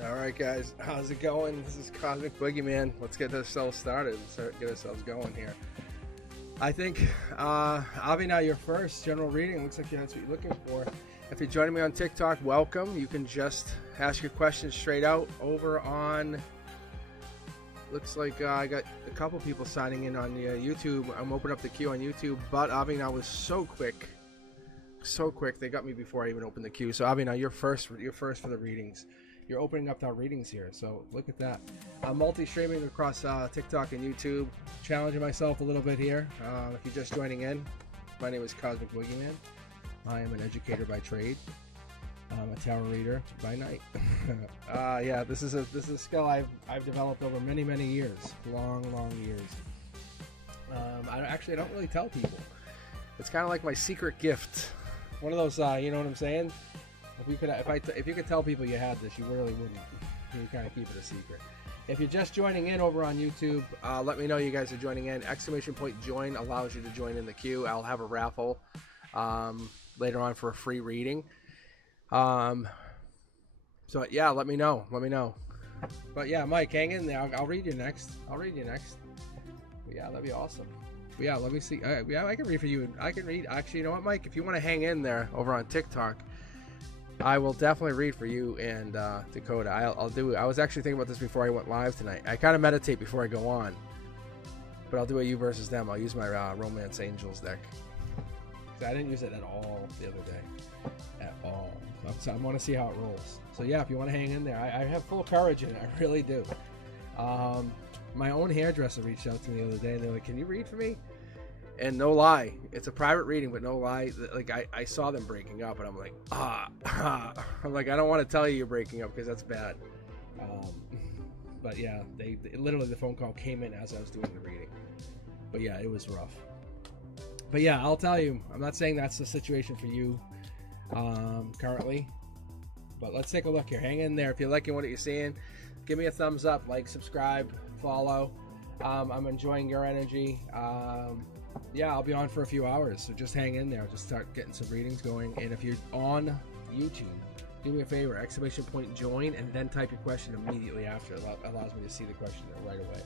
Alright guys, how's it going? This is Cosmic Boogeyman. Let's get ourselves started and get ourselves going here. I think, Avi, now your first general reading. Looks like that's what you're looking for. If you're joining me on TikTok, welcome. You can just ask your questions straight out over on, looks like I got a couple people signing in on YouTube. I'm opening up the queue on YouTube, but Avi now was so quick. They got me before I even opened the queue. So Avi, now you're first for the readings. You're opening up our readings here, so look at that. I'm multi-streaming across TikTok and YouTube, challenging myself a little bit here. If you're just joining in, my name is Cosmic Boogeyman. I am an educator by trade. I'm a tarot reader by night. Yeah, this is a skill I've developed over many years, long years. I don't really tell people. It's kind of like my secret gift. One of those, you know what I'm saying? If you could tell people you had this, you really wouldn't. You kind of keep it a secret. If you're just joining in over on YouTube, let me know you guys are joining in. !join allows you to join in the queue. I'll have a raffle later on for a free reading. So yeah, let me know. But yeah, Mike, hang in there. I'll read you next. But yeah, that'd be awesome. But yeah, let me see. Yeah, I can read for you. I can read. Actually, you know what, Mike? If you want to hang in there over on TikTok, I will definitely read for you and Dakota. I'll do it. I was actually thinking about this before I went live tonight. I kind of meditate before I go on, but I'll do a you versus them. I'll use my Romance Angels deck. I didn't use it at all the other day, at all. So I want to see how it rolls. So yeah, if you want to hang in there, I have full courage in it. I really do. My own hairdresser reached out to me the other day, and they're like, "Can you read for me?" And no lie, it's a private reading, but no lie, like I saw them breaking up, and I'm like, I'm like, I don't want to tell you you're breaking up because that's bad. But yeah, they literally, the phone call came in as I was doing the reading. But yeah, it was rough. But yeah, I'll tell you, I'm not saying that's the situation for you currently, but let's take a look here. Hang in there. If you're liking what you're seeing, give me a thumbs up, like, subscribe, follow. I'm enjoying your energy. Yeah, I'll be on for a few hours, so just hang in there. Just start getting some readings going. And if you're on YouTube, do me a favor, !join, and then type your question immediately after. It allows me to see the question right away.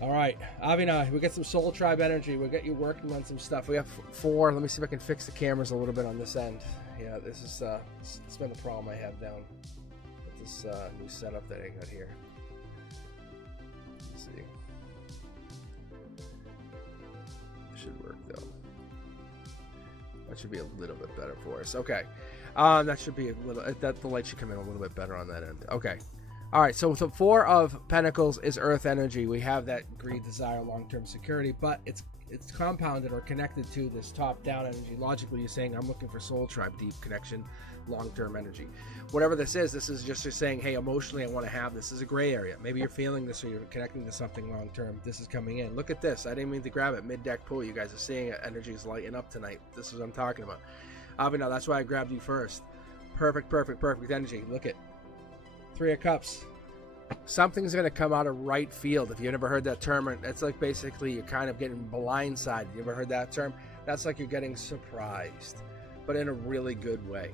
All right, Avi, now we get some Soul Tribe energy. We'll get you working on some stuff. We have 4. Let me see if I can fix the cameras a little bit on this end. Yeah, this is it's been the problem I have down with this new setup that I got here. Let's see. Should work though. That should be a little bit better for us. Okay, that should be a little. The light should come in a little bit better on that end. Okay, all right. So with the 4 of Pentacles is Earth energy. We have that greed, desire, long-term security, but it's compounded or connected to this top-down energy. Logically, you're saying I'm looking for Soul Tribe, deep connection, long-term energy. Whatever this is just you're saying, hey, emotionally I want to have this. This is a gray area. Maybe you're feeling this or you're connecting to something long-term. This is coming in. Look at this. I didn't mean to grab it mid-deck pull. You guys are seeing it. Energy is lighting up tonight. This is what I'm talking about. Avi, now that's why I grabbed you first. Perfect energy. Look at 3 of Cups. Something's going to come out of right field. If you never heard that term, it's like basically you're kind of getting blindsided. You ever heard that term? That's like you're getting surprised, but in a really good way.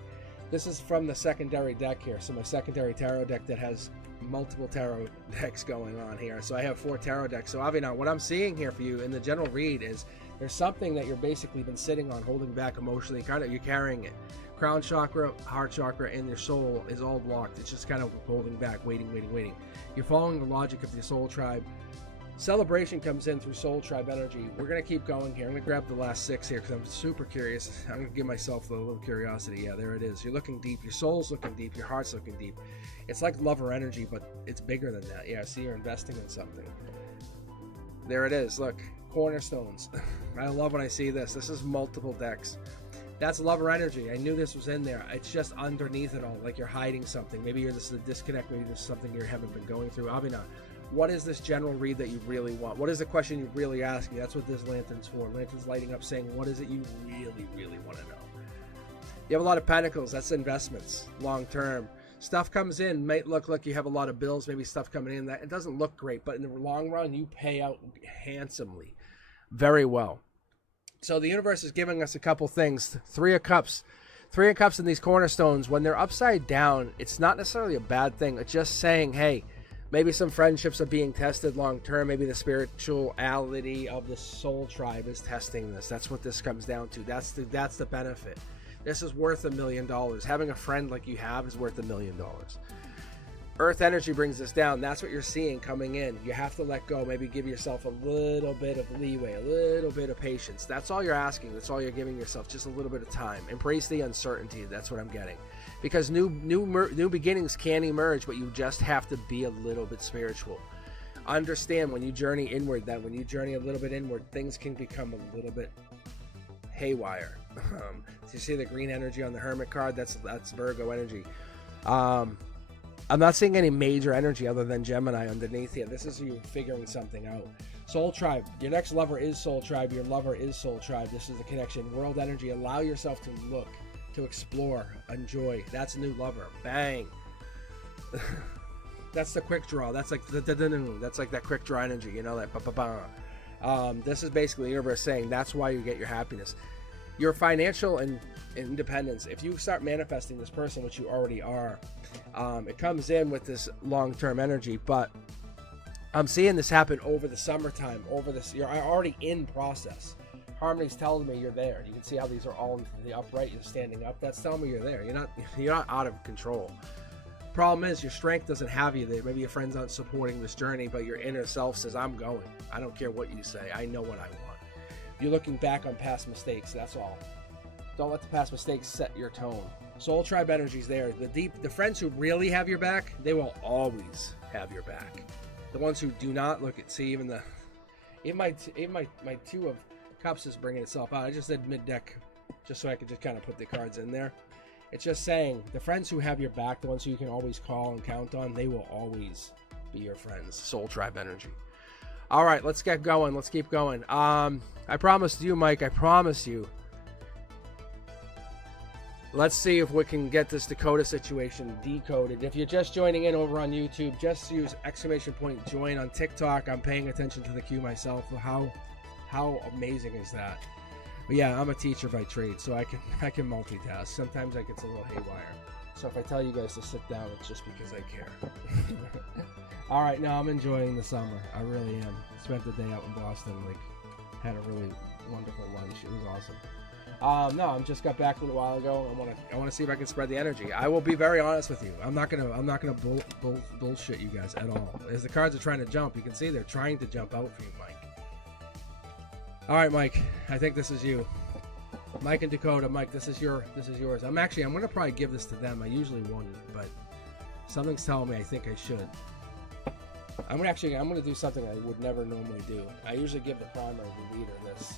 This is from the secondary deck here. So my secondary tarot deck that has multiple tarot decks going on here. So I have 4 tarot decks. So Avi, now what I'm seeing here for you in the general read is there's something that you're basically been sitting on, holding back emotionally. Kind of you're carrying it. Crown chakra, heart chakra, and your soul is all blocked. It's just kind of holding back, waiting. You're following the logic of your Soul Tribe. Celebration comes in through Soul Tribe energy. We're going to keep going here. I'm going to grab the last 6 here because I'm super curious. I'm going to give myself a little curiosity. Yeah, there it is. You're looking deep. Your soul's looking deep. Your heart's looking deep. It's like lover energy, but it's bigger than that. Yeah, see, you're investing in something. There it is. Look, cornerstones. I love when I see this. This is multiple decks. That's lover energy. I knew this was in there. It's just underneath it all, like you're hiding something. Maybe this is a disconnect. Maybe there's something you haven't been going through. Abhinav, what is this general read that you really want? What is the question you're really asking? That's what this lantern's for. Lantern's lighting up saying, what is it you really want to know? You have a lot of pentacles. That's investments, long term. Stuff comes in, might look like you have a lot of bills, maybe stuff coming in that it doesn't look great, but in the long run, you pay out handsomely, very well. So the universe is giving us a couple things. Three of Cups in these cornerstones, when they're upside down, it's not necessarily a bad thing. It's just saying, hey, maybe some friendships are being tested long term. Maybe the spirituality of the soul tribe is testing this. That's what this comes down to. That's the benefit. This is worth $1 million. Having a friend like you have is worth $1 million. Earth energy brings this down. That's what you're seeing coming in. You have to let go. Maybe give yourself a little bit of leeway, a little bit of patience. That's all you're asking. That's all you're giving yourself. Just a little bit of time. Embrace the uncertainty. That's what I'm getting. Because new beginnings can emerge, but you just have to be a little bit spiritual. Understand when you journey inward, that when you journey a little bit inward, things can become a little bit haywire. So you see the green energy on the Hermit card? That's Virgo energy. I'm not seeing any major energy other than Gemini underneath here. This is you figuring something out. Soul Tribe. Your next lover is Soul Tribe. Your lover is Soul Tribe. This is the connection. World energy. Allow yourself to look, to explore, enjoy. That's a new lover. Bang. That's the quick draw. That's like that's like that quick draw energy. You know, that ba-ba-ba. This is basically the universe saying that's why you get your happiness. Your financial and independence. If you start manifesting this person, which you already are, it comes in with this long-term energy, but I'm seeing this happen over the summertime, you're already in process. Harmony's telling me you're there. You can see how these are all in the upright, you're standing up. That's telling me you're there. You're not out of control. Problem is, your strength doesn't have you there. Maybe your friends aren't supporting this journey, but your inner self says, I'm going. I don't care what you say. I know what I want. You're looking back on past mistakes, that's all. Don't let the past mistakes set your tone. Soul Tribe energy's there. The friends who really have your back, they will always have your back. The ones who do not, even my Two of Cups is bringing itself out. I just did mid-deck just so I could just kind of put the cards in there. It's just saying, the friends who have your back, the ones who you can always call and count on, they will always be your friends. Soul Tribe energy. All right, let's get going. Let's keep going. I promised you, Mike, I promise you. Let's see if we can get this Dakota situation decoded. If you're just joining in over on YouTube, just use !join on TikTok. I'm paying attention to the queue myself. How amazing is that? But yeah, I'm a teacher by trade, so I can multitask. Sometimes I get a little haywire. So if I tell you guys to sit down, it's just because I care. All right, no, I'm enjoying the summer. I really am. Spent the day out in Boston. Had a really wonderful lunch. It was awesome. No, I just got back a little while ago. I want to see if I can spread the energy. I will be very honest with you. I'm not gonna bullshit you guys at all. As the cards are trying to jump, you can see they're trying to jump out for you, Mike. All right, Mike. I think this is you. Mike and Dakota. Mike, this is yours. I'm gonna probably give this to them. I usually wouldn't, but something's telling me I think I should. I'm gonna do something I would never normally do. I usually give the primer, the leader, this.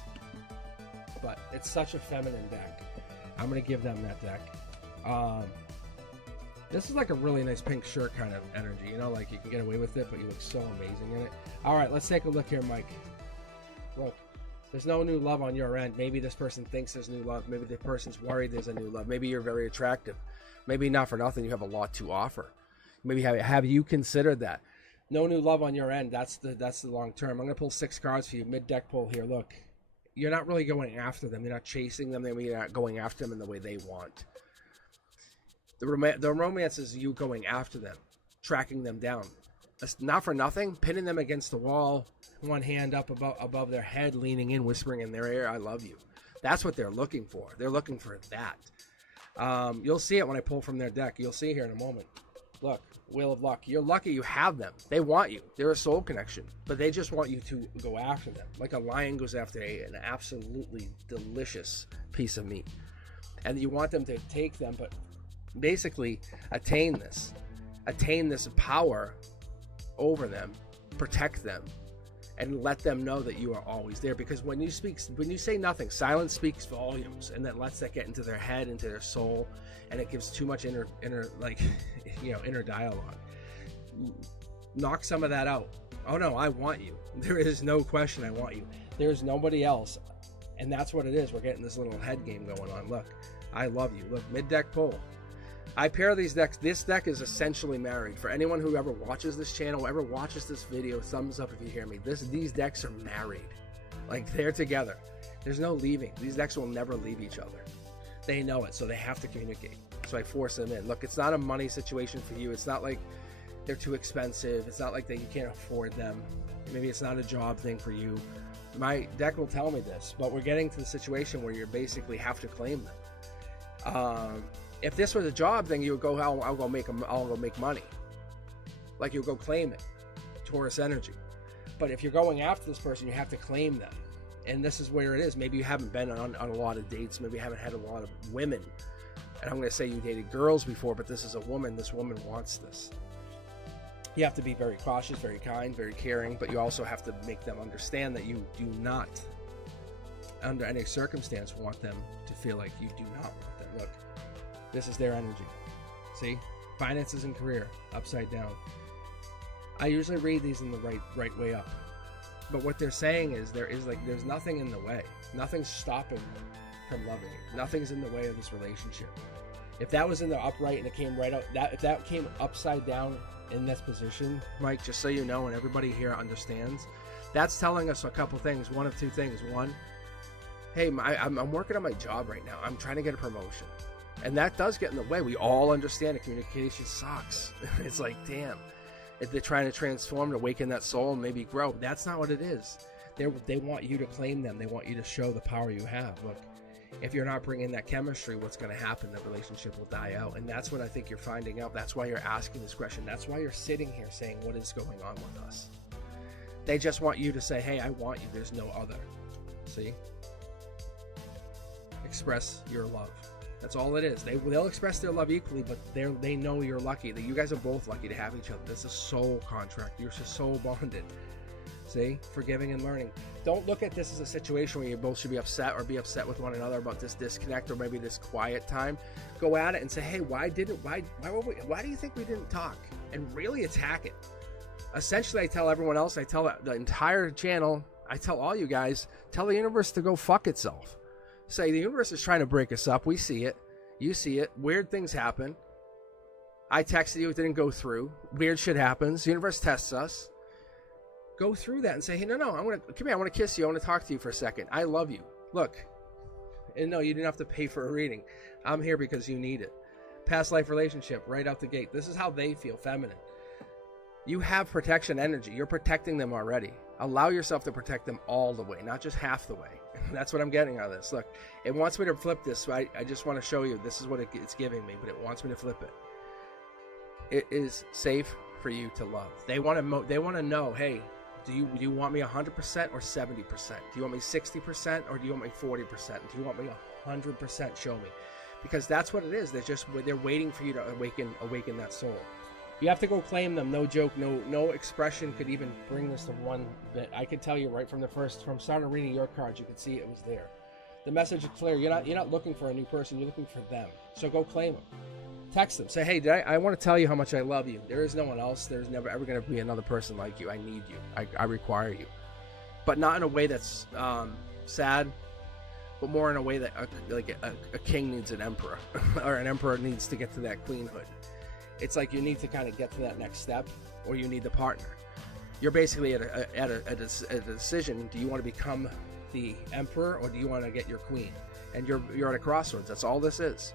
But it's such a feminine deck. I'm gonna give them that deck. This is like a really nice pink shirt kind of energy, you know, like you can get away with it, but you look so amazing in it. All right, let's take a look here, Mike. Look, there's no new love on your end. Maybe this person thinks there's new love. Maybe the person's worried there's a new love. Maybe you're very attractive. Maybe not for nothing, you have a lot to offer. Maybe have you considered that? No new love on your end. That's the long term. I'm gonna pull 6 cards for you. Mid-deck pull here. Look. You're not really going after them. You're not chasing them. You're not going after them in the way they want. The romance is you going after them, tracking them down. That's not for nothing. Pinning them against the wall, one hand up above their head, leaning in, whispering in their ear, I love you. That's what they're looking for. They're looking for that. You'll see it when I pull from their deck. You'll see here in a moment. Look, Wheel of Luck. You're lucky you have them. They want you. They're a soul connection. But they just want you to go after them. Like a lion goes after an absolutely delicious piece of meat. And you want them to take them, but basically attain this power over them, protect them, and let them know that you are always there. Because when you say nothing, silence speaks volumes, and that lets that get into their head, into their soul, and it gives too much inner dialogue. Knock some of that out. Oh no, I want you. There is no question I want you. There's nobody else. And that's what it is. We're getting this little head game going on. Look, I love you. Look, mid-deck pull. I pair these decks. This deck is essentially married. For anyone who ever watches this channel, ever watches this video, thumbs up if you hear me. These decks are married. Like, they're together. There's no leaving. These decks will never leave each other. They know it, so they have to communicate. So I force them in. Look, it's not a money situation for you. It's not like they're too expensive. It's not like that you can't afford them. Maybe it's not a job thing for you. My deck will tell me this, but we're getting to the situation where you basically have to claim them. If this was a job thing, you would go, I'll go make money. Like, you'll go claim it. Taurus energy. But if you're going after this person, you have to claim them. And this is where it is. Maybe you haven't been on a lot of dates. Maybe you haven't had a lot of women. And I'm going to say you dated girls before, but this is a woman. This woman wants this. You have to be very cautious, very kind, very caring, but you also have to make them understand that you do not, under any circumstance, want them to feel like you do not want them. Look, this is their energy. See? Finances and career, upside down. I usually read these in the right way up. But what they're saying is there's nothing in the way. Nothing's stopping them from loving you. Nothing's in the way of this relationship. If that was in the upright and it came right out, if that came upside down in this position, Mike, just so you know, and everybody here understands, that's telling us a couple things. One of two things. One, hey, I'm working on my job right now. I'm trying to get a promotion. And that does get in the way. We all understand that communication sucks. It's like, damn. If they're trying to transform, to awaken that soul and maybe grow. That's not what it is. They want you to claim them. They want you to show the power you have. Look, if you're not bringing that chemistry, what's going to happen? The relationship will die out. And that's what I think you're finding out. That's why you're asking this question. That's why you're sitting here saying, what is going on with us? They just want you to say, hey, I want you. There's no other. See? Express your love. That's all it is. They'll express their love equally, but they know you're lucky. That you guys are both lucky to have each other. This is a soul contract. You're just soul bonded. See? Forgiving and learning. Don't look at this as a situation where you both should be upset or be upset with one another about this disconnect or maybe this quiet time. Go at it and say, hey, why do you think we didn't talk? And really attack it. Essentially, I tell everyone else, I tell the entire channel, I tell all you guys, tell the universe to go fuck itself. Say, the universe is trying to break us up. We see it. You see it. Weird things happen. I texted you. It didn't go through. Weird shit happens. The universe tests us. Go through that and say, hey, no, come here. I want to kiss you. I want to talk to you for a second. I love you. Look. And no, you didn't have to pay for a reading. I'm here because you need it. Past life relationship, right out the gate. This is how they feel, feminine. You have protection energy. You're protecting them already. Allow yourself to protect them all the way, not just half the way. That's what I'm getting out of this. Look, it wants me to flip this. I just want to show you this is what it's giving me, but it wants me to flip it. It is safe for you to love. They want to know, hey, do you want me 100% or 70%? Do you want me 60% or do you want me 40%? Do you want me 100%? Show me, because that's what it is. They're waiting for you to awaken that soul. You have to go claim them. No joke. No expression could even bring this to one bit. I could tell you right from starting reading your cards, you could see it was there. The message is clear. You're not looking for a new person. You're looking for them. So go claim them. Text them. Say, hey, I want to tell you how much I love you. There is no one else. There's never ever going to be another person like you. I need you. I require you. But not in a way that's sad, but more in a way that a king needs an emperor, or an emperor needs to get to that queenhood. It's like you need to kind of get to that next step, or you need the partner. You're basically at a decision. Do you want to become the emperor, or do you want to get your queen? And you're at a crossroads. That's all this is.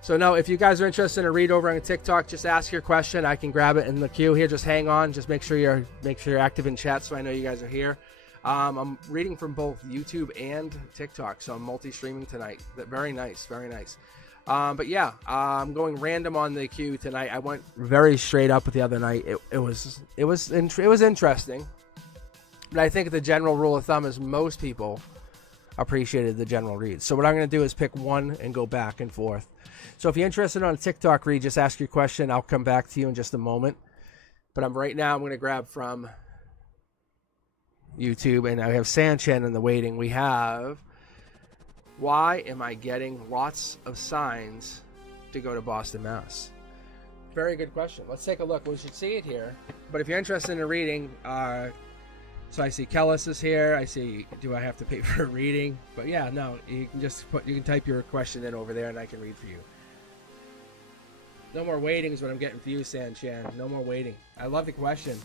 So no, if you guys are interested in a read over on TikTok, just ask your question. I can grab it in the queue here. Just hang on. Just make sure you're active in chat, so I know you guys are here. I'm reading from both YouTube and TikTok, so I'm multi-streaming tonight. Very nice, very nice. But yeah, I'm going random on the queue tonight. I went very straight up with the other night. It was interesting, but I think the general rule of thumb is most people appreciated the general read. So what I'm going to do is pick one and go back and forth. So if you're interested on a TikTok read, just ask your question. I'll come back to you in just a moment. But right now I'm going to grab from YouTube, and I have Sanchin in the waiting. We have, why am I getting lots of signs to go to Boston, Mass? Very good question. Let's take a look. We should see it here. But if you're interested in a reading, So I see Kellis is here. I see, do I have to pay for a reading? But yeah, no, you can just you can type your question in over there and I can read for you. No more waiting is what I'm getting for you, San Chan. No more waiting. I love the question.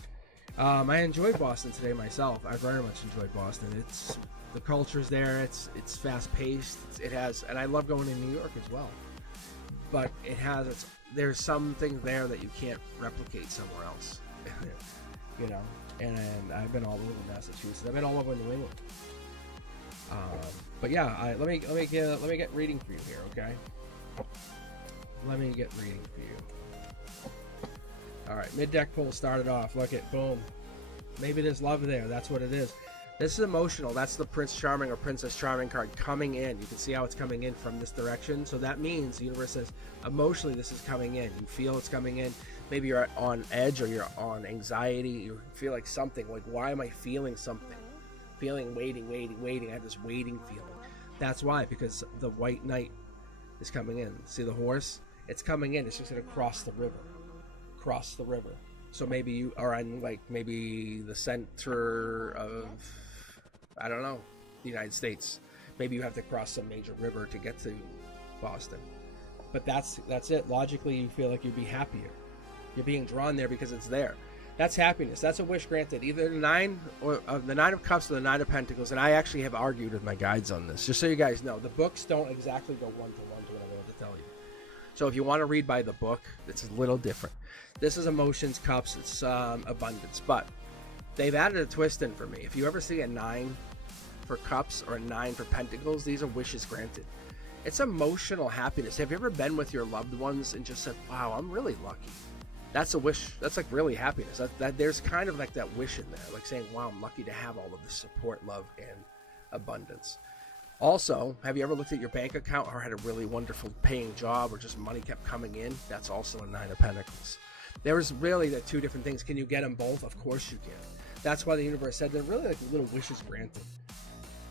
I enjoyed Boston today myself. I very much enjoyed Boston. It's the culture's there. It's fast paced. It has, and I love going to New York as well. But it has, there's something there that you can't replicate somewhere else. You know. And I've been all over Massachusetts. I've been all over New England. But yeah, let me get reading for you here, okay? Let me get reading for you. All right, mid-deck pull started off. Look at, boom. Maybe there's love there. That's what it is. This is emotional. That's the Prince Charming or Princess Charming card coming in. You can see how it's coming in from this direction. So that means the universe says emotionally this is coming in. You feel it's coming in. Maybe you're on edge or you're on anxiety. You feel like something. Like, why am I feeling something? Feeling waiting. I have this waiting feeling. That's why, because the White Knight is coming in. See the horse? It's coming in. It's just going to cross the river. Cross the river. So maybe you are on, like, maybe the center of, I don't know, the United States. Maybe you have to cross some major river to get to Boston. But that's it. Logically, you feel like you'd be happier. You're being drawn there because it's there. That's happiness. That's a wish granted. Either the Nine of Cups or the Nine of Pentacles. And I actually have argued with my guides on this, just so you guys know. The books don't exactly go one-to-one to what I'm going to tell you. So if you want to read by the book, it's a little different. This is emotions, cups. It's abundance. But they've added a twist in for me. If you ever see a 9 for cups or a 9 for pentacles, these are wishes granted. It's emotional happiness. Have you ever been with your loved ones and just said, wow, I'm really lucky? That's a wish. That's like really happiness. That there's kind of like that wish in there, like saying, wow, I'm lucky to have all of this support, love, and abundance. Also, have you ever looked at your bank account or had a really wonderful paying job or just money kept coming in? That's also a 9 of Pentacles. There was really the two different things. Can you get them both? Of course you can. That's why the universe said they're really like little wishes granted.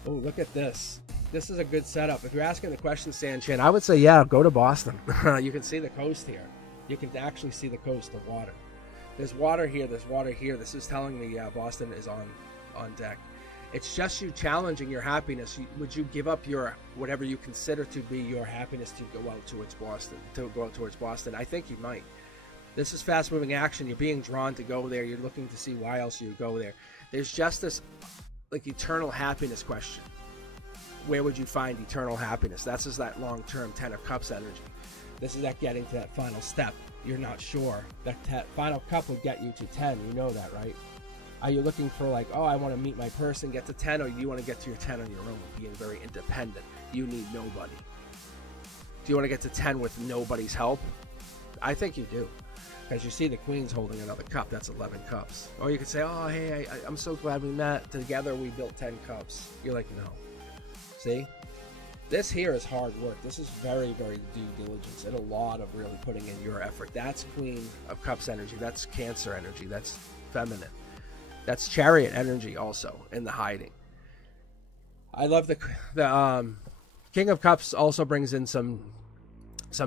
Oh, look at this. This is a good setup. If you're asking the question, Sanchin, I would say, yeah, go to Boston. You can see the coast here. You can actually see the coast, the water. There's water here. There's water here. This is telling me Boston is on deck. It's just you challenging your happiness. Would you give up your whatever you consider to be your happiness to go out towards Boston? I think you might. This is fast-moving action. You're being drawn to go there. You're looking to see why else you go there. There's just this like eternal happiness question. Where would you find eternal happiness? That's just that long-term 10 of Cups energy. This is that getting to that final step. You're not sure. That final cup will get you to 10. You know that, right? Are you looking for like, oh, I want to meet my person, get to 10, or you want to get to your 10 on your own, being very independent? You need nobody. Do you want to get to 10 with nobody's help? I think you do. Because you see the Queen's holding another cup. That's 11 cups. Or you could say, oh, hey, I'm so glad we met. Together we built 10 cups. You're like, no. See? This here is hard work. This is very, very due diligence and a lot of really putting in your effort. That's Queen of Cups energy. That's Cancer energy. That's feminine. That's Chariot energy also in the hiding. I love the King of Cups also brings in some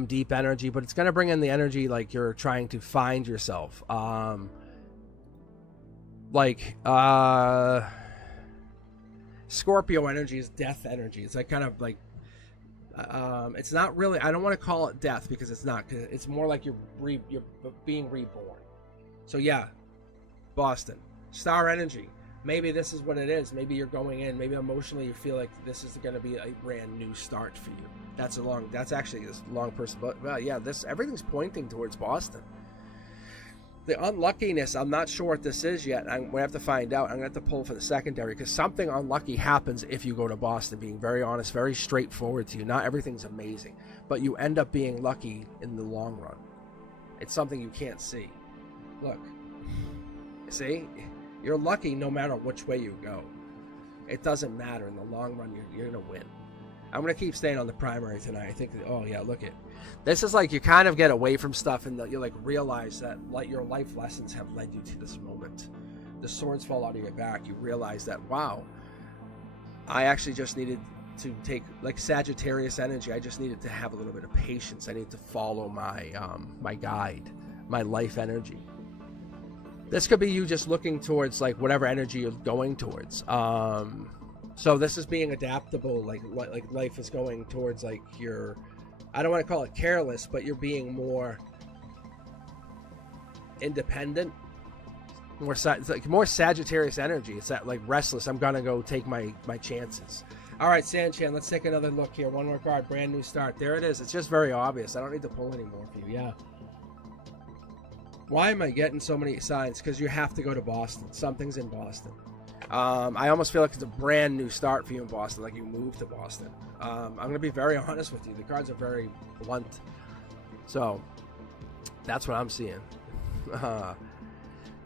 deep energy, but it's going to bring in the energy like you're trying to find yourself. Scorpio energy is death energy. It's like kind of like it's not really, I don't want to call it death because it's not. It's more like you're being reborn. So yeah, Boston. Star energy. Maybe this is what it is. Maybe you're going in. Maybe emotionally you feel like this is going to be a brand new start for you. That's actually this long person. But well, yeah, everything's pointing towards Boston. The unluckiness, I'm not sure what this is yet. I'm going to have to find out. I'm going to have to pull for the secondary because something unlucky happens if you go to Boston, being very honest, very straightforward to you. Not everything's amazing, but you end up being lucky in the long run. It's something you can't see. Look, see? You're lucky no matter which way you go. It doesn't matter. In the long run, you're going to win. I'm going to keep staying on the primary tonight. I think that, oh yeah, look at this is like you kind of get away from stuff and you like realize that like your life lessons have led you to this moment. The swords fall out of your back. You realize that, wow, I actually just needed to take like Sagittarius energy. I just needed to have a little bit of patience. I need to follow my my guide, my life energy. This could be you just looking towards like whatever energy you're going towards. So this is being adaptable, like life is going towards like your, I don't want to call it careless, but you're being more independent, it's like more Sagittarius energy. It's that like restless. I'm gonna go take my chances. All right, Sanchan, let's take another look here. One more card, brand new start. There it is. It's just very obvious. I don't need to pull any more for you. Yeah. Why am I getting so many signs? Because you have to go to Boston. Something's in Boston. I almost feel like it's a brand new start for you in Boston, like you moved to Boston. I'm going to be very honest with you. The cards are very blunt. So that's what I'm seeing.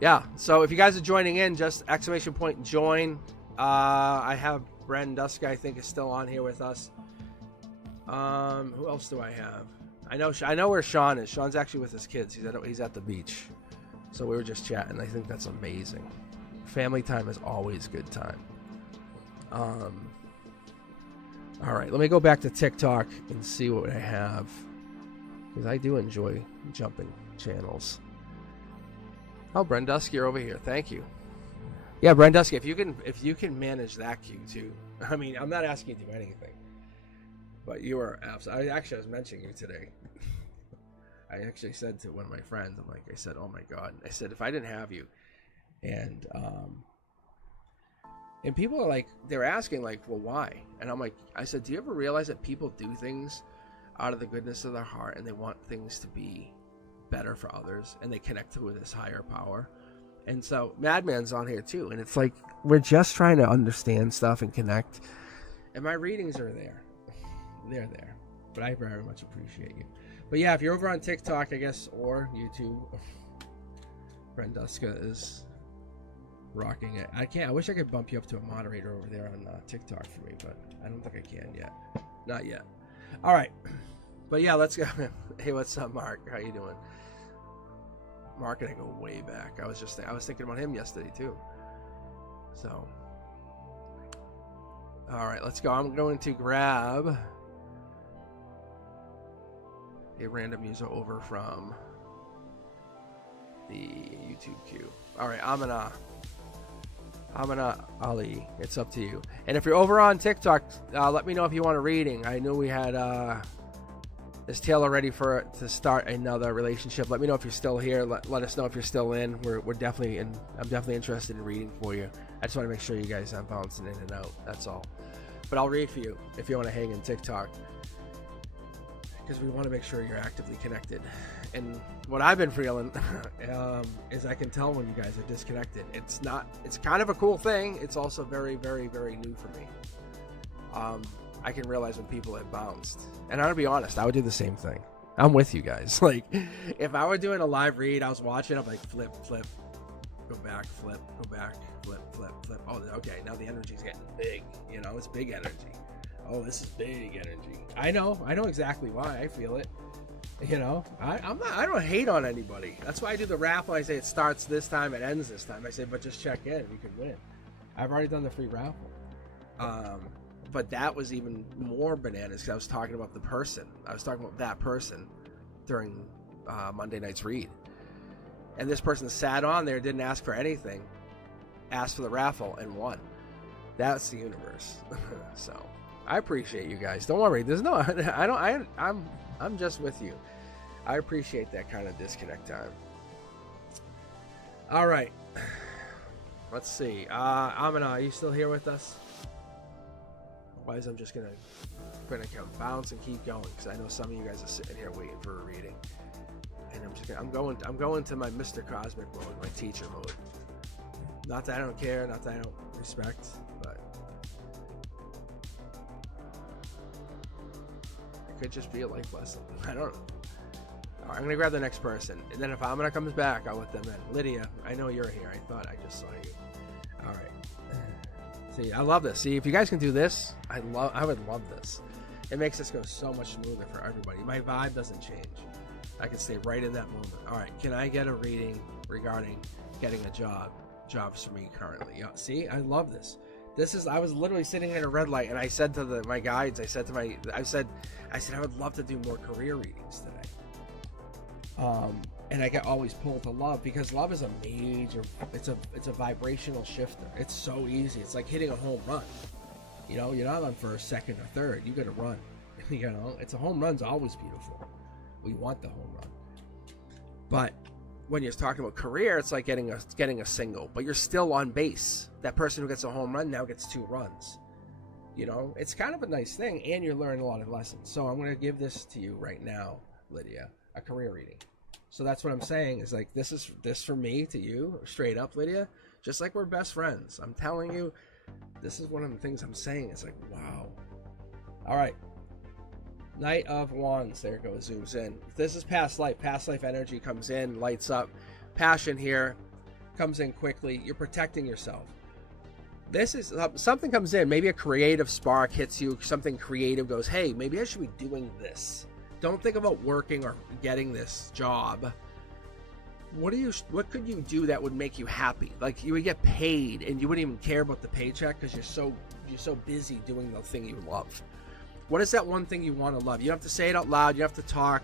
Yeah, so if you guys are joining in, just exclamation point join. I have Bren Duska, I think, is still on here with us. Who else do I have? I know where Sean is. Sean's actually with his kids. He's at the beach. So we were just chatting. I think that's amazing. Family time is always good time. All right, let me go back to TikTok and see what I have, because I do enjoy jumping channels. Oh, Brenduski, you're over here. Thank you. Yeah, Brenduski, if you can manage that queue too. I mean, I'm not asking you to do anything, but you are absolutely. I was mentioning you today. I actually said to one of my friends, I said, oh my God. I said, if I didn't have you, and people are like, they're asking like, well, why? And I'm like, I said, do you ever realize that people do things out of the goodness of their heart, and they want things to be better for others, and they connect with this higher power? And so Madman's on here too, and it's like, we're just trying to understand stuff and connect, and my readings are there. They're there, but I very much appreciate you. But yeah, if you're over on TikTok, I guess, or YouTube, Brenduska is rocking it. I wish I could bump you up to a moderator over there on TikTok for me, but I don't think I can yet. Not yet. All right, but yeah, let's go. Hey, what's up, Mark? How you doing? Mark and I go way back. I was thinking about him yesterday too. So, all right, let's go. I'm going to grab a random user over from the YouTube queue. All right, Amina Ali, it's up to you. And if you're over on TikTok, let me know if you want a reading. I knew we had this Taylor ready to start another relationship. Let me know if you're still here. Let us know if you're still in. We're definitely in. I'm definitely interested in reading for you. I just want to make sure you guys aren't bouncing in and out. That's all. But I'll read for you if you want to hang in TikTok, because we want to make sure you're actively connected. And what I've been feeling is I can tell when you guys are disconnected. It's kind of a cool thing. It's also very, very, very new for me. I can realize when people have bounced. And I'm going to be honest, I would do the same thing. I'm with you guys. Like, if I were doing a live read, I was watching, I'm like, flip, go back, flip, go back, flip. Oh, okay, now the energy's getting big. It's big energy. Oh, this is big energy. I know exactly why. I feel it. I don't hate on anybody. That's why I do the raffle. I say it starts this time, it ends this time. I say, but just check in, you can win. I've already done the free raffle. But that was even more bananas, because I was talking about the person. I was talking about that person during Monday night's read. And this person sat on there, didn't ask for anything, asked for the raffle, and won. That's the universe. So I appreciate you guys. Don't worry. There's no, I'm just with you. I appreciate that kind of disconnect time. All right. Let's see. Amina, are you still here with us? Otherwise, I'm just gonna bounce and keep going, because I know some of you guys are sitting here waiting for a reading, and I'm going to my Mr. Cosmic mode, my teacher mode. Not that I don't care, not that I don't respect, but it could just be a life lesson. I don't know. All right, I'm gonna grab the next person, and then if Amina comes back, I'll let them in. Lydia, I know you're here. I thought I just saw you. All right. See, I love this. See, if you guys can do this, I would love this. It makes this go so much smoother for everybody. My vibe doesn't change. I can stay right in that moment. All right, can I get a reading regarding getting a job? Jobs for me currently. Yeah, see, I love this. I was literally sitting at a red light, and I said to my guides, I said I would love to do more career readings today. And I get always pulled to love, because love is a major, it's a vibrational shifter. It's so easy. It's like hitting a home run. You know, you're not on for a second or third. You got to run. You know, it's a home run's always beautiful. We want the home run. But when you're talking about career, it's like getting a single, but you're still on base. That person who gets a home run now gets 2 runs. You know, it's kind of a nice thing, and you're learning a lot of lessons. So I'm going to give this to you right now, Lydia, a career reading. So that's what I'm saying, is like, this for me to you, straight up, Lydia, just like we're best friends. I'm telling you, this is one of the things I'm saying. It's like, wow. All right. Knight of Wands. There it goes. Zooms in. This is past life. Past life energy comes in, lights up. Passion here comes in quickly. You're protecting yourself. This is something comes in. Maybe a creative spark hits you. Something creative goes, hey, maybe I should be doing this. Don't think about working or getting this job. What could you do that would make you happy? Like, you would get paid and you wouldn't even care about the paycheck because you're so busy doing the thing you love. What is that one thing you want to love? You don't have to say it out loud. You have to talk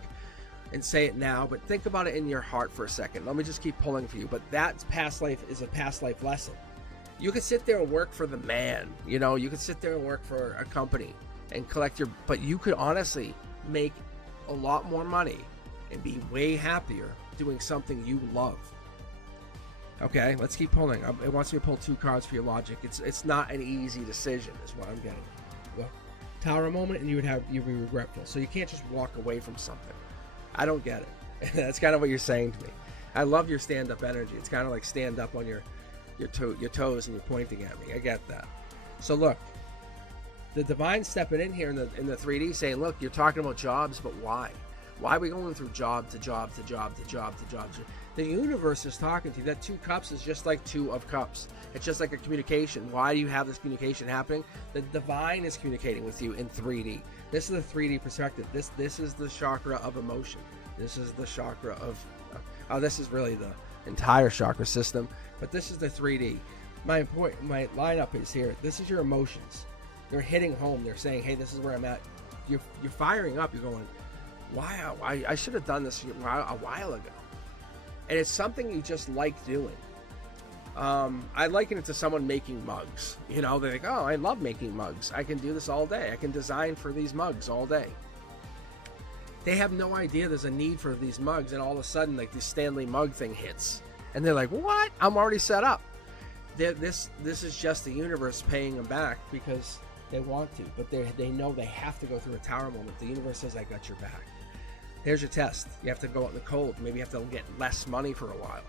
and say it now, but think about it in your heart for a second. Let me just keep pulling for you. But that past life is a past life lesson. You could sit there and work for the man. You know, you could sit there and work for a company and collect your, but you could honestly make a lot more money and be way happier doing something you love. Okay, let's keep pulling. It wants me to pull 2 cards for your logic. It's not an easy decision, is what I'm getting. Well, Tower moment, and you'd be regretful. So you can't just walk away from something. I don't get it. That's kind of what you're saying to me. I love your stand-up energy. It's kind of like stand up on your toes and you're pointing at me. I get that. So look, the divine stepping in here in the 3D saying, look, you're talking about jobs, but why? Why are we going through job to job to job to job to job? The universe is talking to you. That 2 cups is just like 2 of cups. It's just like a communication. Why do you have this communication happening? The divine is communicating with you in 3D. This is the 3D perspective. This is the chakra of emotion. This is the chakra of this is really the entire chakra system, but this is the 3D. My lineup is here. This is your emotions. They're hitting home. They're saying, hey, this is where I'm at. You're firing up. You're going, wow, I should have done this a while ago. And it's something you just like doing. I liken it to someone making mugs. You know, they're like, oh, I love making mugs. I can do this all day. I can design for these mugs all day. They have no idea there's a need for these mugs, and all of a sudden, like, this Stanley mug thing hits. And they're like, what? I'm already set up. This is just the universe paying them back because they want to, but they know they have to go through a tower moment. The universe says, I got your back. Here's your test. You have to go out in the cold. Maybe you have to get less money for a while.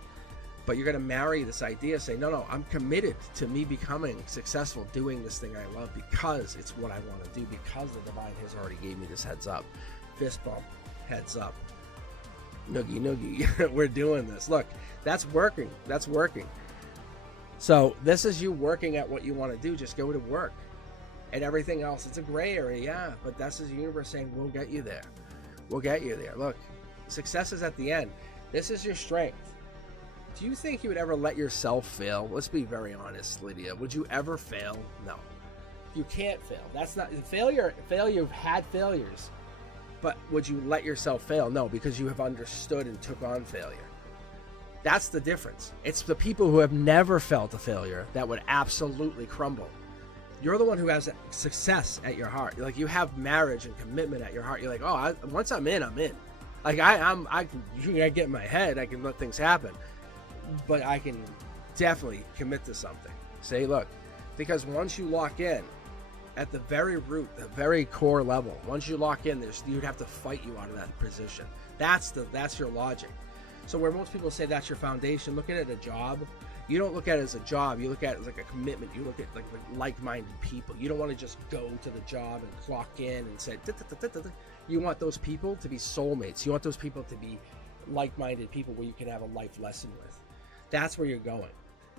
But you're going to marry this idea, say, no, I'm committed to me becoming successful doing this thing I love because it's what I want to do, because the divine has already gave me this heads up. Fist bump, heads up. Noogie, noogie. We're doing this. Look, that's working. That's working. So this is you working at what you want to do. Just go to work. And everything else, it's a gray area, yeah, but that's the universe saying, we'll get you there. We'll get you there. Look, success is at the end. This is your strength. Do you think you would ever let yourself fail? Let's be very honest, Lydia. Would you ever fail? No. You can't fail. That's not failure. You've had failures. But would you let yourself fail? No, because you have understood and took on failure. That's the difference. It's the people who have never felt a failure that would absolutely crumble. You're the one who has success at your heart. Like, you have marriage and commitment at your heart. You're like, oh, once I'm in, I'm in. Like, you can get in my head. I can let things happen. But I can definitely commit to something. Say, look, because once you lock in, at the very root, the very core level, once you lock in, you'd have to fight you out of that position. That's your logic. So where most people say that's your foundation, look at it as a job. You don't look at it as a job. You look at it as like a commitment. You look at like-minded people. You don't want to just go to the job and clock in and say, you want those people to be soulmates. You want those people to be like-minded people where you can have a life lesson with. That's where you're going.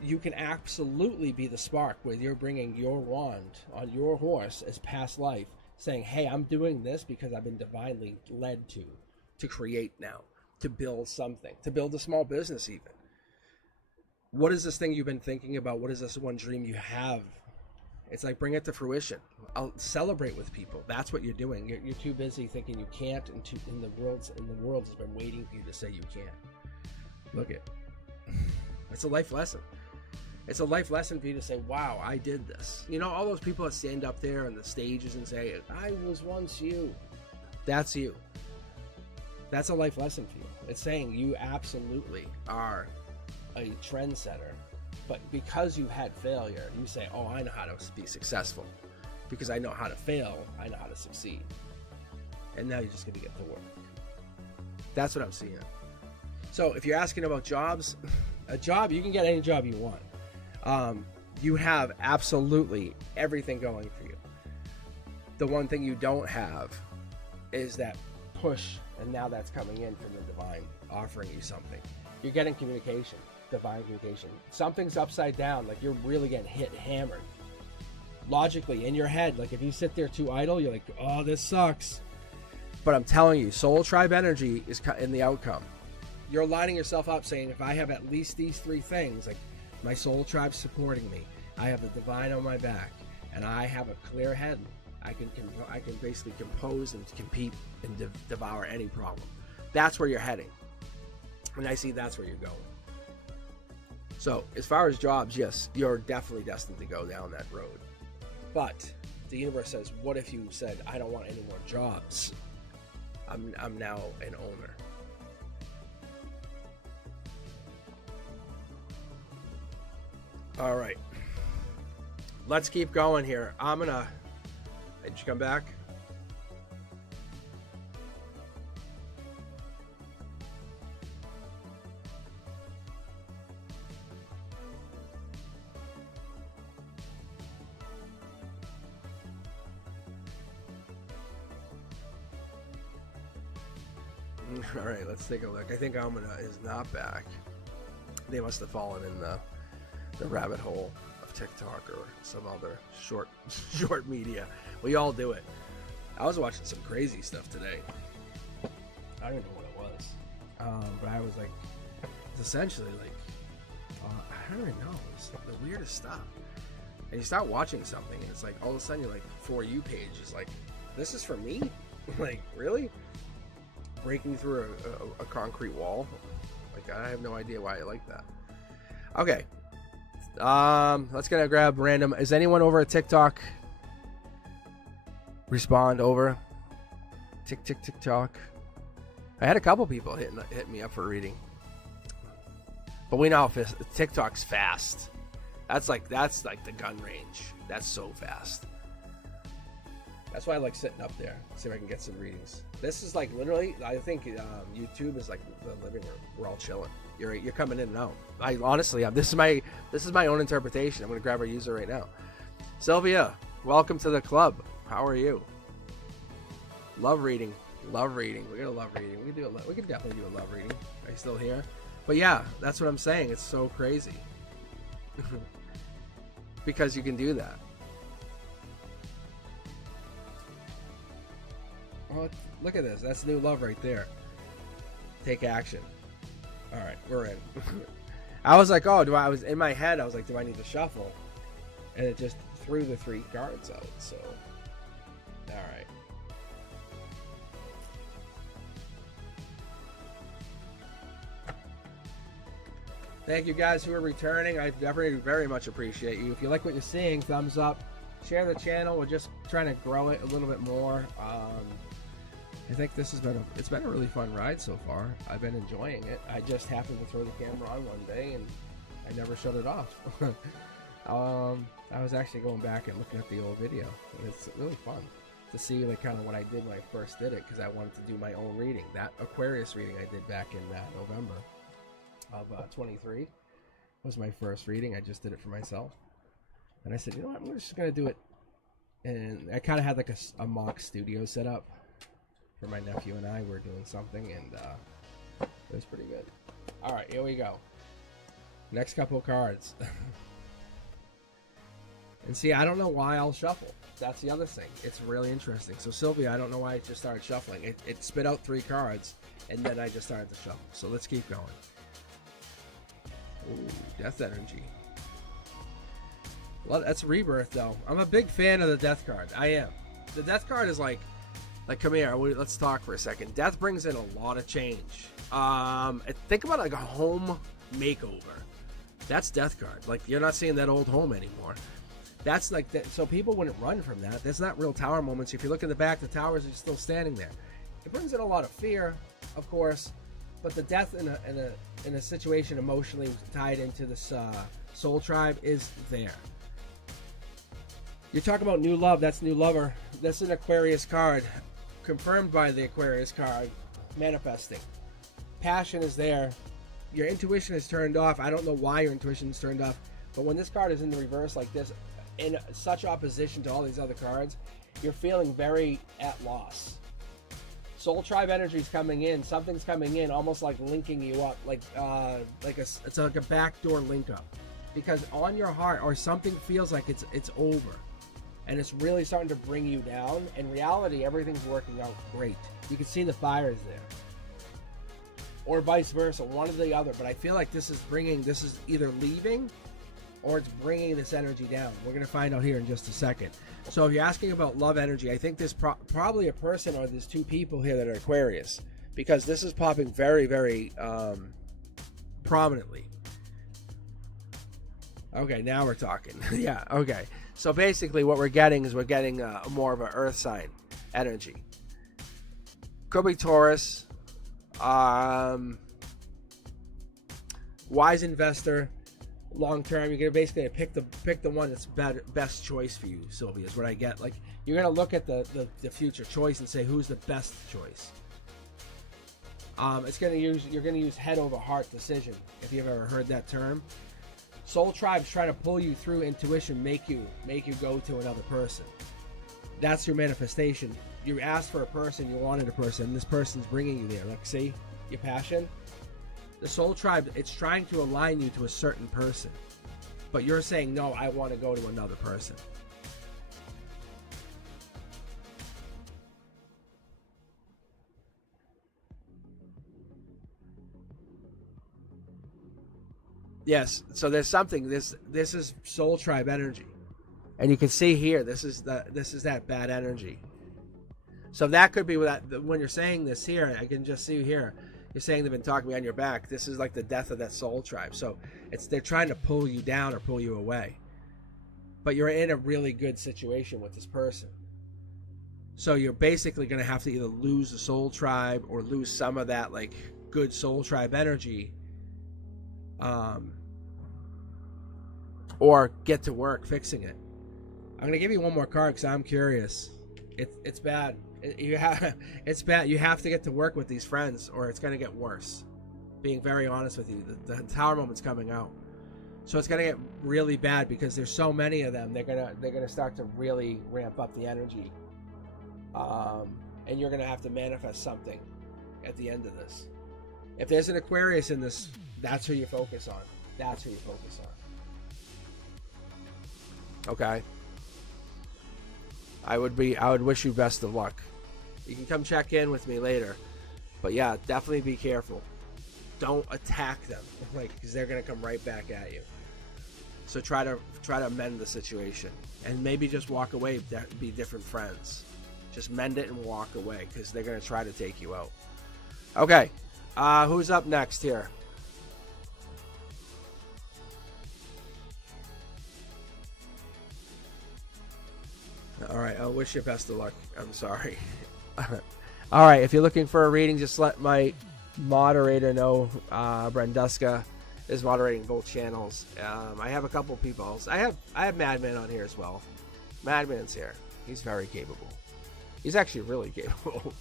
You can absolutely be the spark where you're bringing your wand on your horse as past life, saying, hey, I'm doing this because I've been divinely led to create now, to build something, to build a small business even. What is this thing you've been thinking about? What is this one dream you have? It's like, bring it to fruition. I'll celebrate with people. That's what you're doing. You're too busy thinking you can't, and the world has been waiting for you to say you can't. Look it. It's a life lesson. It's a life lesson for you to say, wow, I did this. You know, all those people that stand up there on the stages and say, I was once you. That's you. That's a life lesson for you. It's saying you absolutely are a trendsetter. But because you had failure, you say, oh, I know how to be successful. Because I know how to fail, I know how to succeed. And now you're just going to get to work. That's what I'm seeing. So if you're asking about jobs, a job, you can get any job you want. You have absolutely everything going for you. The one thing you don't have is that push, and now that's coming in from the divine offering you something. You're getting communication, divine communication. Something's upside down, like you're really getting hammered. Logically, in your head, like if you sit there too idle, you're like, oh, this sucks. But I'm telling you, soul tribe energy is in the outcome. You're lining yourself up saying, if I have at least these 3 things, like my soul tribe's supporting me, I have the divine on my back, and I have a clear head, I can basically compose and compete and devour any problem. That's where you're heading. And I see that's where you're going. So as far as jobs, yes, you're definitely destined to go down that road. But the universe says, what if you said, I don't want any more jobs? I'm now an owner. All right. Let's keep going here. Did you come back? All right, let's take a look. I think Amina is not back. They must have fallen in the rabbit hole of TikTok or some other short media. We all do it. I was watching some crazy stuff today. I don't even know what it was. But I was like, it's essentially like, I don't even know. It's like the weirdest stuff. And you start watching something, and it's like all of a sudden you're like, For You page is like, this is for me? Like, really? Breaking through a concrete wall? Like, I have no idea why I like that. Okay. Let's gonna grab random. Is anyone over at TikTok? Respond over. TikTok. I had a couple people hit me up for reading. But we know TikTok's fast. That's like the gun range. That's so fast. That's why I like sitting up there. See if I can get some readings. This is like literally, I think YouTube is like the living room. We're all chilling. You're coming in and out. I honestly, this is my own interpretation. I'm gonna grab our user right now. Sylvia, welcome to the club. How are you? Love reading. Love reading. We're gonna love reading. We can definitely do a love reading. Are you still here? But yeah, that's what I'm saying. It's so crazy. Because you can do that. Oh, look at this. That's new love right there. Take action. All right, we're in. I was like, I was in my head. I was like, do I need to shuffle? And it just threw the 3 cards out. So, all right. Thank you guys who are returning. I definitely very much appreciate you. If you like what you're seeing, thumbs up. Share the channel. We're just trying to grow it a little bit more. I think this has been a really fun ride so far. I've been enjoying it. I just happened to throw the camera on one day and I never shut it off. I was actually going back and looking at the old video, and it's really fun to see like kind of what I did when I first did it, because I wanted to do my own reading. That Aquarius reading I did back in November of 23 was my first reading. I just did it for myself, and I said, you know what, I'm just gonna do it. And I kind of had like a mock studio set up for my nephew and I were doing something, and it was pretty good. All right, here we go. Next couple of cards. And see, I don't know why I'll shuffle. That's the other thing. It's really interesting. So Sylvia, I don't know why I just started shuffling. It spit out 3 cards, and then I just started to shuffle. So let's keep going. Ooh, death energy. Well, that's rebirth, though. I'm a big fan of the death card. I am. The death card is like Like, come here, let's talk for a second. Death brings in a lot of change. Think about like a home makeover. That's death card. Like, you're not seeing that old home anymore. That's like that. So people wouldn't run from that. That's not real tower moments. If you look in the back, the towers are still standing there. It brings in a lot of fear, of course, but the death in a situation emotionally tied into this soul tribe is there. You talk about new love. That's new lover. That's an Aquarius card, confirmed by the Aquarius card, manifesting. Passion is there. Your intuition is turned off. I don't know why your intuition is turned off, but when this card is in the reverse like this, in such opposition to all these other cards, you're feeling very at loss. Soul tribe energy is coming in. Something's coming in, almost like linking you up, it's like a backdoor link up, because on your heart or something feels like it's over, and it's really starting to bring you down. In reality, everything's working out great. You can see the fires there, or vice versa, one or the other. But I feel like this is either leaving or it's bringing this energy down. We're going to find out here in just a second. So if you're asking about love energy, I think there's probably a person or there's two people here that are Aquarius, because this is popping very, very prominently. Okay, now we're talking. Yeah, okay. So basically what we're getting is more of an earth sign energy. Could be Taurus. Wise investor. Long term, you're gonna basically pick the one that's best choice for you, Sylvia, is what I get. Like, you're gonna look at the future choice and say, who's the best choice. You're gonna use head over heart decision, if you've ever heard that term. Soul tribe's trying to pull you through intuition, make you go to another person. That's your manifestation. You asked for a person, you wanted a person, and this person's bringing you there. Like, see your passion. The soul tribe, it's trying to align you to a certain person, but you're saying, no, I want to go to another person. Yes, so there's something. This is soul tribe energy, and you can see here, this is that bad energy. So that could be when you're saying this here. I can just see here. You're saying they've been talking behind your back. This is like the death of that soul tribe. So they're trying to pull you down or pull you away. But you're in a really good situation with this person. So you're basically going to have to either lose the soul tribe or lose some of that like good soul tribe energy, or get to work fixing it. I'm going to give you one more card because I'm curious. It's bad. It's bad. You have to get to work with these friends, or it's going to get worse. Being very honest with you, the tower moment's coming out, so it's going to get really bad because there's so many of them. They're gonna start to really ramp up the energy, and you're gonna have to manifest something at the end of this. If there's an Aquarius in this, that's who you focus on. That's who you focus on. Okay. I would wish you best of luck. You can come check in with me later, but yeah, definitely be careful. Don't attack them, because they're gonna come right back at you. So try to amend the situation, and maybe just walk away. Be different friends. Just mend it and walk away, because they're gonna try to take you out. Okay, who's up next here? All right, I wish you best of luck. I'm sorry. All right, if you're looking for a reading, just let my moderator know. Brenduska is moderating both channels. I have a couple people. I have Madman on here as well. Madman's here. He's very capable. He's actually really capable.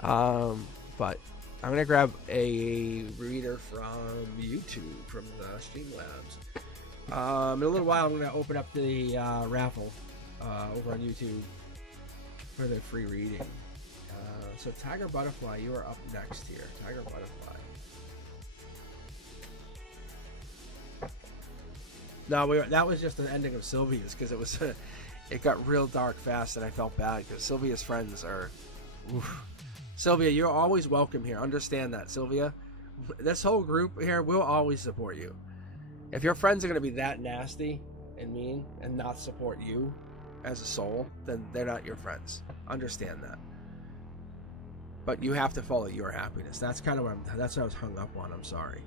But I'm gonna grab a reader from YouTube, from the Streamlabs. In a little while, I'm gonna open up the raffle over on YouTube for the free reading. So Tiger Butterfly, you are up next here. Tiger Butterfly. No, that was just the ending of Sylvia's, because it got real dark fast, and I felt bad because Sylvia's friends are. Oof. Sylvia, you're always welcome here. Understand that, Sylvia. This whole group here will always support you. If your friends are going to be that nasty and mean and not support you as a soul, then they're not your friends. Understand that. but you have to follow your happiness. That's kind of that's what I was hung up on. I'm sorry,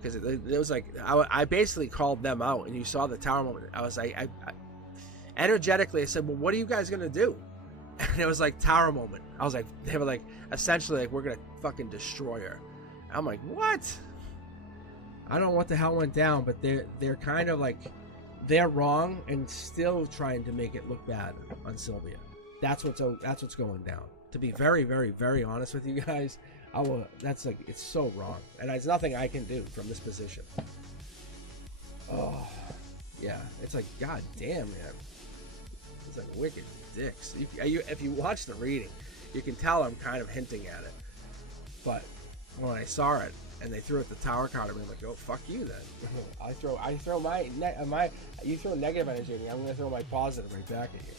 because it was like I basically called them out, and you saw the tower moment. I was like, I energetically, I said, well, what are you guys gonna do? And it was like tower moment. I was like, they were like, essentially like, we're gonna fucking destroy her. I'm like, what? I don't know what the hell went down, but they're kind of like, they're wrong and still trying to make it look bad on Sylvia. That's what's going down. To be very, very, very honest with you guys, that's like, it's so wrong, and there's nothing I can do from this position. Oh, yeah, it's like, god damn, man, it's like wicked dicks. If you watch the reading, you can tell I'm kind of hinting at it, but when I saw it and they threw it the tower card, I'm like, oh, fuck you then. I throw my you throw negative energy at me, I'm gonna throw my positive right back at you.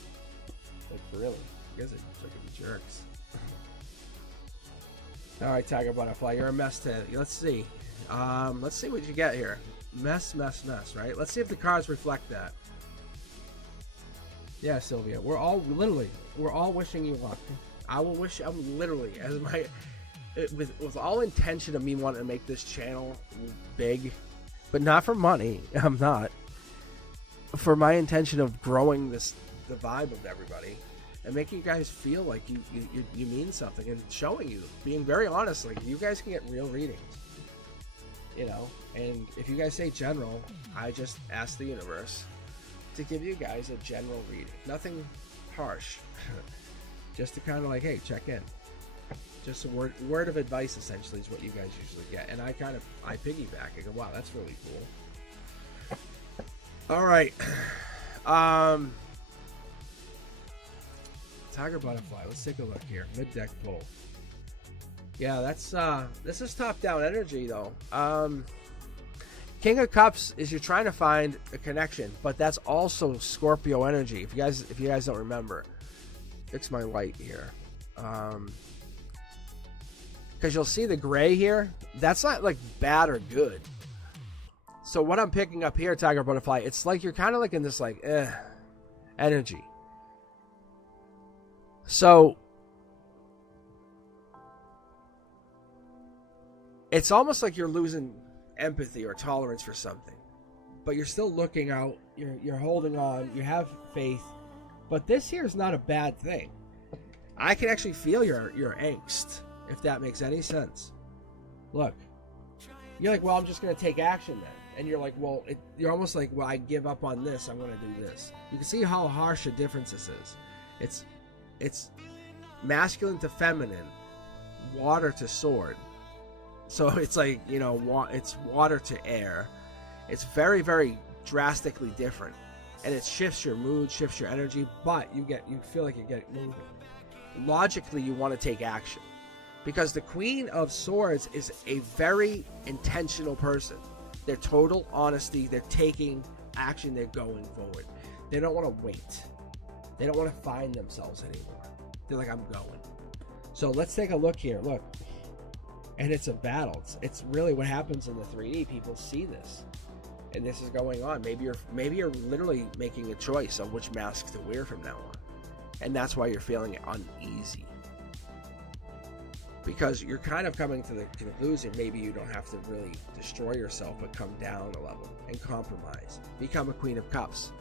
Like, really, you guys are fucking jerks. All right, Tiger Butterfly, you're a mess today. Let's see what you get here. Mess, right? Let's see if the cards reflect that. Yeah, Sylvia, we're all wishing you luck. I'm literally, as my, with all intention of me wanting to make this channel big, but not for money. I'm not. For my intention of growing the vibe of everybody and making you guys feel like you mean something, and showing you, being very honest, like, you guys can get real readings, you know. And if you guys say general, I just ask the universe to give you guys a general reading, nothing harsh. Just to kind of like, hey, check in. Just a word of advice, essentially, is what you guys usually get. And I piggyback. I go, wow, that's really cool. All right. Tiger Butterfly. Let's take a look here. Mid-deck pull. Yeah, that's this is top-down energy, though. King of Cups is you're trying to find a connection, but that's also Scorpio energy. If you guys don't remember, fix my light here. Because you'll see the gray here. That's not like bad or good. So what I'm picking up here, Tiger Butterfly, it's like you're kind of like in this like energy. So it's almost like you're losing empathy or tolerance for something, but you're still looking out. You're holding on. You have faith, but this here is not a bad thing. I can actually feel your angst, if that makes any sense. Look, you're like, well, I'm just going to take action then. And you're like, well, you're almost like, well, I give up on this. I'm going to do this. You can see how harsh a difference this is. It's masculine to feminine, water to sword. So it's like, you know, it's water to air. It's very, very drastically different. And it shifts your mood, shifts your energy, but you feel like you get moving. Logically, you want to take action, because the Queen of Swords is a very intentional person. They're total honesty. They're taking action. They're going forward. They don't want to wait. They don't want to find themselves anymore. They're like, I'm going. So let's take a look here. Look. And it's a battle. It's really what happens in the 3D. People see this, and this is going on. Maybe you're literally making a choice of which mask to wear from now on, and that's why you're feeling uneasy, because you're kind of coming to the conclusion maybe you don't have to really destroy yourself, but come down a level and compromise, become a Queen of Cups,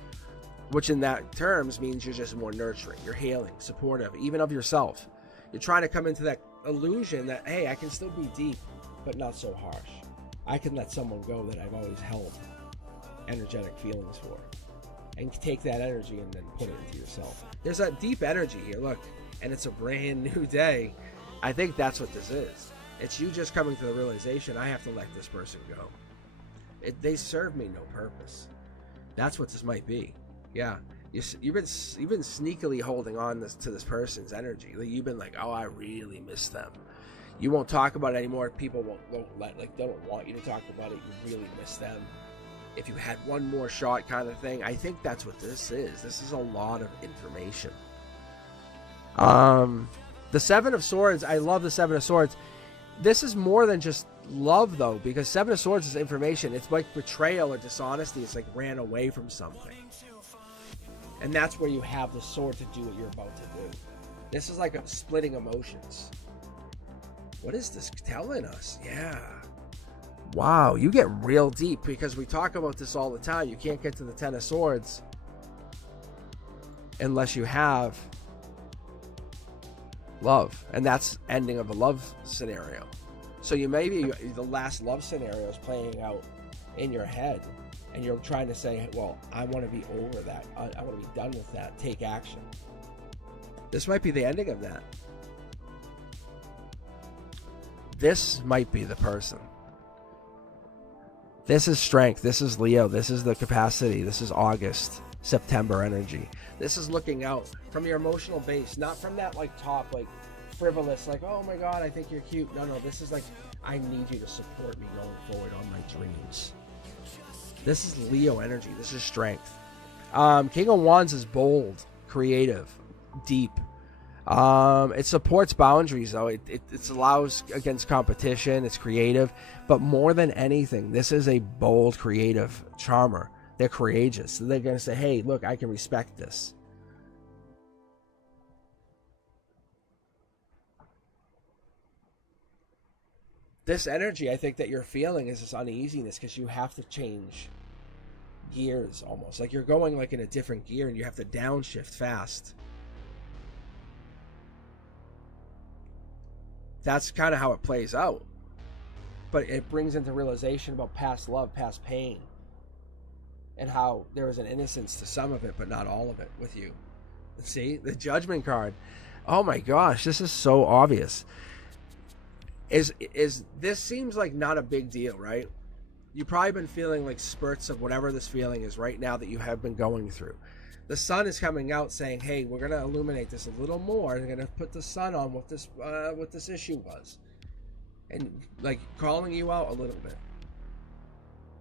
which in that terms means you're just more nurturing, you're healing, supportive, even of yourself. You're trying to come into that illusion that, hey, I can still be deep, but not so harsh. I can let someone go that I've always held energetic feelings for, and take that energy and then put it into yourself. There's a deep energy here, look, and it's a brand new day. I think that's what this is. It's you just coming to the realization, I have to let this person go. They serve me no purpose. That's what this might be. Yeah. You've been sneakily holding on to this person's energy. Like, you've been like, oh, I really miss them. You won't talk about it anymore. People they don't want you to talk about it. You really miss them. If you had one more shot, kind of thing. I think that's what this is. This is a lot of information. The Seven of Swords. I love the Seven of Swords. This is more than just love, though, because Seven of Swords is information. It's like betrayal or dishonesty. It's like ran away from something. And that's where you have the sword to do what you're about to do. This is like a splitting emotions. What is this telling us? Yeah. Wow, you get real deep, because we talk about this all the time. You can't get to the Ten of Swords unless you have love, and that's ending of a love scenario. So you maybe the last love scenario is playing out in your head, and you're trying to say, well, I want to be over that. I want to be done with that. Take action. This might be the ending of that. This might be the person. This is strength. This is Leo. This is the capacity. This is August, September energy. This is looking out from your emotional base, not from that like top, like frivolous, like, oh my God, I think you're cute. No, this is like, I need you to support me going forward on my dreams. This is Leo energy. This is strength. King of Wands is bold, creative, deep. It supports boundaries, though. It allows against competition. It's creative. But more than anything, this is a bold, creative charmer. They're courageous. So they're going to say, hey, look, I can respect this. This energy, I think, that you're feeling is this uneasiness because you have to change gears almost. Like you're going like in a different gear and you have to downshift fast. That's kind of how it plays out. But it brings into realization about past love, past pain, and how there was an innocence to some of it, but not all of it with you. See, the Judgment card. Oh my gosh, this is so obvious. Is this seems like not a big deal, right? You've probably been feeling like spurts of whatever this feeling is right now that you have been going through. The sun is coming out saying, hey, we're going to illuminate this a little more. We're going to put the sun on what this issue was. And like calling you out a little bit.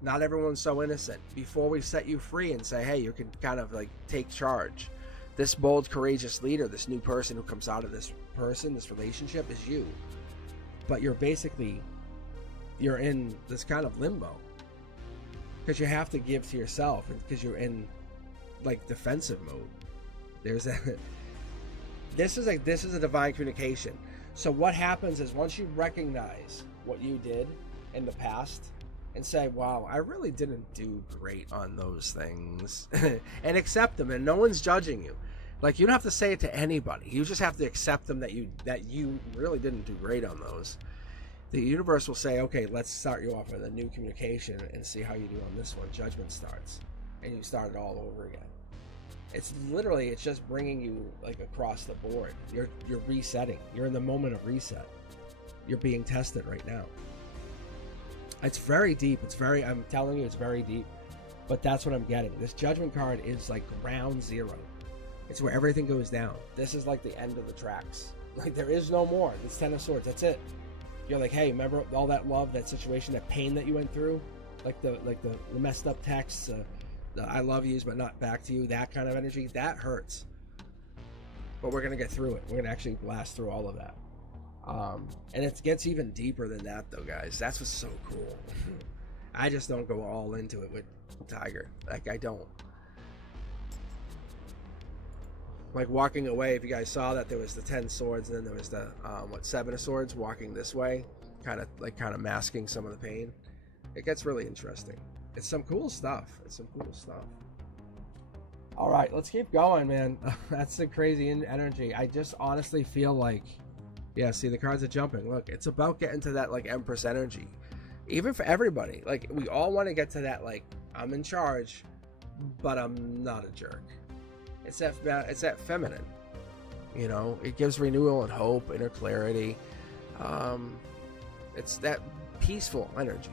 Not everyone's so innocent. Before we set you free and say, hey, you can kind of like take charge. This bold, courageous leader, this new person who comes out of this relationship is you. But you're in this kind of limbo. Because you have to give to yourself, and because you're in like defensive mode. There's a this is a divine communication. So what happens is once you recognize what you did in the past and say, wow, I really didn't do great on those things, and accept them, and no one's judging you. Like, you don't have to say it to anybody. You just have to accept them that you really didn't do great on those. The universe will say, okay, let's start you off with a new communication and see how you do on this one. Judgment starts, and you start it all over again. It's just bringing you like across the board. You're resetting. You're in the moment of reset. You're being tested right now. It's very deep. I'm telling you, it's very deep. But that's what I'm getting. This Judgment card is like ground zero. It's where everything goes down. This is like the end of the tracks. Like, there is no more. This Ten of Swords, that's it. You're like, hey, remember all that love, that situation, that pain that you went through? Like the messed up texts, the I love yous but not back to you, that kind of energy, that hurts. But we're going to get through it. We're going to actually blast through all of that. And it gets even deeper than that, though, guys. That's what's so cool. I just don't go all into it with Tiger. Like, I don't. Like walking away, if you guys saw that, there was the 10 swords, and then there was the 7 of swords walking this way, kind of masking some of the pain. It gets really interesting. It's some cool stuff. All right, let's keep going, man. That's the crazy energy. I just honestly feel like, yeah, see, the cards are jumping. Look, it's about getting to that like Empress energy. Even for everybody, like, we all want to get to that, like, I'm in charge, but I'm not a jerk. It's that feminine, you know. It gives renewal and hope, inner clarity. It's that peaceful energy.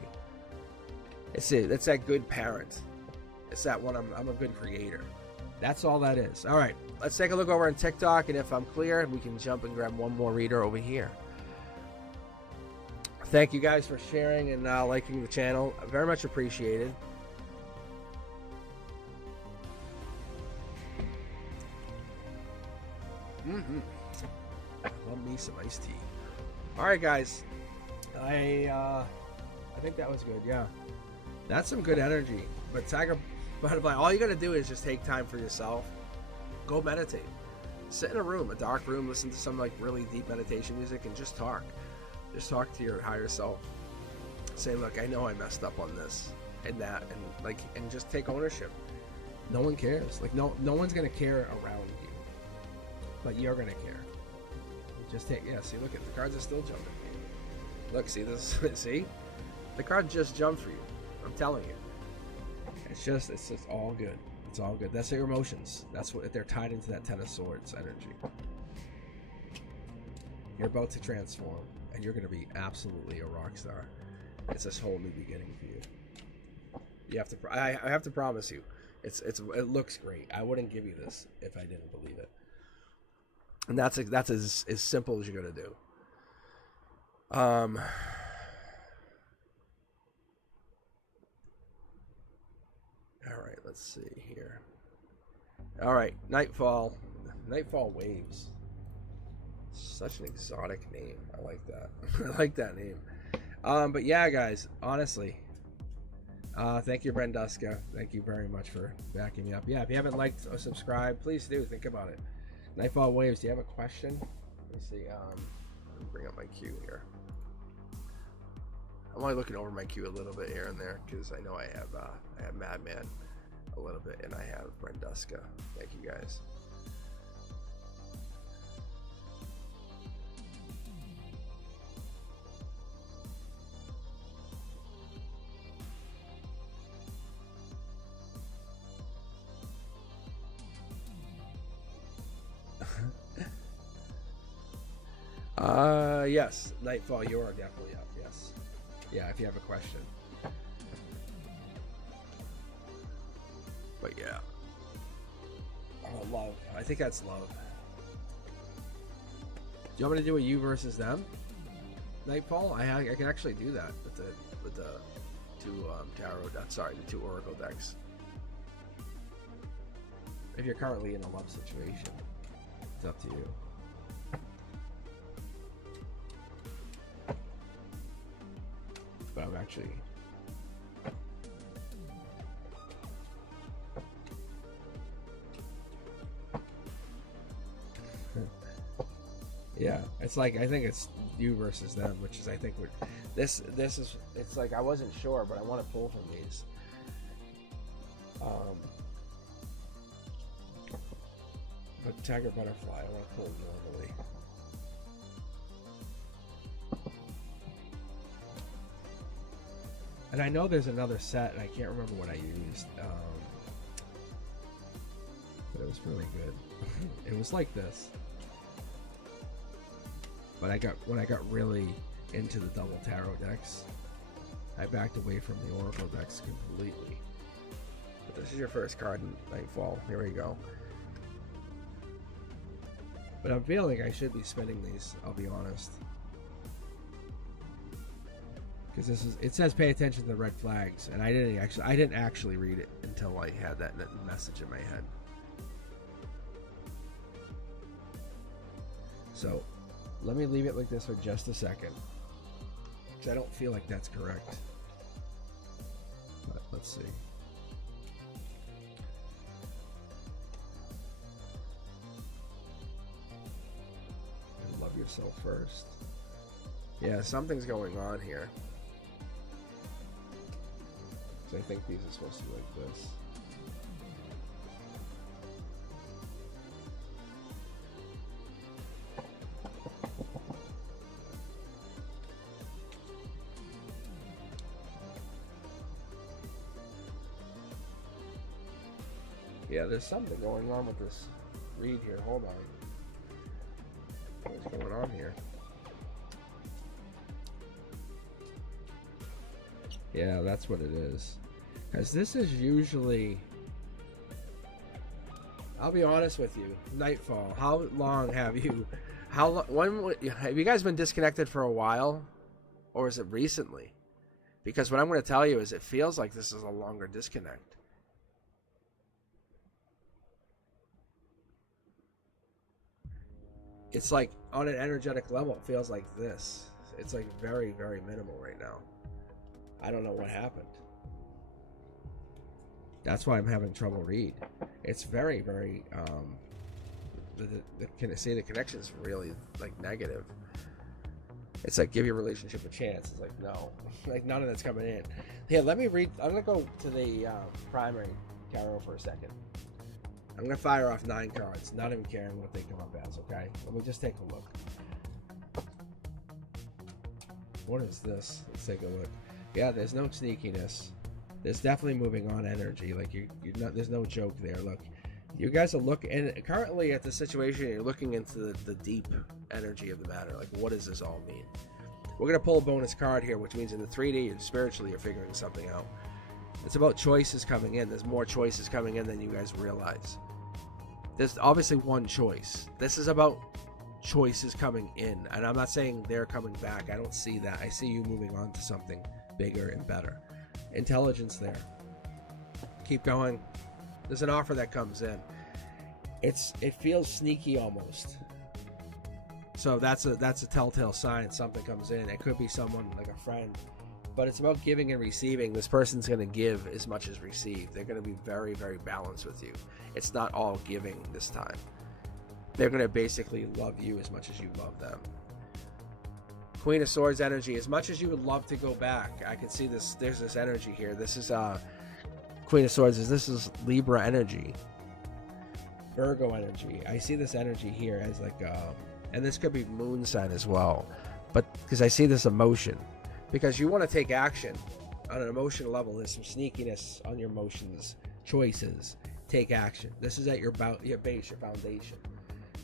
It's that good parent. It's that one. I'm a good creator. That's all that is. All right, let's take a look over on TikTok, and if I'm clear, we can jump and grab one more reader over here. Thank you guys for sharing and liking the channel. Very much appreciated. Love me some iced tea. All right, guys. I think that was good. Yeah, that's some good energy. But Tiger Butterfly, all you got to do is just take time for yourself. Go meditate. Sit in a room, a dark room, listen to some like really deep meditation music, and just talk. Just talk to your higher self. Say, look, I know I messed up on this and that, and just take ownership. No one cares. Like no one's gonna care around you, but you're gonna care. Just take, yeah. See, look at the cards are still jumping. Look, see this? See, the card just jumped for you. I'm telling you. It's just all good. It's all good. That's your emotions. That's what they're tied into, that Ten of Swords energy. You're about to transform, and you're gonna be absolutely a rock star. It's this whole new beginning for you. You have to. I have to promise you, it looks great. I wouldn't give you this if I didn't believe it. And that's as simple as you're gonna do. All right, let's see here. All right, Nightfall Waves. Such an exotic name. I like that. I like that name. But yeah, guys, honestly, thank you, Brenduska. Thank you very much for backing me up. Yeah, if you haven't liked or subscribed, please do. Think about it. Nightfall Waves, do you have a question? Let me see. Let me bring up my queue here. I'm only looking over my queue a little bit here and there because I know I have Madman a little bit, and I have Brenduska. Thank you, guys. Yes, Nightfall, you are definitely up. Yes, yeah. If you have a question, but yeah. Oh, love. I think that's love. Do you want me to do a you versus them? Nightfall. I can actually do that with the two tarot. Sorry, the two oracle decks. If you're currently in a love situation, it's up to you. But I'm actually yeah, it's like I think it's you versus them, which is I think we're this is it's like I wasn't sure, but I want to pull from these. But Tiger Butterfly, I want to pull normally. And I know there's another set, and I can't remember what I used, but it was really good. It was like this, but when I got really into the double tarot decks, I backed away from the oracle decks completely. But this is your first card in Nightfall. Here we go. But I'm feeling I should be spinning these. I'll be honest. Because it says pay attention to the red flags, and I didn't actually read it until I had that message in my head. So let me leave it like this for just a second, because I don't feel like that's correct. But let's see. Love yourself first. Yeah, something's going on here. I think these are supposed to be like this. Yeah, there's something going on with this read here. Hold on. What's going on here? Yeah, that's what it is. Because this is usually, I'll be honest with you, Nightfall, how long have you, have you guys been disconnected for a while? Or is it recently? Because what I'm going to tell you is it feels like this is a longer disconnect. It's like on an energetic level, it feels like this. It's like very, very minimal right now. I don't know what happened. That's why I'm having trouble read. It's very, very, can I say the connection is really like negative. It's like, give your relationship a chance. It's like, no, like none of that's coming in. Here, let me read. I'm gonna go to the primary tarot for a second. I'm gonna fire off 9 cards, not even caring what they come up as. Okay, let me just take a look. What is this? Let's take a look. Yeah, there's no sneakiness. There's definitely moving on energy. Like you're not. There's no joke there. Look, you guys are looking currently at the situation. You're looking into the deep energy of the matter. Like, what does this all mean? We're gonna pull a bonus card here, which means in the 3D, and spiritually, you're figuring something out. It's about choices coming in. There's more choices coming in than you guys realize. There's obviously one choice. This is about choices coming in, and I'm not saying they're coming back. I don't see that. I see you moving on to something bigger and better. Intelligence there. Keep going. There's an offer that comes in. It feels sneaky almost. So that's a telltale sign something comes in. It could be someone like a friend, but it's about giving and receiving. This person's going to give as much as receive. They're going to be very, very balanced with you. It's not all giving this time. They're going to basically love you as much as you love them. Queen of Swords energy. As much as you would love to go back, I can see this. There's this energy here. This is Queen of Swords. This is Libra energy, Virgo energy. I see this energy here as like, and this could be moon sign as well, but because I see this emotion, because you want to take action on an emotional level. There's some sneakiness on your emotions, choices. Take action. This is at your base, your foundation.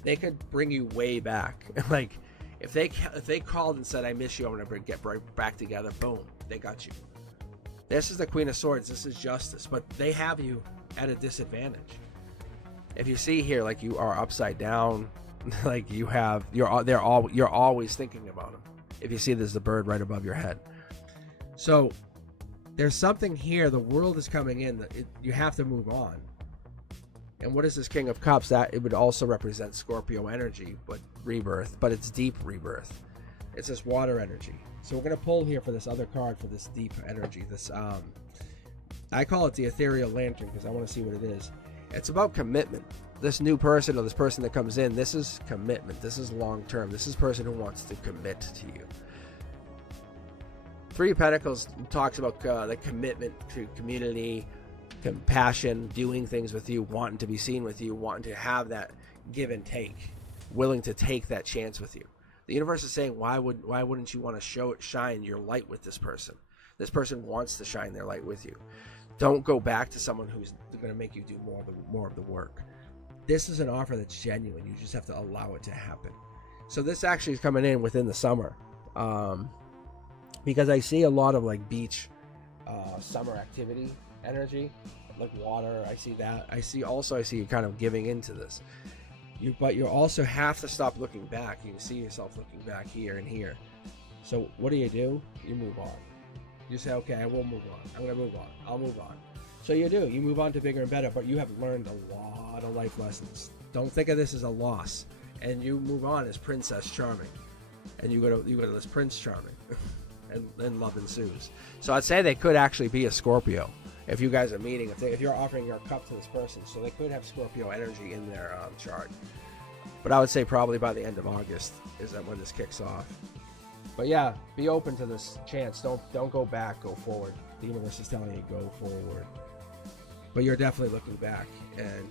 They could bring you way back. Like if they called and said, "I miss you. I'm gonna get right back together." Boom, they got you. This is the Queen of Swords. This is justice, but they have you at a disadvantage. If you see here, like you are upside down, like you're always thinking about them. If you see there's the bird right above your head. So there's something here. The world is coming in. You have to move on. And what is this King of Cups? That it would also represent Scorpio energy, but rebirth. But it's deep rebirth. It's this water energy. So we're gonna pull here for this other card for this deep energy. This I call it the ethereal lantern because I want to see what it is. It's about commitment. This new person or this person that comes in, this is commitment. This is long term. This is a person who wants to commit to you. 3 of Pentacles talks about the commitment to community, compassion, doing things with you, wanting to be seen with you, wanting to have that give and take, willing to take that chance with you. The universe is saying, why wouldn't you want to shine your light with this person? This person wants to shine their light with you. Don't go back to someone who's going to make you do more of the work. This is an offer that's genuine. You just have to allow it to happen. So this actually is coming in within the summer, because I see a lot of like beach, summer activity energy, like water. I see that. I see you kind of giving into this. But you also have to stop looking back. You can see yourself looking back here and here. So what do? You move on. You say, okay, I will move on. I'm going to move on. I'll move on. So you do. You move on to bigger and better, but you have learned a lot of life lessons. Don't think of this as a loss. And you move on as Princess Charming. And you go to this Prince Charming. and then love ensues. So I'd say they could actually be a Scorpio. If you guys are meeting, if you're offering your cup to this person, so they could have Scorpio energy in their chart. But I would say probably by the end of August is that when this kicks off. But yeah, be open to this chance. Don't go back, go forward. The universe is telling you go forward. But you're definitely looking back, and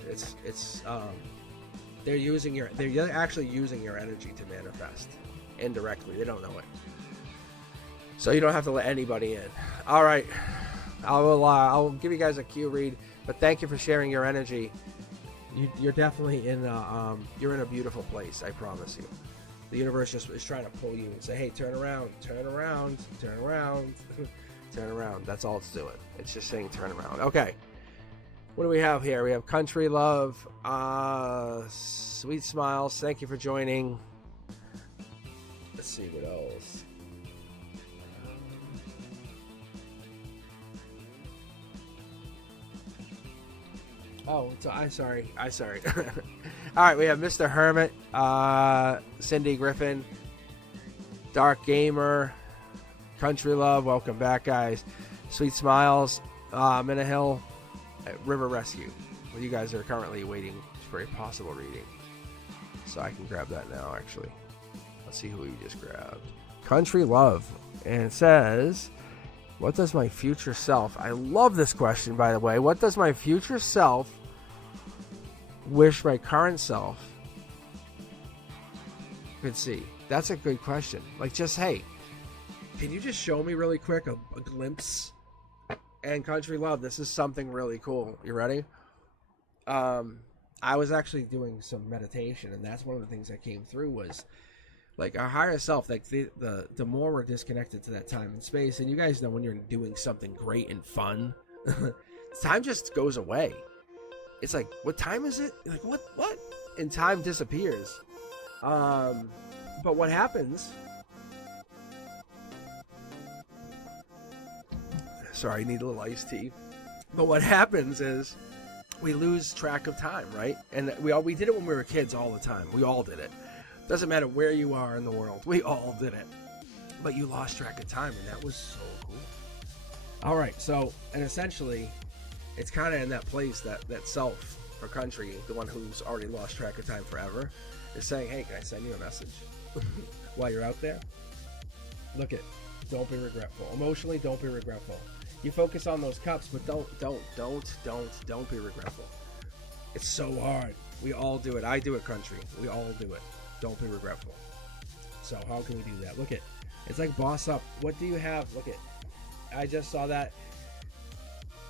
they're actually using your energy to manifest indirectly. They don't know it. So you don't have to let anybody in. All right. I'll give you guys a cue read, but thank you for sharing your energy. You're definitely you're in a beautiful place. I promise you. The universe just is trying to pull you and say, "Hey, turn around, turn around, turn around, turn around." That's all it's doing. It's just saying, "Turn around." Okay. What do we have here? We have Country Love, Sweet Smiles. Thank you for joining. Let's see what else. Oh, I'm sorry. All right, we have Mr. Hermit, Cindy Griffin, Dark Gamer, Country Love. Welcome back, guys. Sweet Smiles, Minna Hill, River Rescue. Well, you guys are currently waiting for a possible reading, so I can grab that now. Actually, let's see who we just grabbed. Country Love. And it says, what does my future self, I love this question, by the way, what does my future self wish my current self could see? That's a good question. Like, just, hey, can you just show me really quick a glimpse? And Country Love, this is something really cool. You ready? I was actually doing some meditation, and that's one of the things that came through was, like, our higher self, like, the more we're disconnected to that time and space, and you guys know when you're doing something great and fun, time just goes away. It's like, what time is it? You're like, what? And time disappears. But what happens... Sorry, I need a little iced tea. But what happens is we lose track of time, right? And we did it when we were kids all the time. We all did it. Doesn't matter where you are in the world. We all did it. But you lost track of time, and that was so cool. All right, so, and essentially, it's kind of in that place that self or country, the one who's already lost track of time forever, is saying, hey, can I send you a message while you're out there? Look it. Don't be regretful. Emotionally, don't be regretful. You focus on those cups, but don't be regretful. It's so hard. We all do it. I do it, country. We all do it. Don't be regretful. So how can we do that? Look it. It's like boss up. What do you have? Look it. I just saw that.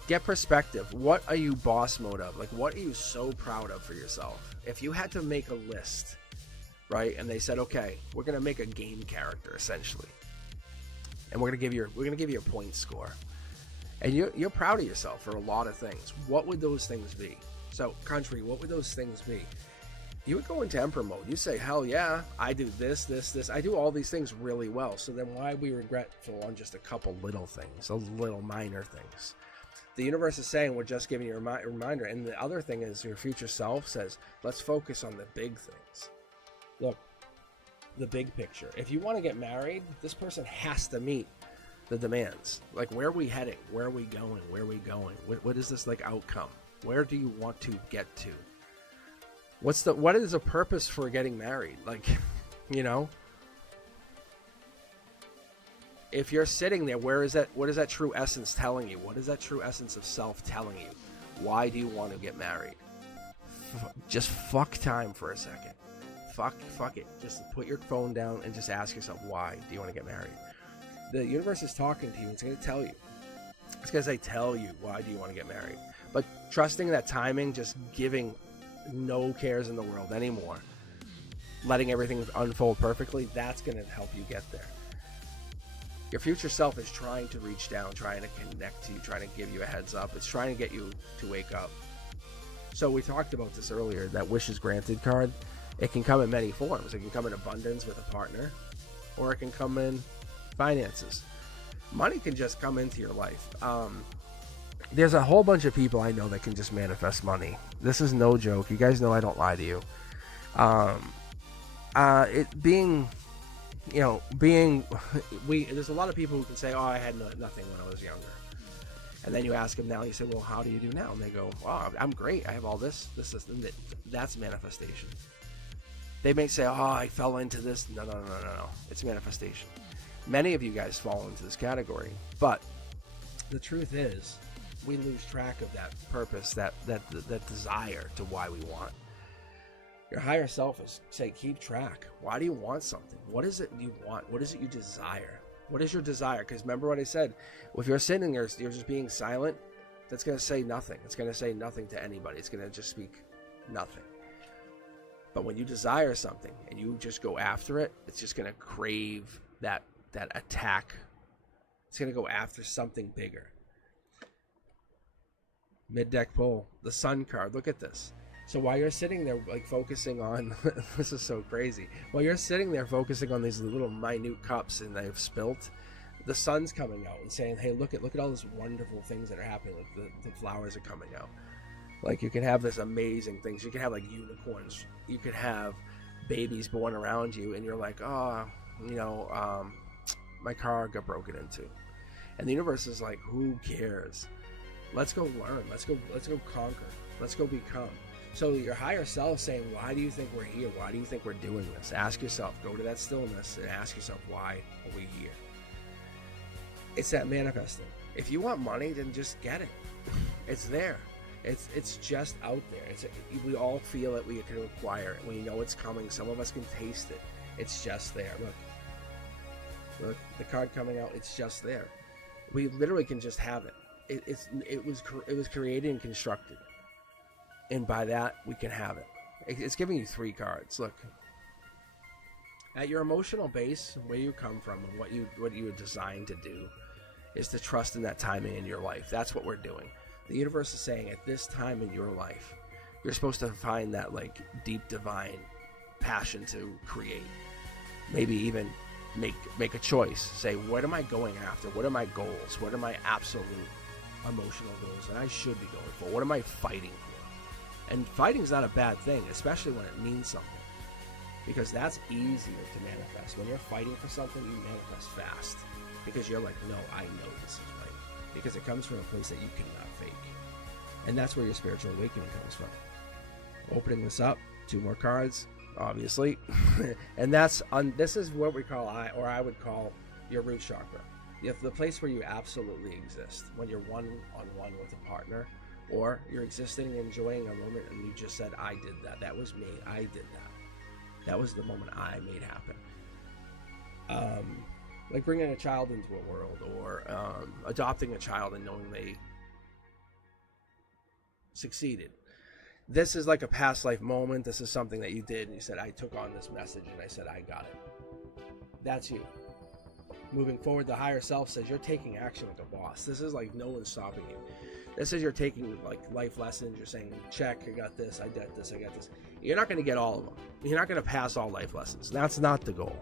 Get perspective. What are you boss mode of? Like, what are you so proud of for yourself? If you had to make a list, right? And they said, okay, we're gonna make a game character essentially, and we're gonna give you a point score. And you're proud of yourself for a lot of things. What would those things be? So, country, what would those things be? You would go into emperor mode. You say, hell yeah, I do this. I do all these things really well. So then why be regretful on just a couple little things, those little minor things? The universe is saying we're just giving you a reminder. And the other thing is your future self says, let's focus on the big things. Look, the big picture. If you want to get married, this person has to meet the demands. Like, where are we heading? Where are we going? What is this, like, outcome? Where do you want to get to? What is the purpose for getting married? Like, you know, if you're sitting there, what is that true essence telling you? What is that true essence of self telling you? Why do you want to get married? Just fuck time for a second. Fuck it. Just put your phone down and just ask yourself, why do you want to get married? The universe is talking to you. It's going to tell you. It's going to say, tell you, why do you want to get married? But trusting that timing, just giving no cares in the world anymore, letting everything unfold perfectly, that's going to help you get there. Your future self is trying to reach down, trying to connect to you, trying to give you a heads up. It's trying to get you to wake up. So we talked about this earlier, that wishes granted card. It can come in many forms. It can come in abundance with a partner, or it can come in finances. Money can just come into your life. There's a whole bunch of people I know that can just manifest money. This is no joke. You guys know I don't lie to you. There's a lot of people who can say, oh, I had nothing when I was younger. And then you ask them now, you say, well, how do you do now? And they go, oh, I'm great. I have all this. That's manifestation. They may say, oh, I fell into this. No. It's manifestation. Many of you guys fall into this category, but the truth is we lose track of that purpose, that desire to why we want. Your higher self is say, keep track. Why do you want something? What is it you want? What is it you desire? What is your desire? Because remember what I said, if you're sitting there, you're just being silent, that's going to say nothing. It's going to say nothing to anybody. It's going to just speak nothing. But when you desire something and you just go after it, it's just going to crave that attack. It's going to go after something bigger. Mid-deck pull, the sun card. Look at this. So while you're sitting there, like, focusing on, this is so crazy. While you're sitting there focusing on these little minute cups and they've spilt, the sun's coming out and saying, hey, look at all these wonderful things that are happening. Like the flowers are coming out. Like, you can have this amazing things. You can have, like, unicorns. You could have babies born around you, and you're like, oh, my car got broken into. And the universe is like, who cares? Let's go learn. Let's go conquer. Let's go become. So your higher self saying, why do you think we're here? Why do you think we're doing this? Ask yourself, go to that stillness and ask yourself, why are we here? It's that manifesting. If you want money, then just get it. It's there. It's just out there. We all feel it. We can acquire it. We know it's coming. Some of us can taste it. It's just there. Look, the card coming out. It's just there. We literally can just have it. It was created and constructed, and by that we can have it. It's giving you 3 cards. Look, at your emotional base, where you come from, and what you were designed to do, is to trust in that timing in your life. That's what we're doing. The universe is saying at this time in your life, you're supposed to find that like deep divine passion to create. Maybe even make a choice. Say, what am I going after? What are my goals? What are my absolute emotional goals that I should be going for? What am I fighting for? And fighting is not a bad thing, especially when it means something, because that's easier to manifest. When you're fighting for something, you manifest fast, because you're like, no, I know this is right, because it comes from a place that you cannot fake. And that's where your spiritual awakening comes from. Opening this up, 2 more cards, obviously. And this is what we call, I would call your root chakra. The place where you absolutely exist, when you're one-on-one with a partner, or you're existing and enjoying a moment and you just said, I did that. That was me. I did that. That was the moment I made happen. Like bringing a child into a world, or adopting a child and knowing they succeeded. This is like a past life moment. This is something that you did and you said, I took on this message and I said, I got it. That's you. Moving forward, the higher self says you're taking action like a boss. This is like no one's stopping you. This is you're taking like life lessons. You're saying, check, I got this, I got this, I got this. You're not going to get all of them. You're not going to pass all life lessons. That's not the goal.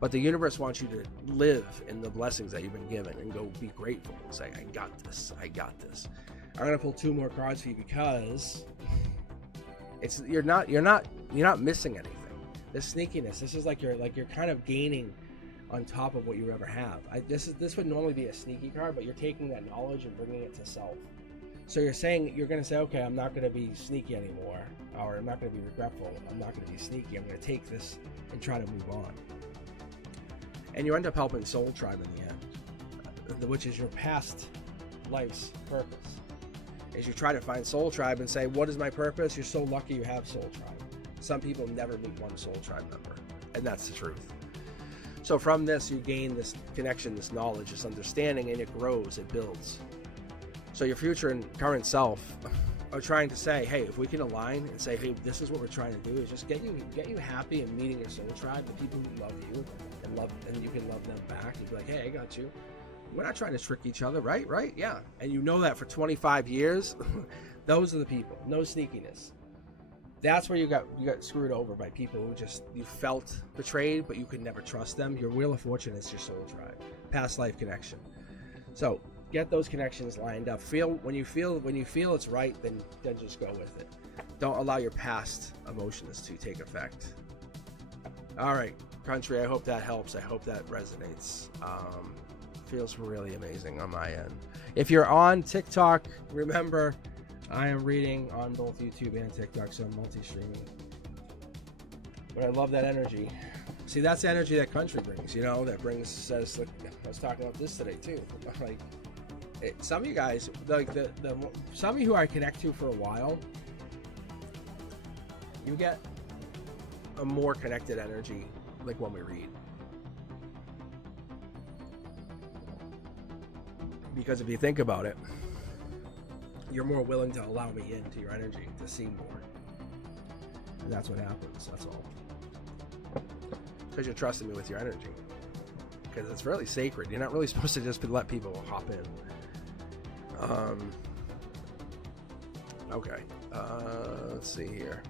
But the universe wants you to live in the blessings that you've been given and go be grateful and say, I got this, I got this. I'm going to pull 2 more cards for you because you're not missing anything. This sneakiness, this is like you're kind of gaining on top of what you ever have. This would normally be a sneaky card, but you're taking that knowledge and bringing it to self. So you're going to say, okay, I'm not going to be sneaky anymore, or I'm not going to be regretful. I'm not going to be sneaky. I'm going to take this and try to move on. And you end up helping Soul Tribe in the end, which is your past life's purpose. Is you try to find Soul Tribe and say, what is my purpose? You're so lucky you have Soul Tribe. Some people never meet one Soul Tribe member, and that's the truth. So from this, you gain this connection, this knowledge, this understanding, and it grows, it builds. So your future and current self are trying to say, hey, if we can align and say, hey, this is what we're trying to do, is just get you happy and meeting your Soul Tribe, the people who love you and you can love them back. You'd be like, hey, I got you. We're not trying to trick each other, right? Yeah. And you know that for 25 years, those are the people. No sneakiness. That's where you got screwed over by people who you felt betrayed, but you could never trust them. Your Wheel of Fortune is your Soul Tribe, past life connection. So get those connections lined up. When you feel it's right, then just go with it. Don't allow your past emotions to take effect. All right, country. I hope that helps. I hope that resonates. Feels really amazing on my end. If you're on TikTok, remember, I am reading on both YouTube and TikTok, so I'm multi-streaming. But I love that energy. See, that's the energy that country brings, says, like, I was talking about this today too. Like, some of you guys, like some of you who I connect to for a while, you get a more connected energy, like when we read. Because if you think about it, you're more willing to allow me into your energy to see more. And that's what happens, that's all. Because you're trusting me with your energy. Because it's really sacred. You're not really supposed to just let people hop in. Okay. Let's see here.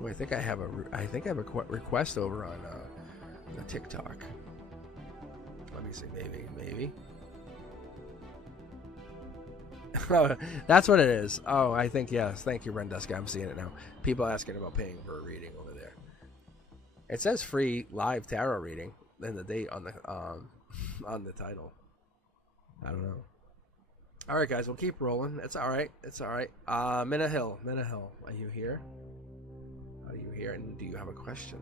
Oh, I think I have a request over on the TikTok. Let me see, maybe. That's what it is. Oh, I think, yes. Thank you, Renduska. I'm seeing it now. People asking about paying for a reading over there. It says free live tarot reading, and the date on the title. I don't know. All right, guys, we'll keep rolling. It's all right. It's all right. Minna Hill, are you here? Are you here? And do you have a question?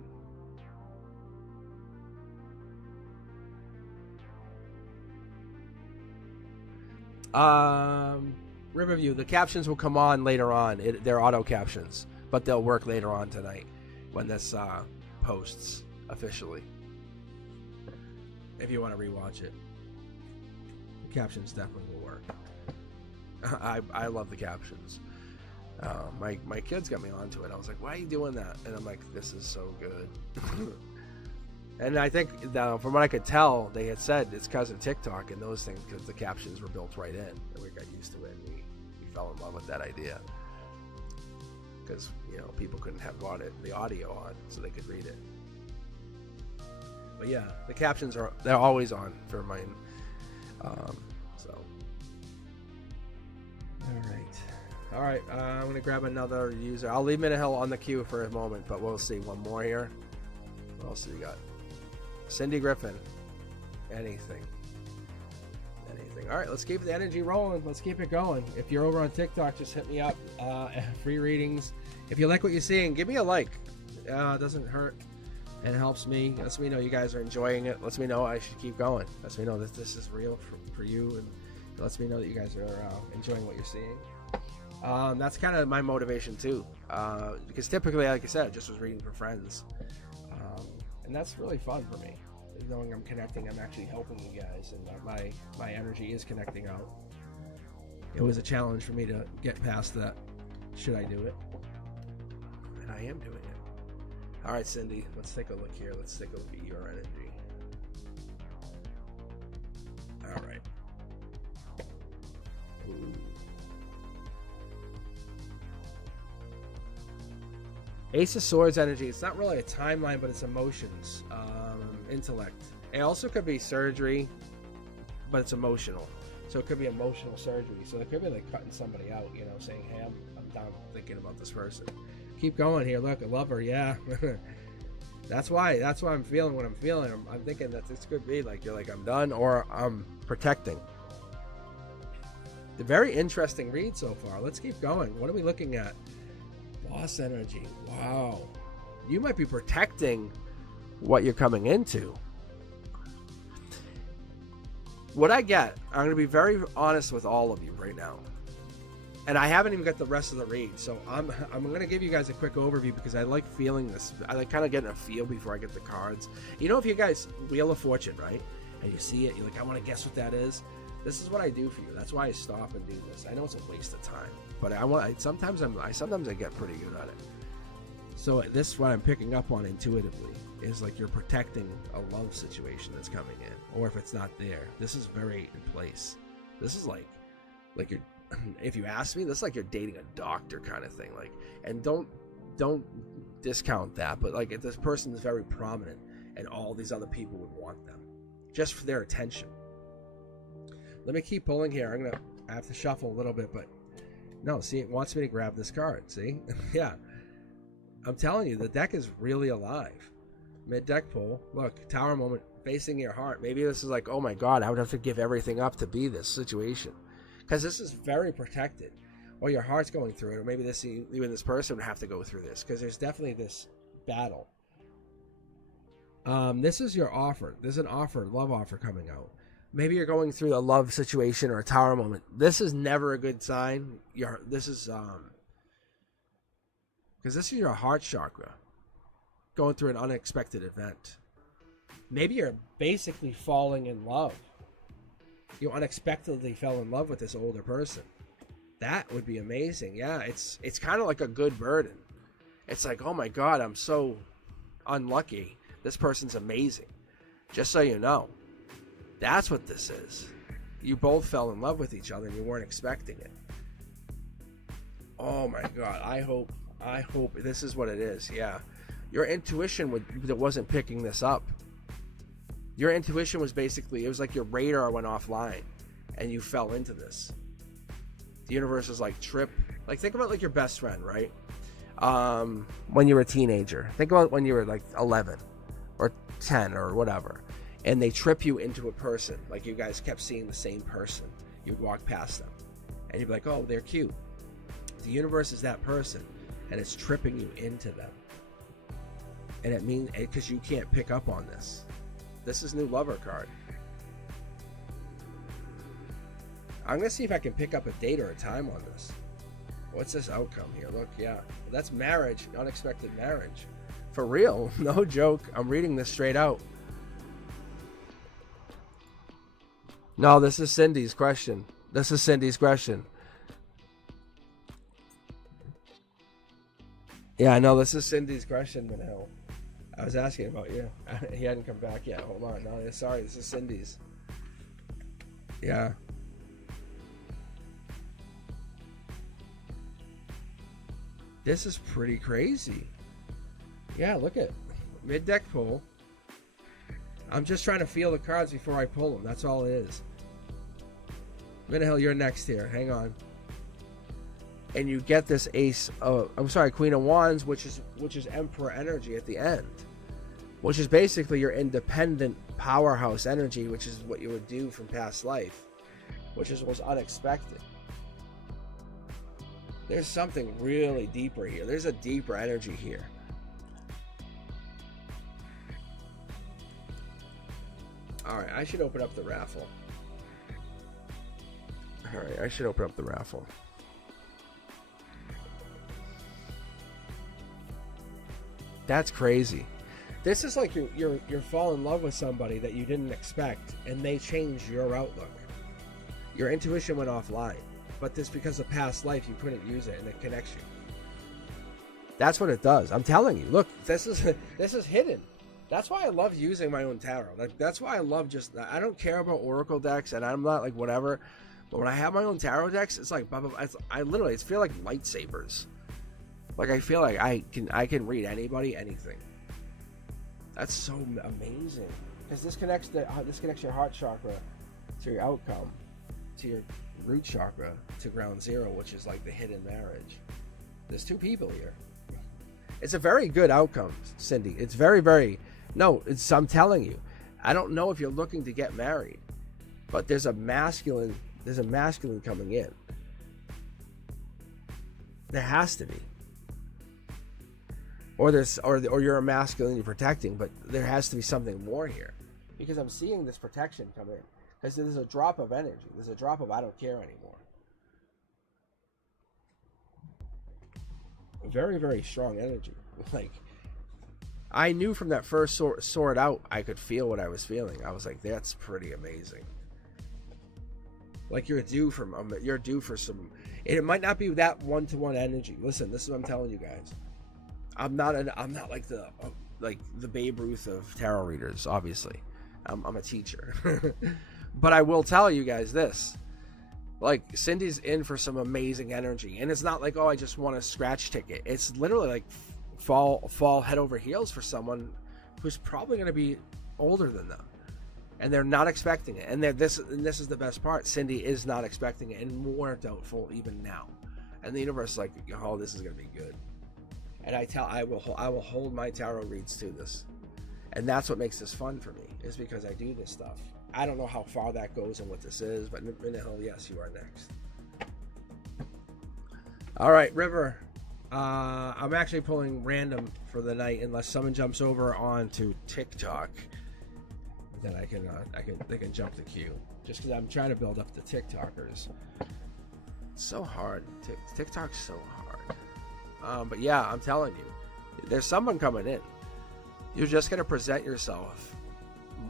Riverview, the captions will come on later on. They're auto captions, but they'll work later on tonight when this posts officially. If you want to rewatch it, the captions definitely will work. I love the captions. My kids got me onto it. I was like, why are you doing that? And I'm like, this is so good. And I think from what I could tell, they had said it's because of TikTok and those things, because the captions were built right in, and we got used to it, and we fell in love with that idea. Because people couldn't have the audio on, so they could read it. But yeah, the captions they're always on for mine. So all right. I'm gonna grab another user. I'll leave Minahel on the queue for a moment, but we'll see one more here. What else do we got? Cindy Griffin. Anything. All right, let's keep the energy rolling. Let's keep it going. If you're over on TikTok, just hit me up. Free readings. If you like what you're seeing, give me a like. It doesn't hurt, and it helps me. Lets me know you guys are enjoying it. Lets me know I should keep going. Lets me know that this is real for you, and it lets me know that you guys are enjoying what you're seeing. That's kind of my motivation too, because typically, like I said, I just was reading for friends. And that's really fun for me, knowing I'm connecting. I'm actually helping you guys, and my energy is connecting out. It was a challenge for me to get past that. Should I do it? And I am doing it. All right, Cindy, let's take a look here. Let's take a look at your energy. All right. Ooh. Ace of Swords energy. It's not really a timeline, but it's emotions, intellect. It also could be surgery, but it's emotional. So it could be emotional surgery. So it could be like cutting somebody out, saying, hey, I'm down thinking about this person. Keep going here. Look, I love her. Yeah. That's why I'm feeling what I'm feeling. I'm thinking that this could be like, you're like, I'm done, or I'm protecting. The very interesting read so far. Let's keep going. What are we looking at? Boss energy. Wow. You might be protecting what you're coming into. What I get, I'm going to be very honest with all of you right now. And I haven't even got the rest of the read. So I'm going to give you guys a quick overview because I like feeling this. I like kind of getting a feel before I get the cards. If you guys Wheel of Fortune, right? And you see it, you're like, I want to guess what that is. This is what I do for you. That's why I stop and do this. I know it's a waste of time, but sometimes I get pretty good at it. So this is what I'm picking up on intuitively is like you're protecting a love situation that's coming in, or if it's not there, this is very in place. This is like you're, if you ask me, this is like you're dating a doctor kind of thing. Like, and don't discount that, but like if this person is very prominent and all these other people would want them just for their attention. Let me keep pulling here. I have to shuffle a little bit, but no, see, it wants me to grab this card. See? Yeah. I'm telling you, the deck is really alive. Mid-deck pull. Look, Tower moment facing your heart. Maybe this is like, oh my God, I would have to give everything up to be this situation. Because this is very protected. Or your heart's going through it. Or maybe even this person would have to go through this. Because there's definitely this battle. This is your offer. There's an offer, love offer coming out. Maybe you're going through a love situation or a tower moment. This is never a good sign. This is because this is your heart chakra going through an unexpected event. Maybe you're basically falling in love. You unexpectedly fell in love with this older person. That would be amazing. Yeah, it's kind of like a good burden. It's like, oh my God, I'm so unlucky. This person's amazing. Just so you know. That's what this is. You both fell in love with each other and you weren't expecting it. Oh my God. I hope this is what it is. Yeah. Your intuition wasn't picking this up. Your intuition was basically, it was like your radar went offline and you fell into this. The universe is like think about like your best friend, right? When you were a teenager. Think about when you were like 11 or 10 or whatever. And they trip you into a person, like you guys kept seeing the same person, you'd walk past them, and you'd be like, oh, they're cute. The universe is that person, and it's tripping you into them. And it means, because you can't pick up on this. This is new lover card. I'm going to see if I can pick up a date or a time on this. What's this outcome here? Look, yeah. That's marriage. Unexpected marriage. For real. No joke. I'm reading this straight out. No, this is Cindy's question. This is Cindy's question. Yeah, I know. This is Cindy's question, Manel. I was asking about you. He hadn't come back yet. Hold on. No, sorry. This is Cindy's. Yeah. This is pretty crazy. Yeah, look at mid-deck pull. I'm just trying to feel the cards before I pull them. That's all it is. Minahil, you're next here. Hang on. And you get this ace of, Queen of Wands, which is Emperor energy at the end, which is basically your independent powerhouse energy, which is what you would do from past life, which was unexpected. There's something really deeper here. There's a deeper energy here. All right, I should open up the raffle. All right, I should open up the raffle. That's crazy. This is like you're fall in love with somebody that you didn't expect, and they change your outlook. Your intuition went offline, but this because of past life you couldn't use it, and it connects you. That's what it does. I'm telling you. Look, this is hidden. That's why I love using my own tarot. Like that's why I love I don't care about oracle decks, and I'm not like whatever. But when I have my own tarot decks, it's like I literally feel like lightsabers. Like I feel like I can read anybody, anything. That's so amazing because this connects your heart chakra to your outcome, to your root chakra, to ground zero, which is like the hidden marriage. There's two people here. It's a very good outcome, Cindy. It's very, very. No, I'm telling you. I don't know if you're looking to get married, but there's a masculine coming in. There has to be. Or you're a masculine you're protecting, but there has to be something more here. Because I'm seeing this protection come in. Because there's a drop of energy. There's a drop of I don't care anymore. Very, very strong energy. Like, I knew from that first sword out, I could feel what I was feeling. I was like, that's pretty amazing. Like you're due for some. It might not be that one-to-one energy. Listen, this is what I'm telling you guys. I'm not like the Babe Ruth of tarot readers. Obviously, I'm a teacher, but I will tell you guys this. Like Cindy's in for some amazing energy, and it's not like, oh, I just want a scratch ticket. It's literally like fall head over heels for someone who's probably going to be older than them, and they're not expecting it. And this is the best part. Cindy is not expecting it, and more doubtful even now. And the universe is like, oh, this is going to be good. And I will hold my tarot reads to this, and that's what makes this fun for me. Is because I do this stuff. I don't know how far that goes and what this is, but Minahil, yes, you are next. All right, River. I'm actually pulling random for the night, unless someone jumps over onto TikTok. Then they can jump the queue. Just because I'm trying to build up the TikTokers. It's so hard. TikTok's so hard. But yeah, I'm telling you, there's someone coming in. You're just gonna present yourself.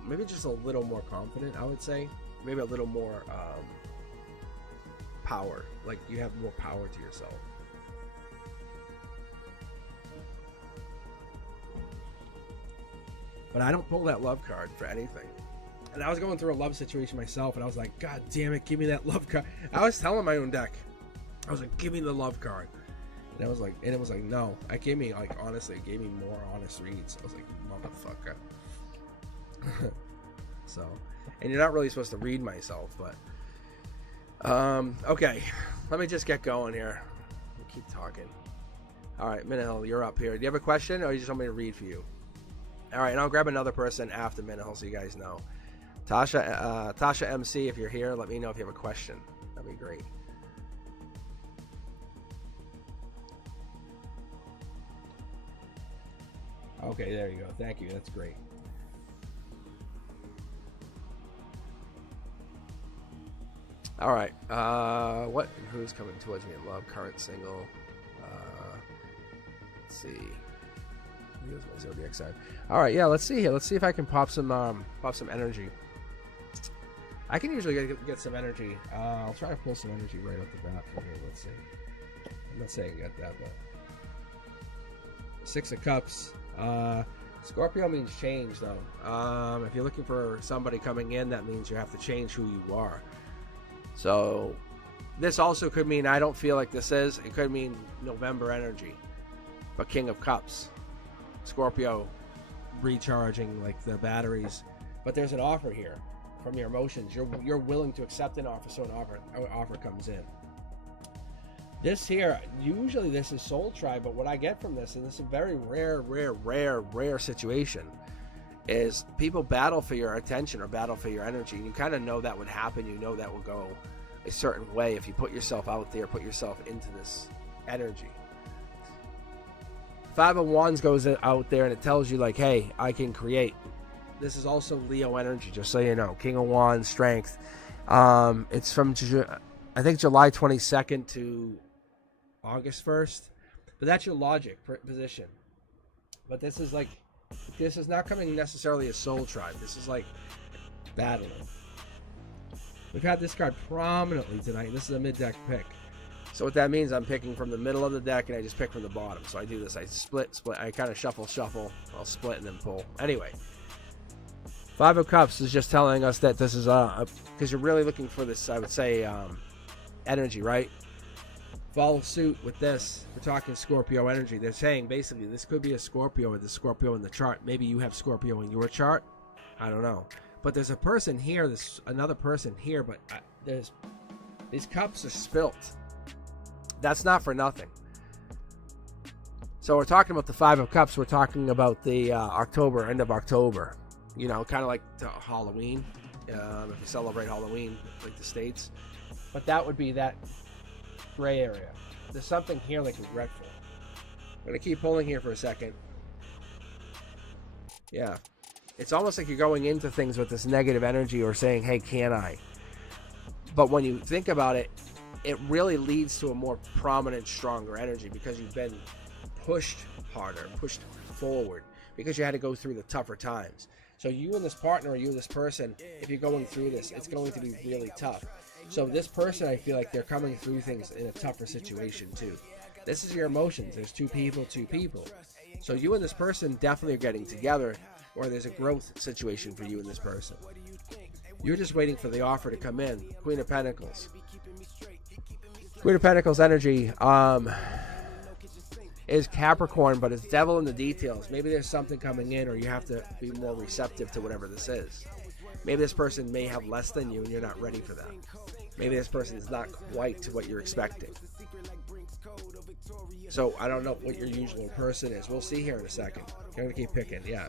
Maybe just a little more confident, I would say. Maybe a little more power. Like you have more power to yourself. But I don't pull that love card for anything. And I was going through a love situation myself, and I was like, God damn it, give me that love card. I was telling my own deck, I was like, give me the love card. And it was like, no. Honestly, it gave me more honest reads. I was like, motherfucker. So, and you're not really supposed to read myself, but okay, let me just get going here. I'll keep talking. All right, Minahil, you're up here. Do you have a question, or you just want me to read for you? All right, and I'll grab another person after Minahil, so you guys know. Tasha MC, if you're here, let me know if you have a question. That'd be great. Okay, there you go. Thank you. That's great. All right. Who's coming towards me in love? Current single. Let's see. Here's my zodiac sign. All right. Yeah. Let's see here. Let's see if I can pop some energy. I can usually get some energy. I'll try to pull some energy right off the bat from here. Let's see. I'm not saying get that, but 6 of Cups. Scorpio means change, though. If you're looking for somebody coming in, that means you have to change who you are. So this also could mean, I don't feel like this is, it could mean November energy, but King of Cups, Scorpio recharging like the batteries. But there's an offer here from your emotions. You're willing to accept an offer, so an offer comes in. This here, usually this is soul tribe, but what I get from this, and this is a very rare situation, is people battle for your attention or battle for your energy. And you kind of know that would happen. You know that will go a certain way if you put yourself out there, put yourself into this energy. 5 of Wands goes out there and it tells you like, hey, I can create. This is also Leo energy, just so you know. King of Wands, strength. It's from, I think, July 22nd to August 1st. But that's your logic position. But this is like, this is not coming necessarily as soul tribe. This is like battling. We've had this card prominently tonight. This is a mid-deck pick. So what that means, I'm picking from the middle of the deck and I just pick from the bottom. So I do this. I split. I kind of shuffle. I'll split and then pull. Anyway, 5 of Cups is just telling us that this is because you're really looking for this, I would say, energy, right? Follow suit with this. We're talking Scorpio energy. They're saying basically this could be a Scorpio or the Scorpio in the chart. Maybe you have Scorpio in your chart. I don't know. But there's a person here. There's another person here. But these cups are spilt. That's not for nothing. So we're talking about the 5 of Cups. We're talking about the end of October. You know, kind of like Halloween. If you celebrate Halloween, like the States. But that would be that gray area. There's something here like regretful. I'm going to keep pulling here for a second. Yeah. It's almost like you're going into things with this negative energy or saying, hey, can I? But when you think about it, it really leads to a more prominent, stronger energy because you've been pushed harder, pushed forward, because you had to go through the tougher times. So you and this partner or you and this person, if you're going through this, it's going to be really tough. So this person, I feel like they're coming through things in a tougher situation too. This is your emotions. There's two people. So you and this person definitely are getting together, or there's a growth situation for you and this person. You're just waiting for the offer to come in. Queen of Pentacles. Queen of Pentacles energy is Capricorn, but it's devil in the details. Maybe there's something coming in, or you have to be more receptive to whatever this is. Maybe this person may have less than you and you're not ready for that. Maybe this person is not quite what you're expecting. So I don't know what your usual person is. We'll see here in a second. I'm going to keep picking, yeah.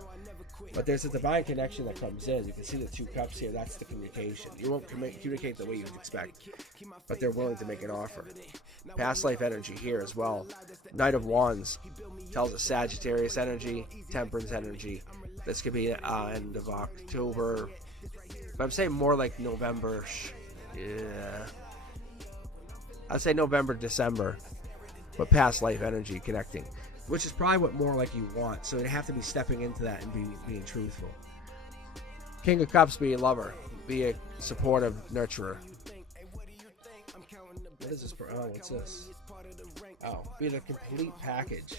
But there's a divine connection that comes in. You can see the 2 cups here. That's the communication. You won't communicate the way you'd expect, but they're willing to make an offer. Past life energy here as well. Knight of Wands tells us Sagittarius energy, Temperance energy. This could be end of October. But I'm saying more like November. Yeah. I'd say November, December. But past life energy connecting, which is probably what more like you want. So you have to be stepping into that and being truthful. King of Cups, be a lover, be a supportive nurturer. What is this? Oh, what's this? Oh, be the complete package.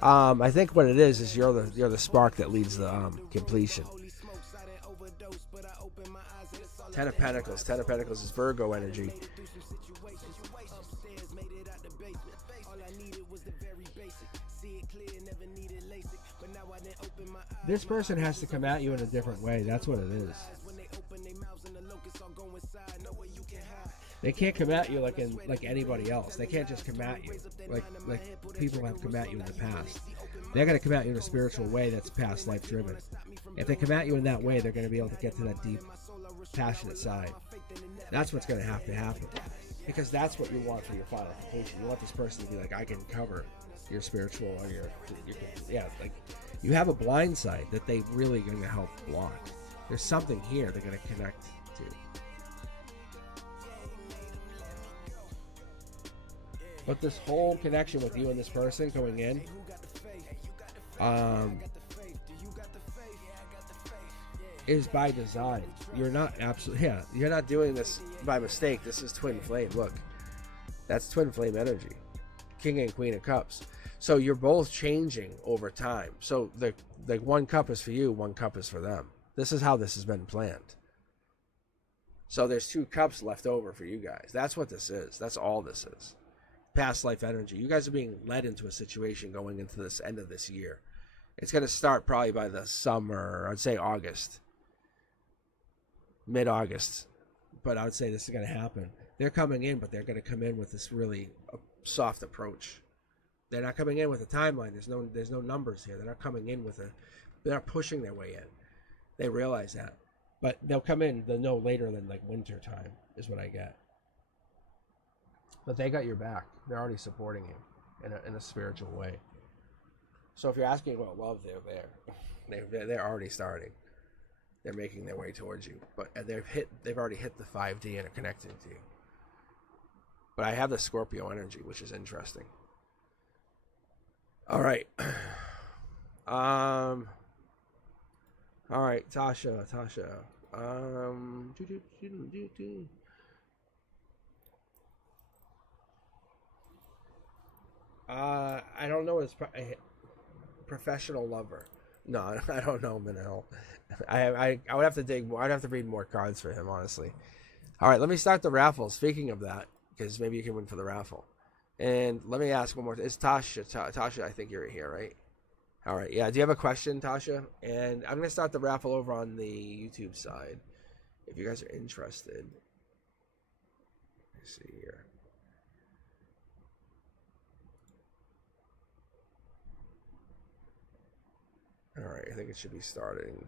I think what it is you're the spark that leads the completion. 10 of Pentacles. 10 of Pentacles is Virgo energy. This person has to come at you in a different way. That's what it is. They can't come at you like anybody else. They can't just come at you like people have come at you in the past. They're going to come at you in a spiritual way that's past life driven. If they come at you in that way, they're going to be able to get to that passionate side. That's what's going to happen, because that's what you want for your final completion. You want this person to be like, I can cover your spiritual or your yeah, like you have a blind side that they really going to help block. There's something here they're going to connect to. But this whole connection with you and this person going in, is by design. You're not you're not doing this by mistake. This is twin flame. Look, that's twin flame energy, King and Queen of Cups. So you're both changing over time. So the one cup is for you, one cup is for them. This is how this has been planned. So there's 2 cups left over for you guys. That's what this is. That's all this is. Past life energy. You guys are being led into a situation going into this end of this year. It's going to start probably by the summer. I'd say August. Mid-August. But I would say this is going to happen. They're coming in, but they're going to come in with this really soft approach. They're not coming in with a timeline. There's no numbers here. They're not coming in with they're not pushing their way in. They realize that. But they'll come in no later than like winter time is what I get. But they got your back. They're already supporting you in a spiritual way. So if you're asking about love, they're there. They're already starting. They're making their way towards you. But they've already hit the 5D and are connecting to you. But I have the Scorpio energy, which is interesting. All right. All right, Tasha. I don't know. It's professional lover. No, I don't know, Manel. I would have to dig more. I'd have to read more cards for him, honestly. All right, let me start the raffle. Speaking of that, because maybe you can win for the raffle. And let me ask one more. It's Tasha. Tasha, I think you're here, right? All right. Yeah. Do you have a question, Tasha? And I'm gonna start the raffle over on the YouTube side, if you guys are interested. Let's see here. All right. I think it should be starting.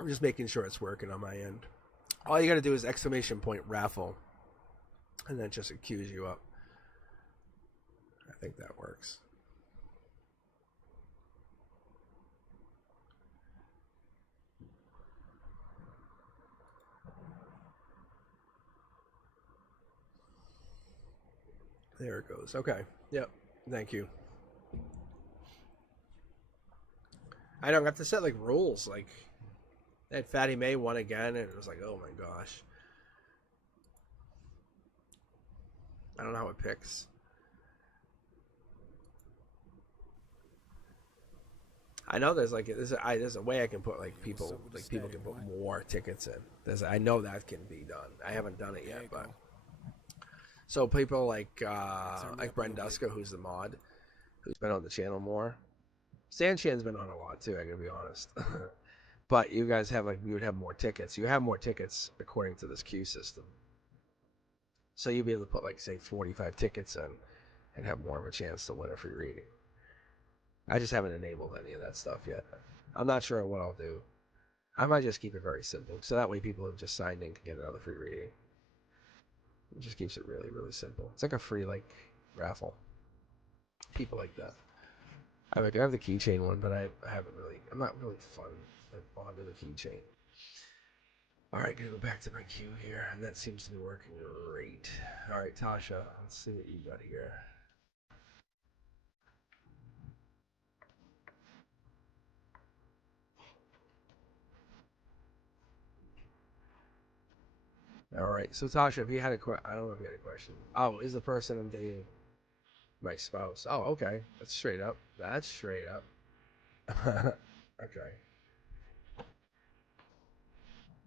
I'm just making sure it's working on my end. All you got to do is exclamation point raffle, and then just queues you up. I think that works. There it goes. Okay. Yep. Thank you. I don't have to set like rules. Like, that Fatty May won again, and it was like, oh my gosh. I don't know how it picks. I know there's like there's a way I can put like people can put more tickets in. I know that can be done. I haven't done it yet, but so people like Brenduska, who's the mod, who's been on the channel more. Sanchan's been on a lot too. I gotta be honest. But you guys have you would have more tickets. You have more tickets according to this queue system. So you'd be able to put like say 45 tickets in and have more of a chance to win a free reading. I just haven't enabled any of that stuff yet. I'm not sure what I'll do. I might just keep it very simple, so that way people who just signed in can get another free reading. It just keeps it really, really simple. It's like a free raffle. People like that. I have the keychain one, but I'm not really fond of the keychain. Alright, gonna go back to my queue here, and that seems to be working great. Alright, Tasha, let's see what you got here. Alright, so Tasha, if you had I don't know if you had a question. Oh, is the person I'm dating my spouse? Oh, okay. That's straight up. Okay.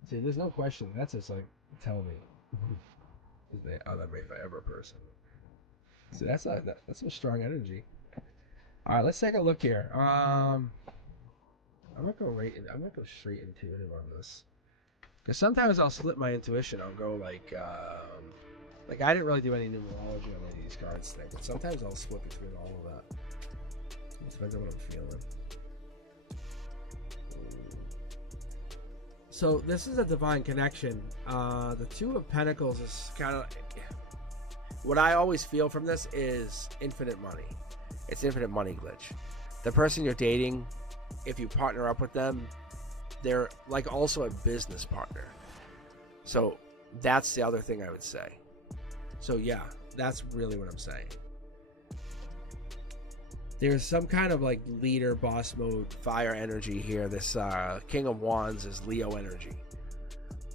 See, there's no question. That's just like, tell me. That may forever person. See, that's some strong energy. All right, let's take a look here. I'm gonna go straight intuitive on this. Because sometimes I'll slip my intuition. I'll go like I didn't really do any numerology on any of these cards today, but sometimes I'll split between all of that. It depends on what I'm feeling. So this is a divine connection. The Two of Pentacles is kind of what I always feel from this is infinite money. It's infinite money glitch. The person you're dating, if you partner up with them, they're like also a business partner. So that's the other thing I would say. So yeah, that's really what I'm saying. There's some kind of like leader, boss mode, fire energy here. This King of Wands is Leo energy.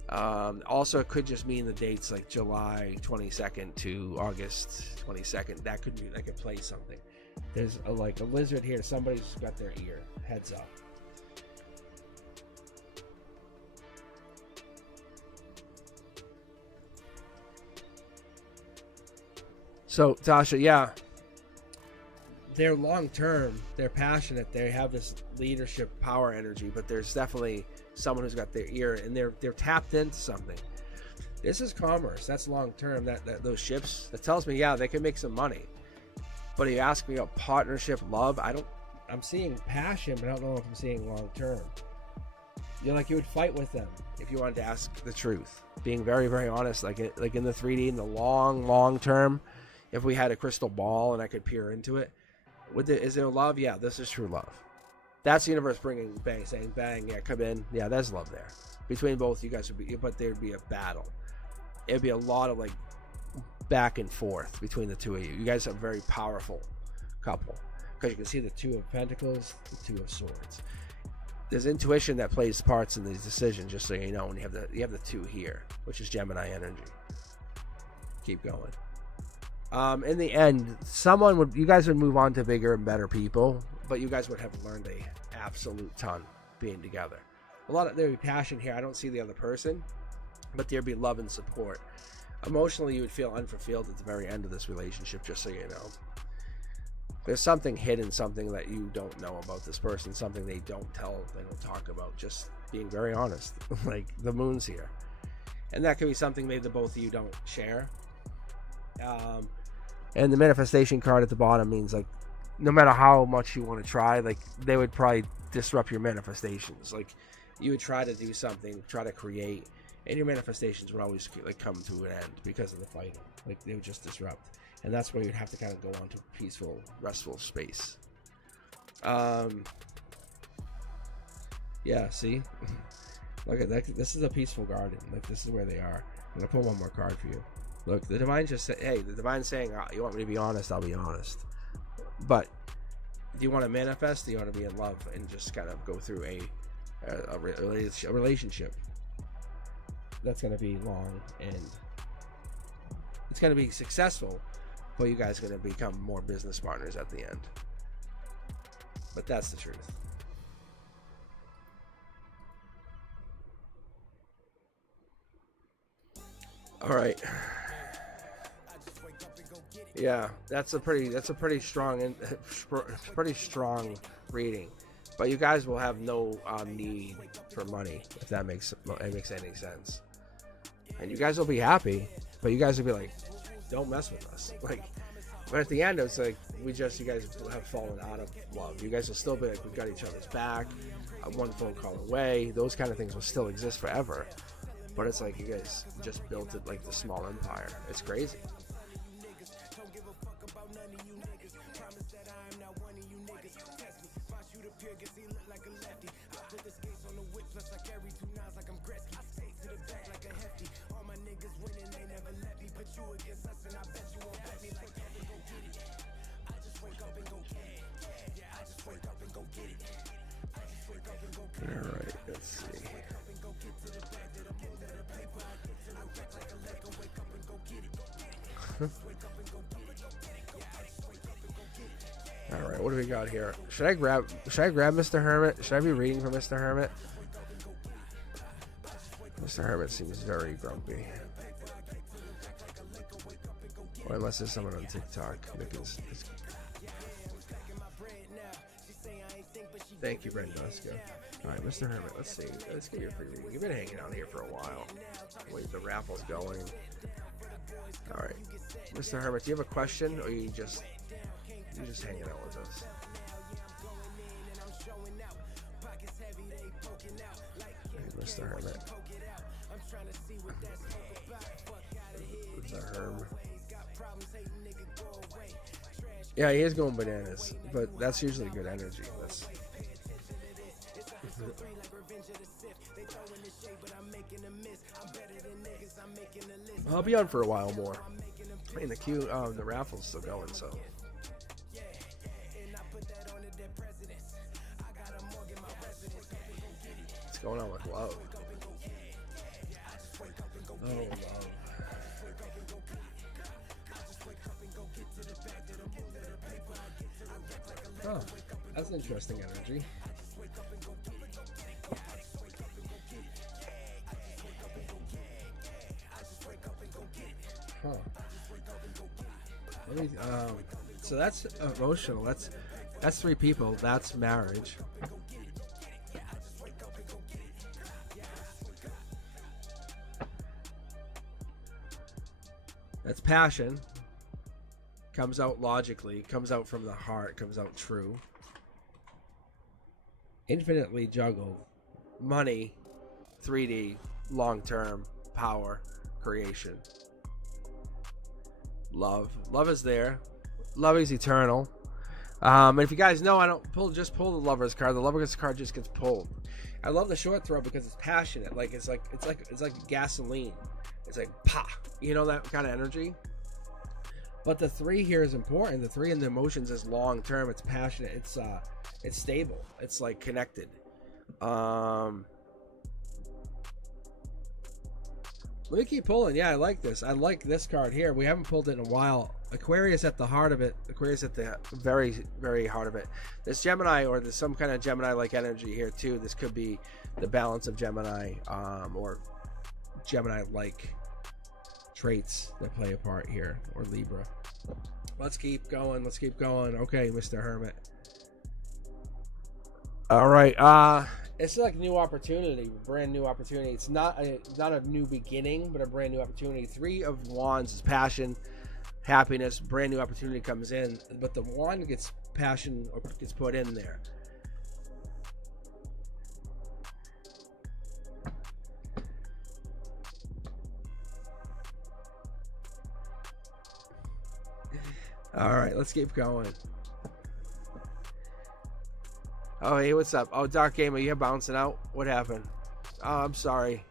Also, it could just mean the dates like July 22nd to August 22nd. That could be like a play something. There's like a lizard here. Somebody's got their ear. Heads up. So, Tasha, yeah. They're long-term, they're passionate, they have this leadership power energy, but there's definitely someone who's got their ear and they're tapped into something. This is commerce, that's long-term, that those ships, that tells me, yeah, they can make some money. But you ask me about partnership, love, I'm seeing passion, but I don't know if I'm seeing long-term. You're like, you would fight with them if you wanted to ask the truth. Being very, very honest, like in the 3D, in the long term, if we had a crystal ball and I could peer into it, is there love? Yeah, this is true love. That's the universe bringing bang, saying bang, yeah, come in. Yeah, there's love there. Between both you guys would be, but there'd be a battle. It'd be a lot of like back and forth between the two of you. You guys are a very powerful couple because you can see the Two of Pentacles, the Two of Swords. There's intuition that plays parts in these decisions, just so you know. When you have the two here, which is Gemini energy. Keep going. In the end, you guys would move on to bigger and better people, but you guys would have learned a absolute ton being together. There'd be passion here. I don't see the other person, but there'd be love and support. Emotionally, you would feel unfulfilled at the very end of this relationship, just so you know. There's something hidden, something that you don't know about this person, something they don't talk about, just being very honest. Like the moon's here. And that could be something maybe the both of you don't share. And the manifestation card at the bottom means like no matter how much you want to try, like they would probably disrupt your manifestations. Like you would try to do something, try to create, and your manifestations would always like come to an end because of the fighting. Like they would just disrupt, and that's where you'd have to kind of go on to peaceful, restful space. Yeah, see, look at that. This is a peaceful garden. Like this is where they are. I'm gonna pull one more card for you. Look, the divine just said, hey, the divine's saying, oh, you want me to be honest, I'll be honest. But do you want to manifest? Do you want to be in love and just kind of go through a relationship that's going to be long and it's going to be successful, but you guys are going to become more business partners at the end. But that's the truth. All right. Yeah, that's a pretty strong reading, but you guys will have no need for money, if that makes any sense. And you guys will be happy, but you guys will be like, don't mess with us. Like, but at the end, it's like you guys have fallen out of love. You guys will still be like, we've got each other's back, one phone call away. Those kind of things will still exist forever. But it's like you guys just built it like the small empire. It's crazy. All right, let's see. All right, what do we got here? Should I grab Mr. Hermit? Should I be reading for Mr. Hermit? Mr. Hermit seems very grumpy. Or unless there's someone on TikTok. Thank you, Brent Duska. All right, Mr. Hermit, let's see. Let's get your free reading. You've been hanging out here for a while. Wait, the raffle's going. All right, Mr. Hermit, do you have a question, or you're just hanging out with us? Hey, Mr. Hermit. Mr. Herm. Yeah, he is going bananas, but that's usually good energy. That's. I'll be on for a while more. I mean, the raffle's still going, so. What's going on with love? Oh, love. Oh, that's interesting energy. Huh. Let me, so that's emotional. That's 3 people. That's marriage. That's passion. Comes out logically. Comes out from the heart. Comes out true. Infinitely juggled. Money. 3D. Long term. Power. Creation. Love is there. Love is eternal. And if you guys know, I don't pull the Lover's card. The Lover's card just gets pulled. I love the short throw because it's passionate. Like it's like gasoline. It's like pa, you know, that kind of energy. But the 3 here is important. The 3 in the emotions is long term. It's passionate. It's stable. It's like connected. Let me keep pulling. Yeah, I like this. I like this card here. We haven't pulled it in a while. Aquarius at the heart of it. Aquarius at the very, very heart of it. This Gemini, or there's some kind of Gemini-like energy here too. This could be the balance of Gemini, or Gemini-like traits that play a part here, or Libra. Let's keep going. Let's keep going. Okay, Mr. Hermit. All right. It's like new opportunity, brand new opportunity. It's not a new beginning, but a brand new opportunity. 3 of Wands is passion, happiness. Brand new opportunity comes in, but the wand gets passion, or gets put in there. All right, let's keep going. Oh, hey, what's up? Oh, Dark Gamer, you're bouncing out? What happened? Oh, I'm sorry.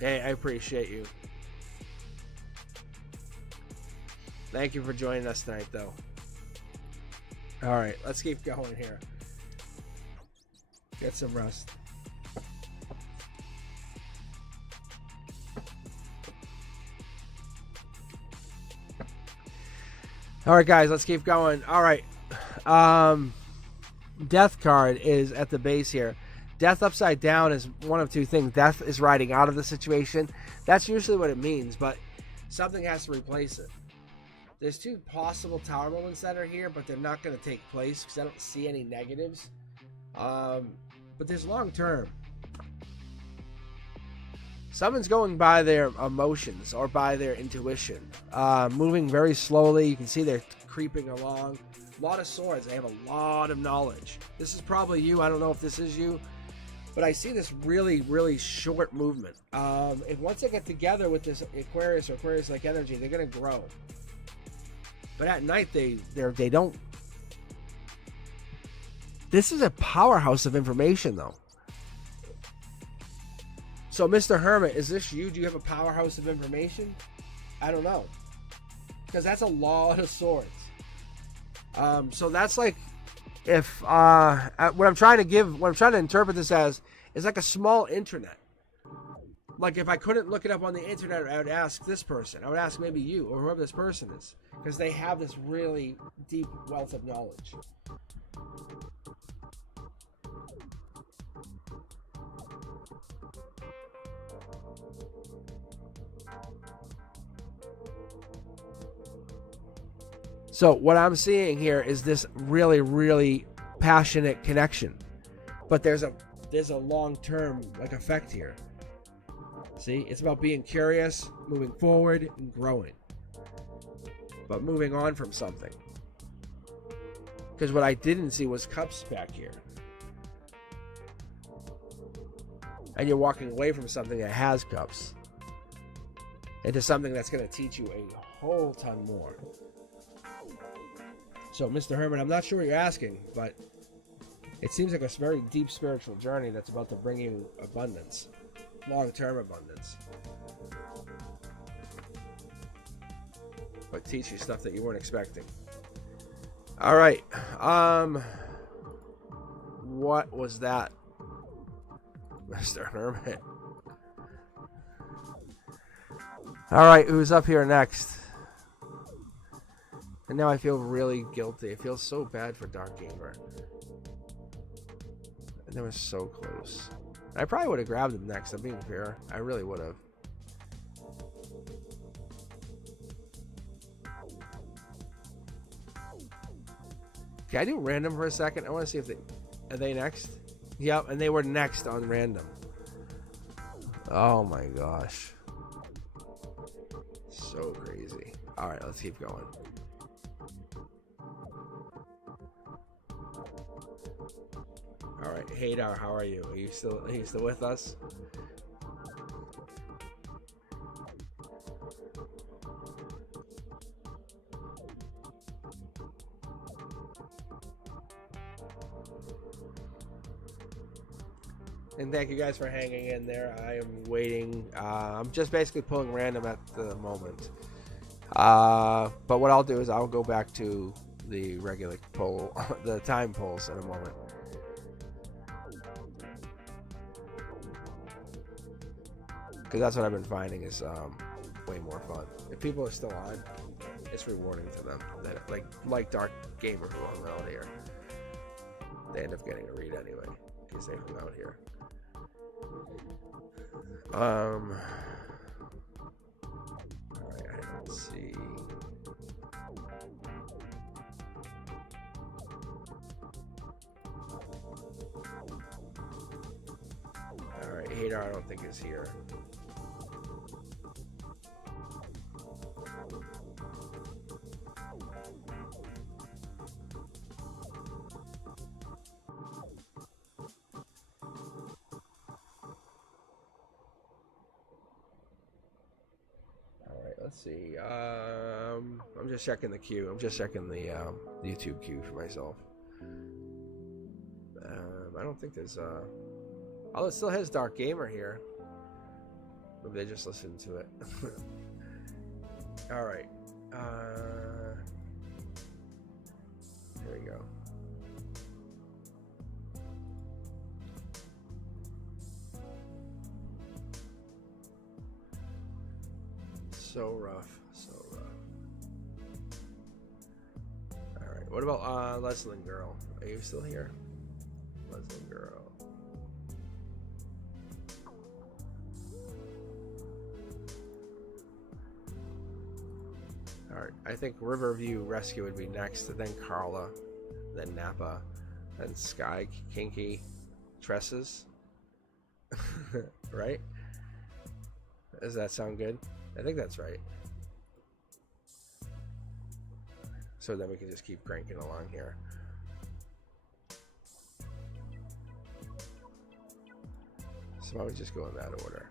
Hey, I appreciate you. Thank you for joining us tonight, though. All right, let's keep going here. Get some rest. All right, guys, let's keep going. All right. Death card is at the base here. Death upside down is one of 2 things. Death is riding out of the situation. That's usually what it means, but something has to replace it. There's 2 possible tower moments that are here, but they're not going to take place because I don't see any negatives. But there's long term. Someone's going by their emotions or by their intuition. Moving very slowly. You can see they're creeping along. A lot of swords. They have a lot of knowledge. This is probably you. I don't know if this is you. But I see this really, really short movement. And once they get together with this Aquarius or Aquarius-like energy, they're going to grow. But at night, they don't. This is a powerhouse of information, though. So, Mr. Hermit, is this you? Do you have a powerhouse of information? I don't know. Because that's a lot of swords. So that's like, if, what I'm trying to interpret this as, is like a small internet. Like, if I couldn't look it up on the internet, I would ask this person. I would ask maybe you, or whoever this person is. Because they have this really deep wealth of knowledge. So what I'm seeing here is this really, really passionate connection, but there's a long-term like effect here. See, it's about being curious, moving forward, and growing, but moving on from something. Because what I didn't see was cups back here, and you're walking away from something that has cups into something that's going to teach you a whole ton more. So, Mr. Herman, I'm not sure what you're asking, but it seems like a very deep spiritual journey that's about to bring you abundance, long-term abundance, but teach you stuff that you weren't expecting. All right. What was that, Mr. Herman? All right, who's up here next? And now I feel really guilty. I feel so bad for Dark Gamer. And they were so close. I probably would have grabbed him next, I'm being fair. I really would have. Can I do random for a second? I want to see if are they next? Yep, and they were next on random. Oh my gosh. So crazy. All right, let's keep going. All right, Hadar, how are you? Are you still with us? And thank you guys for hanging in there. I am waiting. I'm just basically pulling random at the moment. But what I'll do is I'll go back to the regular poll, the time polls in a moment. Because that's what I've been finding is way more fun. If people are still on, it's rewarding to them. That like Dark Gamer who hung out here. They end up getting a read anyway, because they hung out here. Alright, let's see. Alright, Hadar I don't think is here. Let's see. I'm just checking the queue. I'm just checking the YouTube queue for myself. I don't think there's oh, it still has Dark Gamer here. Maybe they just listened to it. All right. Here we go. So rough, so rough. All right, what about Leslie Girl? Are you still here, Leslie Girl? All right, I think Riverview Rescue would be next, then Carla, then Napa, then Sky Kinky Tresses. Right? Does that sound good? I think that's right. So then we can just keep cranking along here. So why don't we just go in that order?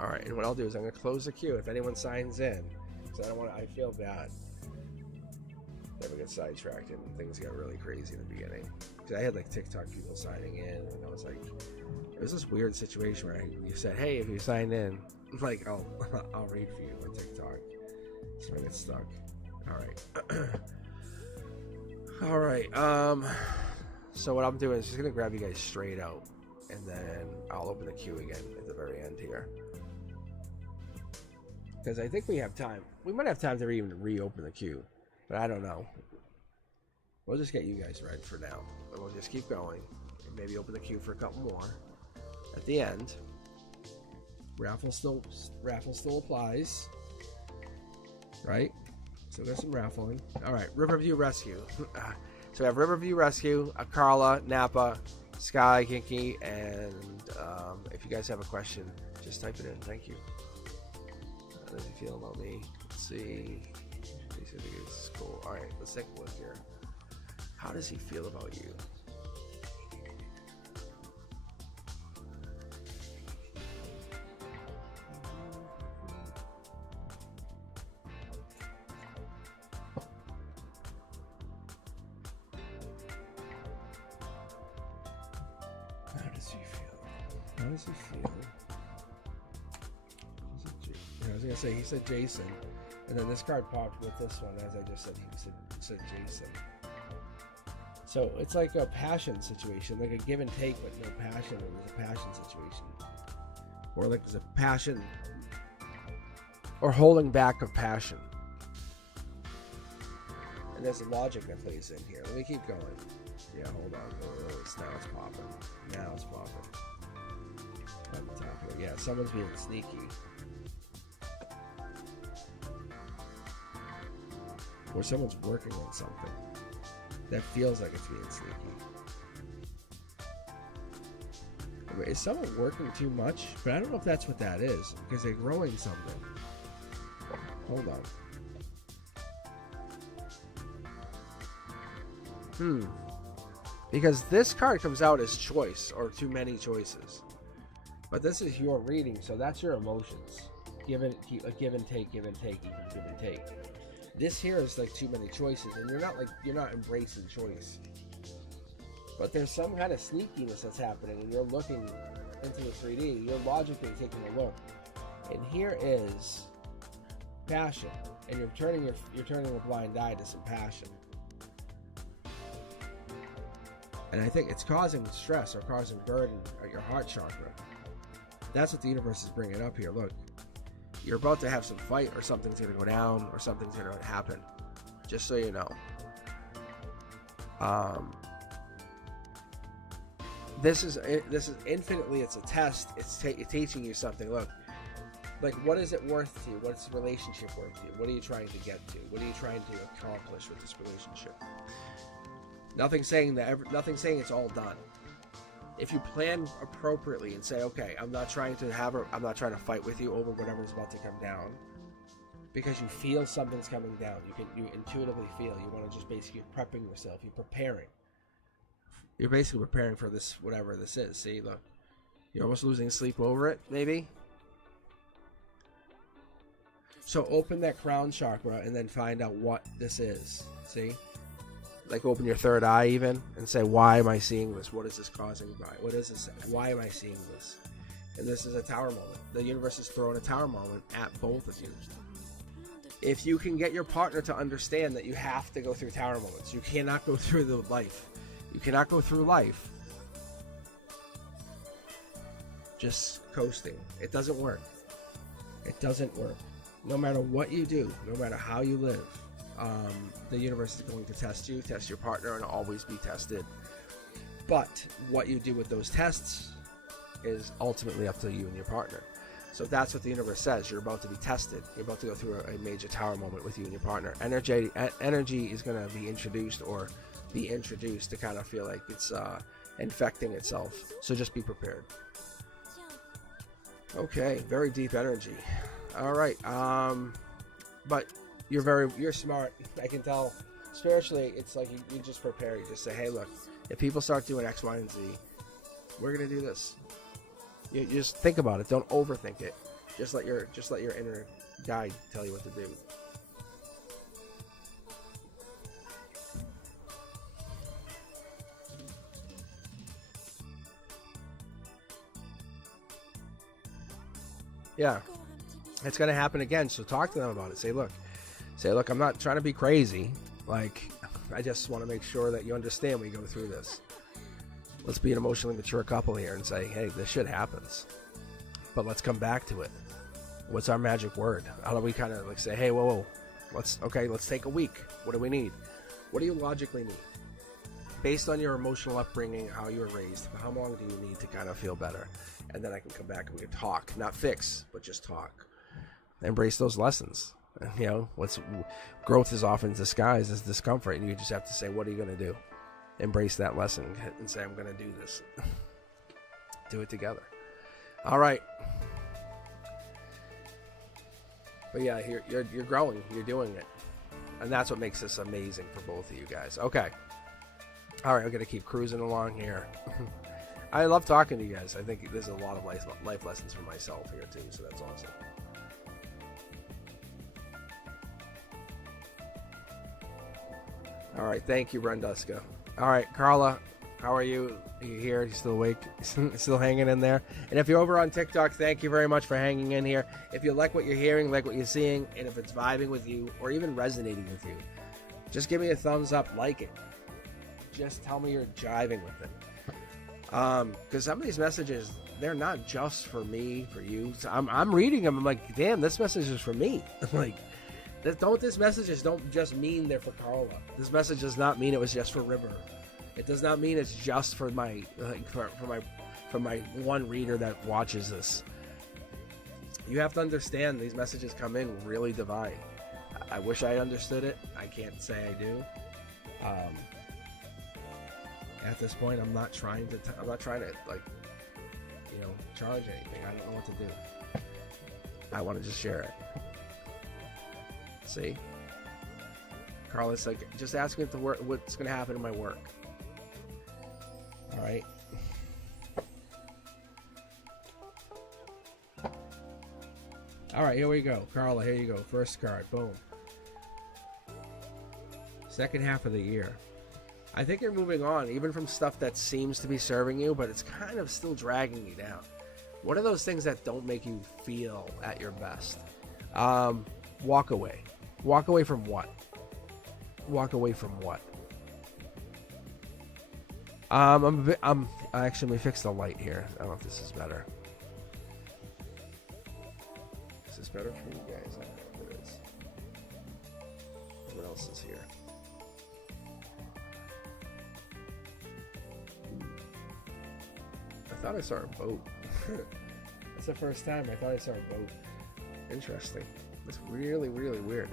All right, and what I'll do is I'm gonna close the queue if anyone signs in. I don't want to, I feel bad. Never get sidetracked and things got really crazy in the beginning. Because I had like TikTok people signing in, and I was like, it was this weird situation where you said, hey, if you sign in, I'm like, oh, I'll read for you on TikTok. So I get stuck. All right. All right. So what I'm doing is just gonna grab you guys straight out, and then I'll open the queue again at the very end here. Because I think we have time. We might have time to even reopen the queue, but I don't know. We'll just get you guys read for now, and we'll just keep going. And maybe open the queue for a couple more at the end. Raffle still applies, right? So there's some raffling. All right, Riverview Rescue. So we have Riverview Rescue, Carla, Napa, Sky, Kinky, and if you guys have a question, just type it in. Thank you. How does he feel about me? Let's see. He said it's cool. All right, let's take a look here. How does he feel about you? How does he feel? How does he feel? I was gonna say he said Jason, and then this card popped with this one. As I just said, he said Jason. So it's like a passion situation, like a give and take, but no passion. Or there's a passion situation, or like there's a passion, or holding back of passion. And there's a logic that plays in here. Let me keep going. Yeah, hold on. Oh, now it's popping. Now it's popping. On the top here. Yeah, someone's being sneaky. Or someone's working on something that feels like it's being sneaky. Is someone working too much? But I don't know if that's what that is, because they're growing something. Hold on. Because this card comes out as choice, or too many choices. But this is your reading, so that's your emotions. Give and take, give and take, give and take. This here is like too many choices, and you're not embracing choice. But there's some kind of sneakiness that's happening, and you're looking into the 3D. You're logically taking a look, and here is passion, and you're turning a blind eye to some passion. And I think it's causing stress or causing burden at your heart chakra. That's what the universe is bringing up here. Look. You're about to have some fight, or something's going to go down, or something's going to happen. Just so you know. This is infinitely. It's a test. It's teaching you something. Look, like, what is it worth to you? What's the relationship worth to you? What are you trying to get to? What are you trying to accomplish with this relationship? Nothing saying it's all done. If you plan appropriately and say, okay, I'm not trying to fight with you over whatever's about to come down, because you feel something's coming down. You intuitively feel. You want to just basically prepping yourself. You're preparing. You're basically preparing for this, whatever this is. See, look, you're almost losing sleep over it, maybe. So open that crown chakra and then find out what this is. See? Like, open your third eye even and say, why am I seeing this? What is this causing by? What is this? Why am I seeing this? And this is a tower moment. The universe is throwing a tower moment at both of you. If you can get your partner to understand that you have to go through tower moments, you cannot go through life. You cannot go through life just coasting. It doesn't work. It doesn't work. No matter what you do, no matter how you live, the universe is going to test you, test your partner, and always be tested. But what you do with those tests is ultimately up to you and your partner. So that's what the universe says. You're about to be tested. You're about to go through a major tower moment with you and your partner. Energy is going to be introduced to kind of feel like it's infecting itself. So just be prepared. Okay, very deep energy. All right. But you're smart. I can tell. Spiritually, it's like you just prepare. You just say, hey, look, if people start doing X, Y, and Z, we're gonna do this. You just think about it. Don't overthink it. Just let your inner guide tell you what to do. Yeah, it's gonna happen again. So talk to them about it. Say, look, I'm not trying to be crazy. Like, I just want to make sure that you understand we go through this. Let's be an emotionally mature couple here and say, hey, this shit happens, but let's come back to it. What's our magic word? How do we kind of like say, hey, whoa, let's take a week. What do we need? What do you logically need? based on your emotional upbringing, how you were raised, how long do you need to kind of feel better? And then I can come back and we can talk, not fix, but just talk. Embrace those lessons. You know, growth is often disguised as discomfort, and you just have to say, what are you going to do? Embrace that lesson and say, I'm going to do this. Do it together. All right. But yeah, you're growing. You're doing it. And that's what makes this amazing for both of you guys. Okay. All right, I'm going to keep cruising along here. I love talking to you guys. I think there's a lot of life lessons for myself here, too, so that's awesome. All right, thank you, Brenduska. All right, Carla, how are you? Are you here? Are you still awake? Still hanging in there? And if you're over on TikTok, thank you very much for hanging in here. If you like what you're hearing, like what you're seeing, and if it's vibing with you or even resonating with you, just give me a thumbs up, like it. Just tell me you're jiving with it. Because some of these messages, they're not just for me, for you. So I'm reading them. I'm like, damn, this message is for me. Like, this messages don't just mean they're for Carla. This message does not mean it was just for River. It does not mean it's just for my for my one reader that watches this. You have to understand these messages come in really divine. I wish I understood it. I can't say I do. At this point, I'm not trying to like, you know, charge anything. I don't know what to do. I want to just share it. See, Carla's like, just ask me if what's going to happen in my work. All right. All right, here we go. Carla, here you go. First card. Boom. Second half of the year. I think you're moving on, even from stuff that seems to be serving you, but it's kind of still dragging you down. What are those things that don't make you feel at your best? Walk away. Walk away from what? Walk away from what? Actually, let me fix the light here. I don't know if this is better. Is this better for you guys? I don't know if it is. What else is here? I thought I saw a boat. That's the first time I thought I saw a boat. Interesting. That's really, really weird.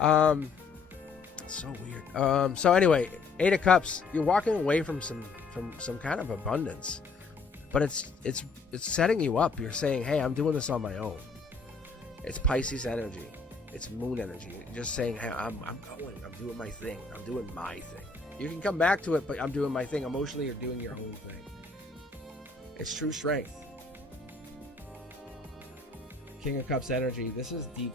So weird. So anyway, 8 of Cups. You're walking away from some kind of abundance, but it's setting you up. You're saying, hey, I'm doing this on my own. It's Pisces energy. It's Moon energy. You're just saying, hey, I'm going. I'm doing my thing. I'm doing my thing. You can come back to it, but I'm doing my thing. Emotionally, you're doing your own thing. It's true strength. King of Cups energy. This is deep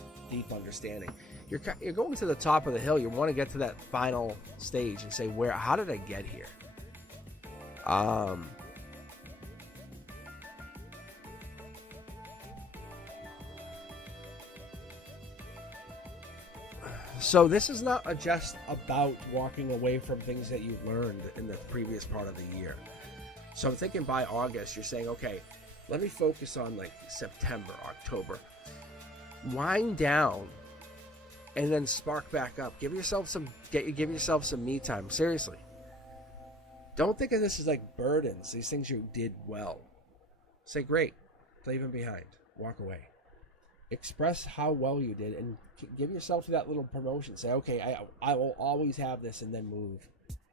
understanding. You're going to the top of the hill. You want to get to that final stage and say, how did I get here? So this is not just about walking away from things that you learned in the previous part of the year. So I'm thinking by August, you're saying, okay, let me focus on like September, October. Wind down and then spark back up. Give yourself some me time. Seriously. Don't think of this as like burdens, these things you did well. Say, great. Leave them behind. Walk away. Express how well you did and give yourself that little promotion. Say, okay, I will always have this, and then move.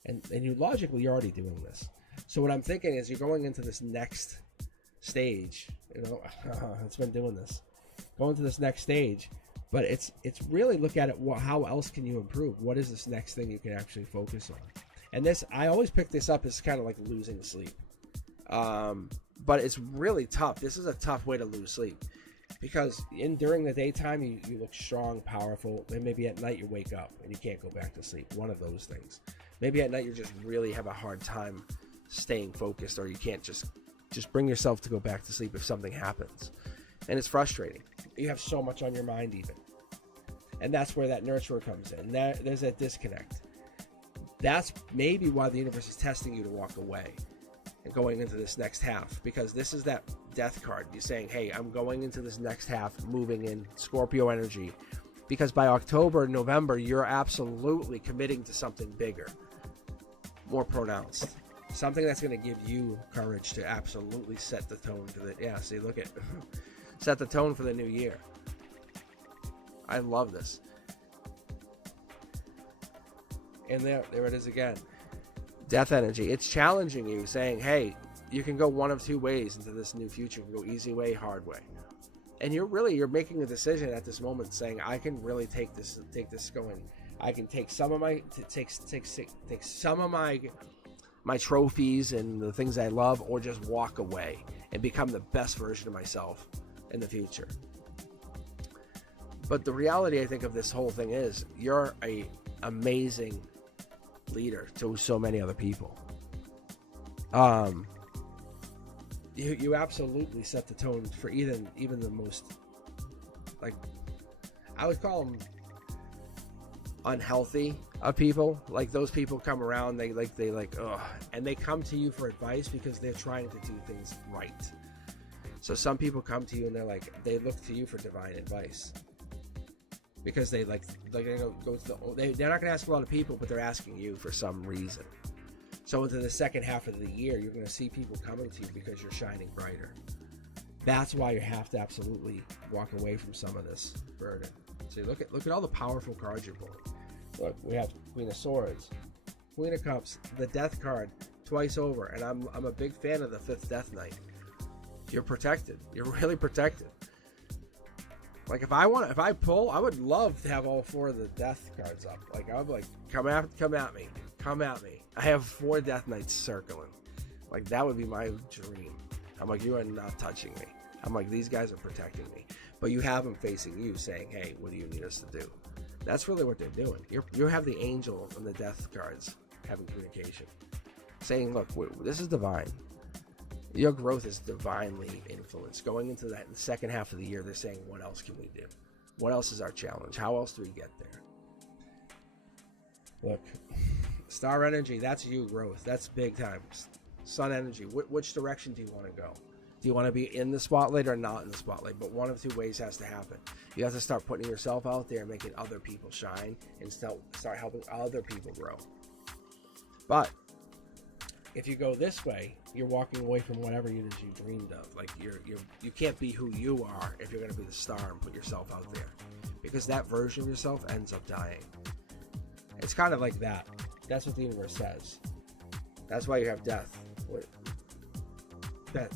And you logically, you're already doing this. So what I'm thinking is you're going into this next stage. You know, it's been doing this. Going to this next stage. But it's really look at it. How else can you improve? What is this next thing you can actually focus on? And this, I always pick this up as kind of like losing sleep. But it's really tough. This is a tough way to lose sleep. Because during the daytime, you look strong, powerful. And maybe at night you wake up and you can't go back to sleep. One of those things. Maybe at night you just really have a hard time staying focused, or you can't just bring yourself to go back to sleep if something happens. And it's frustrating. You have so much on your mind even. And that's where that nurturer comes in. There's that disconnect. That's maybe why the universe is testing you to walk away and going into this next half, because this is that death card. You're saying, hey, I'm going into this next half, moving in Scorpio energy, because by October, November, you're absolutely committing to something bigger. more pronounced. Something that's going to give you courage to absolutely set the tone for the, yeah, see, look at, set the tone for the new year. I love this. And there it is again. Death energy. It's challenging you, saying, hey, you can go one of two ways into this new future. You can go easy way, hard way. And you're making a decision at this moment, saying, I can really take this going. I can take some of my take some of my trophies and the things I love, or just walk away and become the best version of myself in the future. But the reality, I think, of this whole thing is you're a amazing leader to so many other people. You absolutely set the tone for even the most, like, I would call them unhealthy of people. Like, those people come around, they ugh, and they come to you for advice because they're trying to do things right. So some people come to you and they look to you for divine advice because they're not going to ask a lot of people, but they're asking you for some reason. So into the second half of the year, you're going to see people coming to you because you're shining brighter. That's why you have to absolutely walk away from some of this burden. See, look at all the powerful cards you're pulling. Look, we have Queen of Swords, Queen of Cups, the Death card twice over, and I'm a big fan of the 5th Death Knight. You're protected. You're really protected. Like, if I pull, I would love to have all 4 of the Death cards up. Like, I would be like, come at me. I have 4 Death Knights circling. Like, that would be my dream. I'm like, you are not touching me. I'm like, these guys are protecting me. But you have them facing you, saying, hey, what do you need us to do? That's really what they're doing. You have the Angel and the Death cards having communication, saying, look, this is divine. Your growth is divinely influenced. Going into that in the second half of the year, they're saying, what else can we do? What else is our challenge? How else do we get there? Look, star energy, that's you, growth. That's big time. Sun energy, which direction do you want to go? Do you want to be in the spotlight or not in the spotlight? But one of 2 ways has to happen. You have to start putting yourself out there and making other people shine, and start helping other people grow. But if you go this way, you're walking away from whatever it is you dreamed of. Like, you can't be who you are if you're going to be the star and put yourself out there, because that version of yourself ends up dying. It's kind of like that. That's what the universe says. That's why you have death.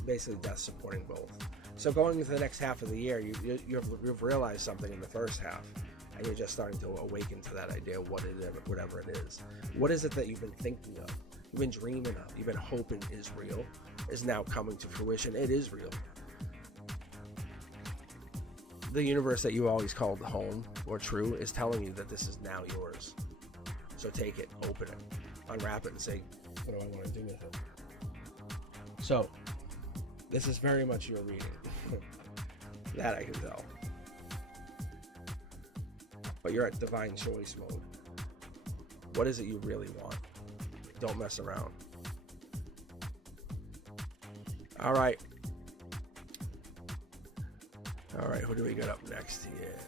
Basically death supporting both. So going into the next half of the year, you've realized something in the first half, and you're just starting to awaken to that idea of whatever it is. What is it that you've been thinking of? You've been dreaming of, you've been hoping is real, is now coming to fruition. It is real. The universe that you always called home or true is telling you that this is now yours. So take it, open it, unwrap it, and say, what do I want to do with it? So, this is very much your reading. That I can tell. But you're at divine choice mode. What is it you really want? Don't mess around. All right, who do we got up next here?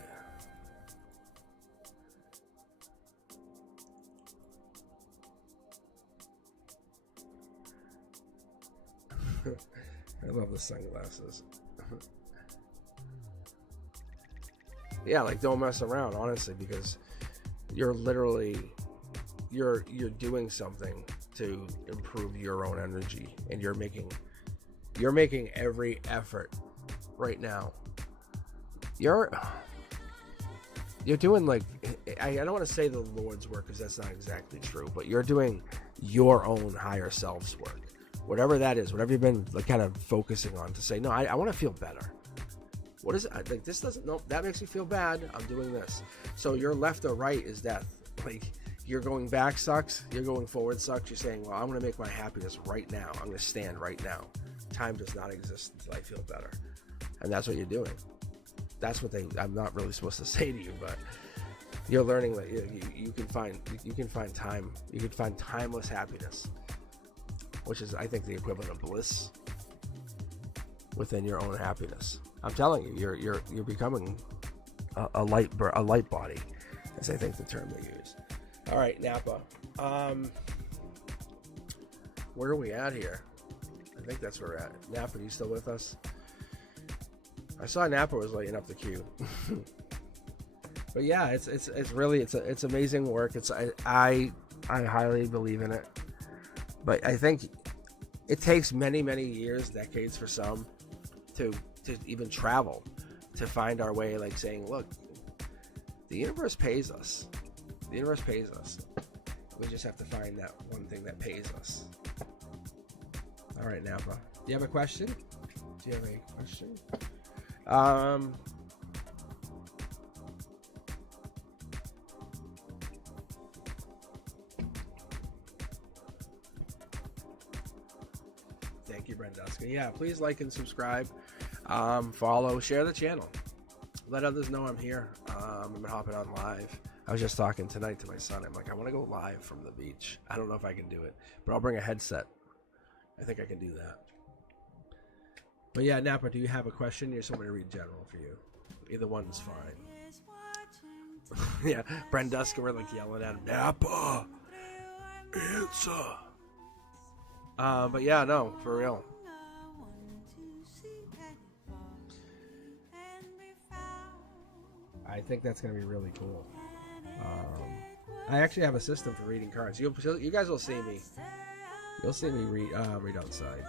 I love the sunglasses. Yeah, like, don't mess around, honestly, because you're literally you're doing something to improve your own energy, and you're making every effort right now. You're doing, like, I don't want to say the Lord's work, because that's not exactly true, but you're doing your own higher self's work. Whatever that is, whatever you've been, like, kind of focusing on, to say, no, I want to feel better. What is it? Like, this doesn't, no, that makes me feel bad. I'm doing this. So your left or right is death. Like, you're going back sucks. You're going forward sucks. You're saying, well, I'm going to make my happiness right now. I'm going to stand right now. Time does not exist until I feel better. And that's what you're doing. That's what I'm not really supposed to say to you, but you're learning that you can find time. You can find timeless happiness, which is, I think, the equivalent of bliss within your own happiness. I'm telling you, you're becoming a light body, as I think the term they use. All right, Napa. where are we at here? I think that's where we're at. Napa, are you still with us? I saw Napa was lighting up the queue. But yeah, it's really it's amazing work. I highly believe in it. But I think it takes many years, decades for some to even travel, to find our way, like saying, look, the universe pays us. The universe pays us. We just have to find that one thing that pays us. All right, Napa. Do you have a question? Do you have a question? Thank you, Brenduska. Yeah, please like and subscribe. Follow, share the channel. Let others know I'm here. I'm hopping on live. I was just talking tonight to my son. I'm like, I want to go live from the beach. I don't know if I can do it, but I'll bring a headset. I think I can do that. But yeah, Napa, do you have a question? You just want me to read general for you. Either one's fine. Yeah, Brenduska, we're like yelling at him, Napa, answer. But yeah, no, for real. I think that's going to be really cool. I actually have a system for reading cards. You guys will see me. You'll see me read outside.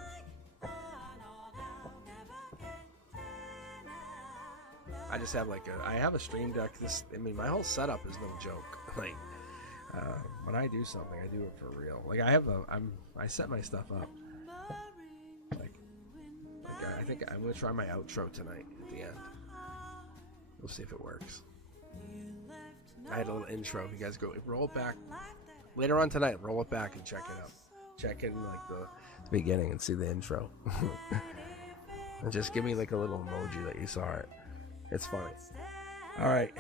I just have I have a stream deck. My whole setup is no joke. Like, when I do something, I do it for real. Like I set my stuff up. Like I think I'm gonna try my outro tonight at the end. We'll see if it works. I had a little intro. You guys go roll it back later on tonight. Roll it back and check it out. Check in like the beginning and see the intro. And just give me like a little emoji that you saw it. It's funny. All right,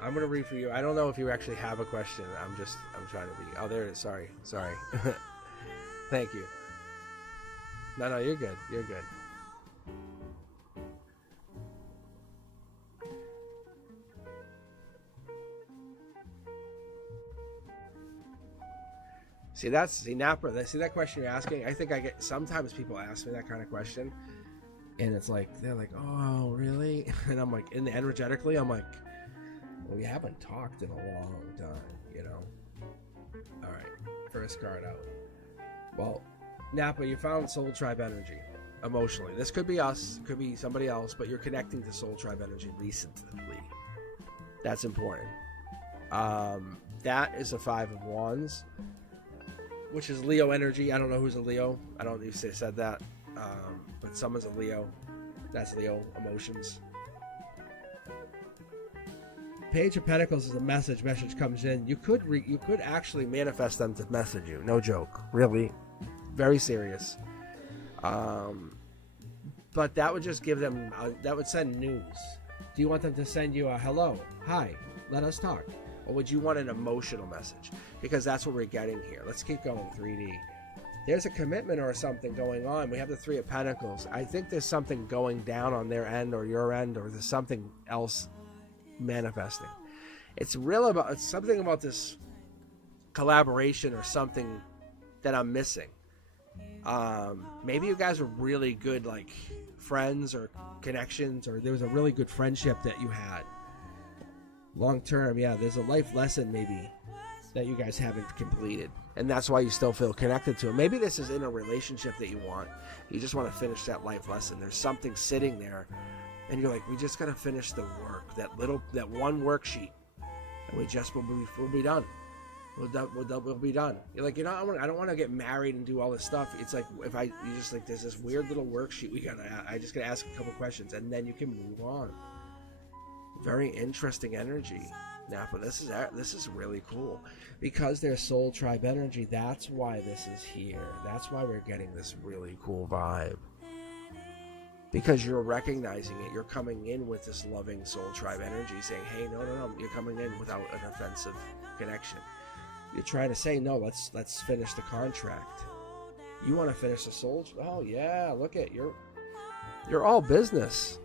I'm gonna read for you. I don't know if you actually have a question. I'm trying to be. Oh, there it is. Sorry. Thank you. No, you're good. You're good. See Napa. See that question you're asking? I think sometimes people ask me that kind of question, and it's like they're like, "Oh, really?" And I'm like, and energetically, I'm like, "Well, we haven't talked in a long time, you know." All right, first card out. Well, Napa, you found Soul Tribe energy emotionally. This could be us, could be somebody else, but you're connecting to Soul Tribe energy recently. That's important. That is a 5 of Wands, which is Leo energy. I don't know who's a Leo. I don't know if they said that. But someone's a Leo. That's Leo emotions. Page of Pentacles is a message. Message comes in. You could actually manifest them to message you. No joke. Really. Very serious. But that would just give them, that would send news. Do you want them to send you a hello, hi, let us talk? Or would you want an emotional message? Because that's what we're getting here. Let's keep going, 3D. There's a commitment or something going on. We have the 3 of Pentacles. I think there's something going down on their end or your end, or there's something else manifesting. It's something about this collaboration or something that I'm missing. Maybe you guys were really good, like friends or connections, or there was a really good friendship that you had long term. Yeah, there's a life lesson maybe that you guys haven't completed, and that's why you still feel connected to it. Maybe this is in a relationship that you want. You just want to finish that life lesson. There's something sitting there, and you're like, we just gotta finish the work, that one worksheet, and we'll be done. We'll be done. You're like, I don't want to get married and do all this stuff. It's like there's this weird little worksheet I just gotta ask a couple questions, and then you can move on. Very interesting energy, Napa. This is really cool because there's Soul Tribe energy. That's why this is here. That's why we're getting this really cool vibe. Because you're recognizing it. You're coming in with this loving Soul Tribe energy, saying, "Hey, no. You're coming in without an offensive connection. You're trying to say, no, let's finish the contract. You want to finish the soul? Oh yeah, look at you're all business."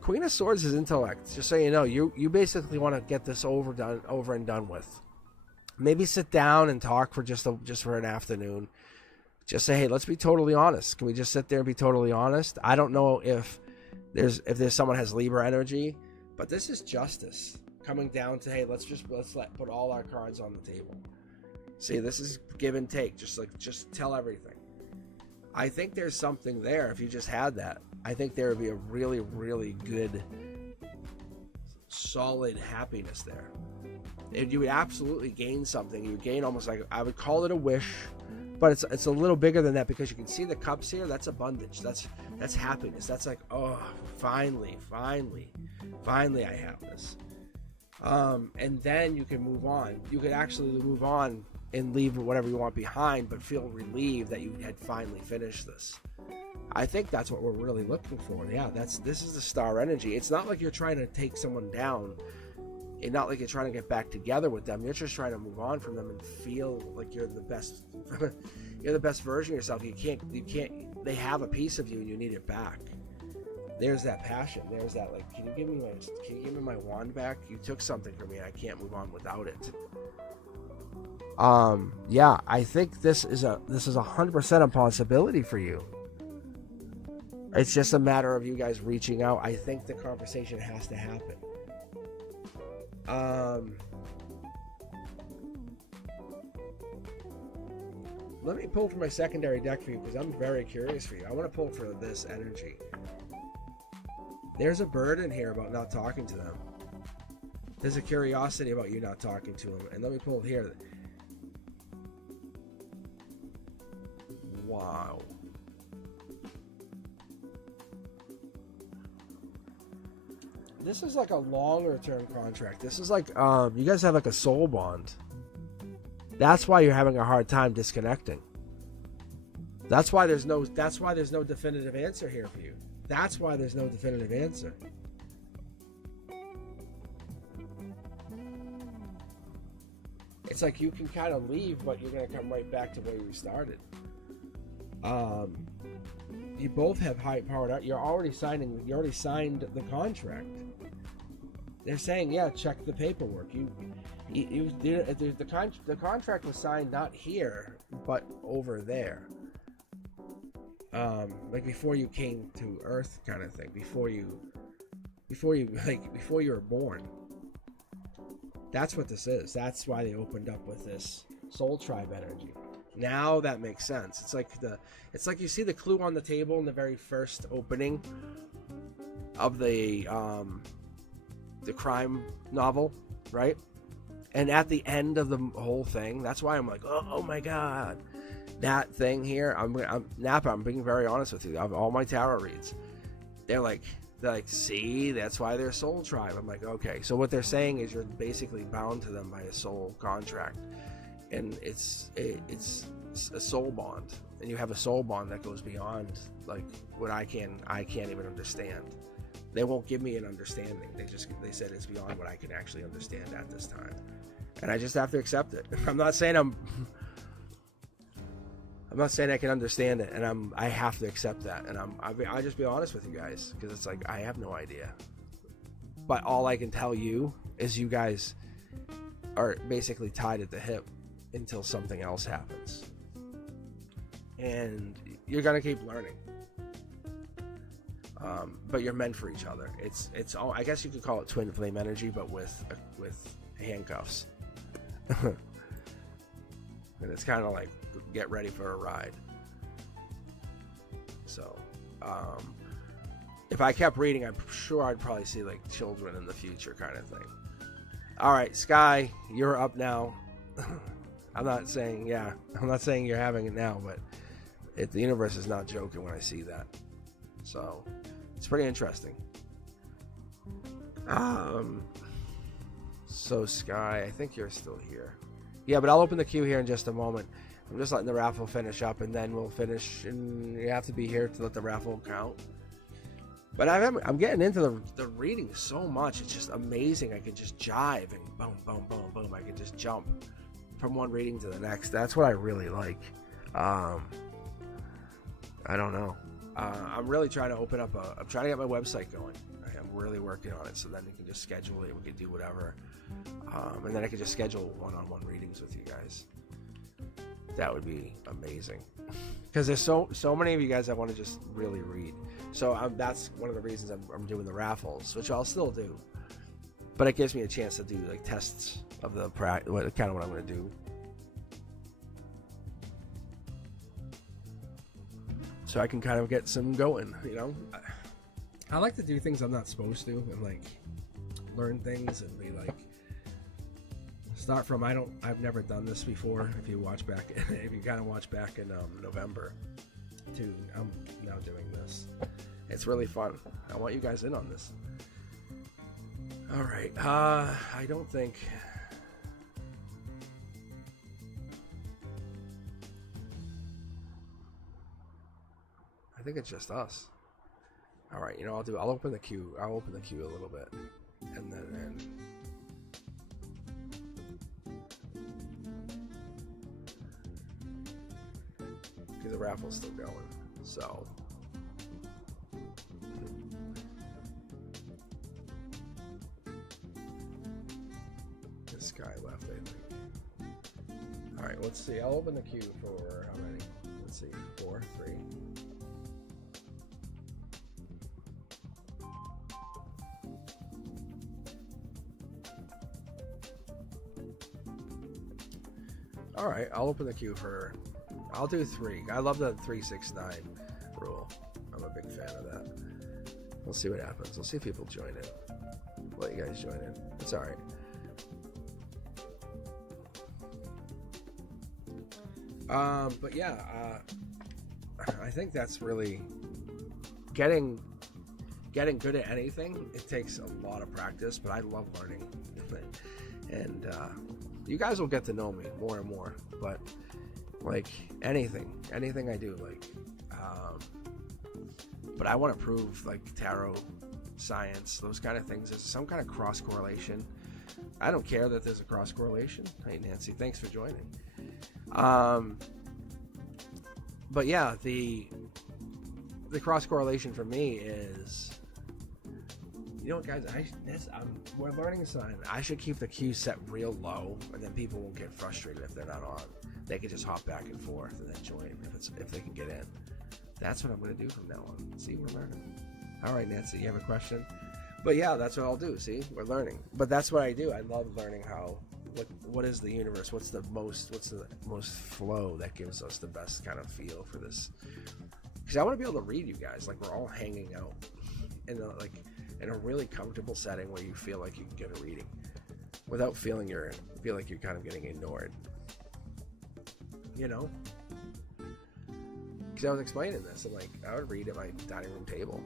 Queen of Swords is intellect. Just so you know, you basically want to get this over and done with. maybe sit down and talk for just for an afternoon. Just say, hey, let's be totally honest. Can we just sit there and be totally honest? I don't know if there's someone has Libra energy, but this is justice coming down to, hey, let's put all our cards on the table. See, this is give and take. Just tell everything. I think there's something there. If you just had that, I think there would be a really, really good, solid happiness there. You would absolutely gain something. You would gain almost like, I would call it a wish, but it's a little bigger than that, because you can see the cups here. That's abundance. That's happiness. That's like, oh, finally I have this. And then you can move on. You could actually move on and leave whatever you want behind, but feel relieved that you had finally finished this. I think that's what we're really looking for. Yeah, this is the star energy. It's not like you're trying to take someone down. It's not like you're trying to get back together with them. You're just trying to move on from them and feel like you're the best. You're the best version of yourself. You can't. They have a piece of you, and you need it back. There's that passion. There's that, like, can you give me my wand back? You took something from me, and I can't move on without it. Yeah, I think this is 100% a possibility for you. It's just a matter of you guys reaching out. I think the conversation has to happen. Let me pull from my secondary deck for you, because I'm very curious for you. I want to pull for this energy. There's a burden here about not talking to them. There's a curiosity about you not talking to them. And let me pull here. Wow. This is like a longer term contract. This is like, you guys have like a soul bond. That's why you're having a hard time disconnecting. That's why there's no definitive answer here for you. That's why there's no definitive answer. It's like you can kind of leave, but you're going to come right back to where you started. You both have high powered out. You already signed the contract. They're saying, yeah, check the paperwork. The contract was signed not here, but over there. Like before you came to Earth, kind of thing. Before you were born. That's what this is. That's why they opened up with this soul tribe energy. Now that makes sense. It's like you see the clue on the table in the very first opening of the crime novel, right? And at the end of the whole thing, that's why I'm like, oh my god, that thing here. Napa, I'm being very honest with you. All my tarot reads, they're like, see, that's why they're soul tribe. I'm like, okay. So what they're saying is you're basically bound to them by a soul contract. And it's a soul bond, and you have a soul bond that goes beyond like what I can't even understand. They won't give me an understanding. They said it's beyond what I can actually understand at this time, and I just have to accept it. I'm not saying I can understand it, and I have to accept that, and I just be honest with you guys, because it's like I have no idea. But all I can tell you is you guys are basically tied at the hip until something else happens, and you're gonna keep learning. But you're meant for each other. It's all, I guess you could call it twin flame energy, but with handcuffs. And it's kind of like get ready for a ride. So if I kept reading, I'm sure I'd probably see like children in the future kind of thing. All right, Sky, you're up now. I'm not saying you're having it now, but the universe is not joking when I see that. So it's pretty interesting. So Sky, I think you're still here. Yeah, but I'll open the queue here in just a moment. I'm just letting the raffle finish up, and then we'll finish, and you have to be here to let the raffle count. But I'm getting into the reading so much. It's just amazing. I can just jive and boom, boom, boom, boom. I can just jump from one reading to the next. That's what I really like. I don't know. I'm really trying to open up I'm trying to get my website going. I I'm really working on it, so then you can just schedule it. We can do whatever, and then I can just schedule one-on-one readings with you guys. That would be amazing, because there's so many of you guys that want to just really read. So that's one of the reasons I'm doing the raffles, which I'll still do, but it gives me a chance to do like tests of the kind of what I'm going to do. So I can kind of get some going, you know. I like to do things I'm not supposed to, and like learn things and be like, start from I've never done this before. If you watch back, if you kind of watch back in November, to I'm now doing this. It's really fun. I want you guys in on this. All right. I don't think. I think it's just us. All right, you know, I'll open the queue. I'll open the queue a little bit, and then because the raffle's still going. So this guy left, I think. All right, let's see. I'll open the queue for how many? Let's see, 4, 3. All right, I'll open the queue for. I'll do 3. I love the 369 rule. I'm a big fan of that. We'll see what happens. We'll see if people join in. Let you guys join in. It's all right. But yeah, I think that's really getting good at anything. It takes a lot of practice, but I love learning, and you guys will get to know me more and more. But like anything I do, like, but I want to prove like tarot, science, those kind of things. There's some kind of cross correlation. I don't care that there's a cross correlation. Hey Nancy, thanks for joining. But yeah, the cross correlation for me is, you know what, guys? We're learning something. I should keep the queue set real low, and then people won't get frustrated if they're not on. They can just hop back and forth and then join if they can get in. That's what I'm going to do from now on. See, we're learning. All right, Nancy, you have a question? But yeah, that's what I'll do. See, we're learning. But that's what I do. I love learning how. What is the universe? What's the most flow that gives us the best kind of feel for this? Because I want to be able to read you guys like we're all hanging out in a really comfortable setting where you feel like you can get a reading without feel like you're kind of getting ignored. You know? Because I was explaining this, and like I would read at my dining room table.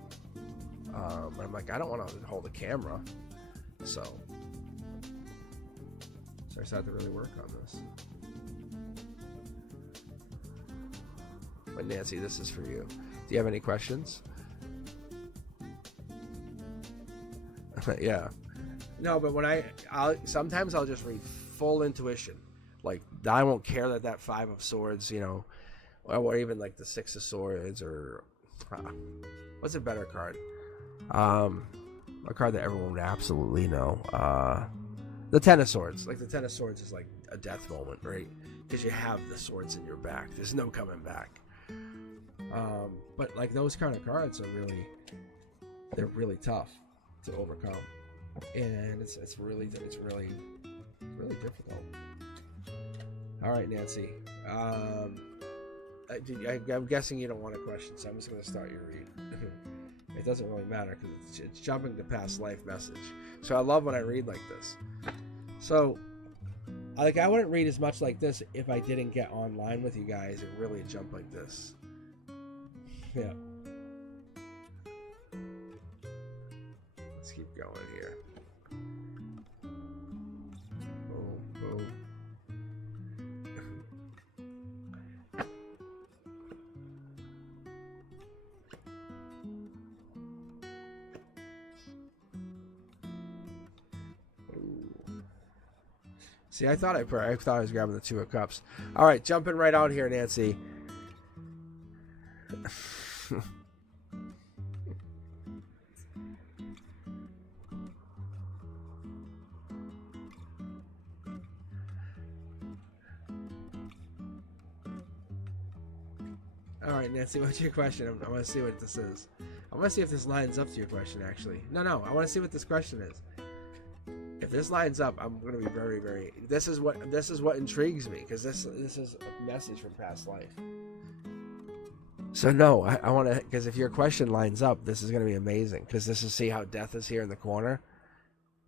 But I'm like, I don't want to hold a camera, so I started to really work on this. But Nancy, this is for you. Do you have any questions? Yeah. No, but when sometimes I'll just read full intuition. Like, I won't care that 5 of swords, you know, or even like the 6 of swords, or what's a better card? A card that everyone would absolutely know. The 10 of swords. Like, the 10 of swords is like a death moment, right? Because you have the swords in your back. There's no coming back. But like those kind of cards are they're really tough to overcome, and it's really difficult. All right, Nancy. I'm guessing you don't want a question, so I'm just going to start your read. It doesn't really matter because it's jumping to past life message. So I love when I read like this. So, I wouldn't read as much like this if I didn't get online with you guys and really jump like this. Yeah. Let's keep going here. Boom, boom. See, I thought I was grabbing the 2 of cups. All right, jumping right out here, Nancy. All right, Nancy, what's your question? I want to see what this is. I want to see if this lines up to your question, actually. No, I want to see what this question is. If this lines up, I'm going to be very, very... This is what intrigues me, because this is a message from past life. So no, I want to... Because if your question lines up, this is going to be amazing. Because this is, see how death is here in the corner?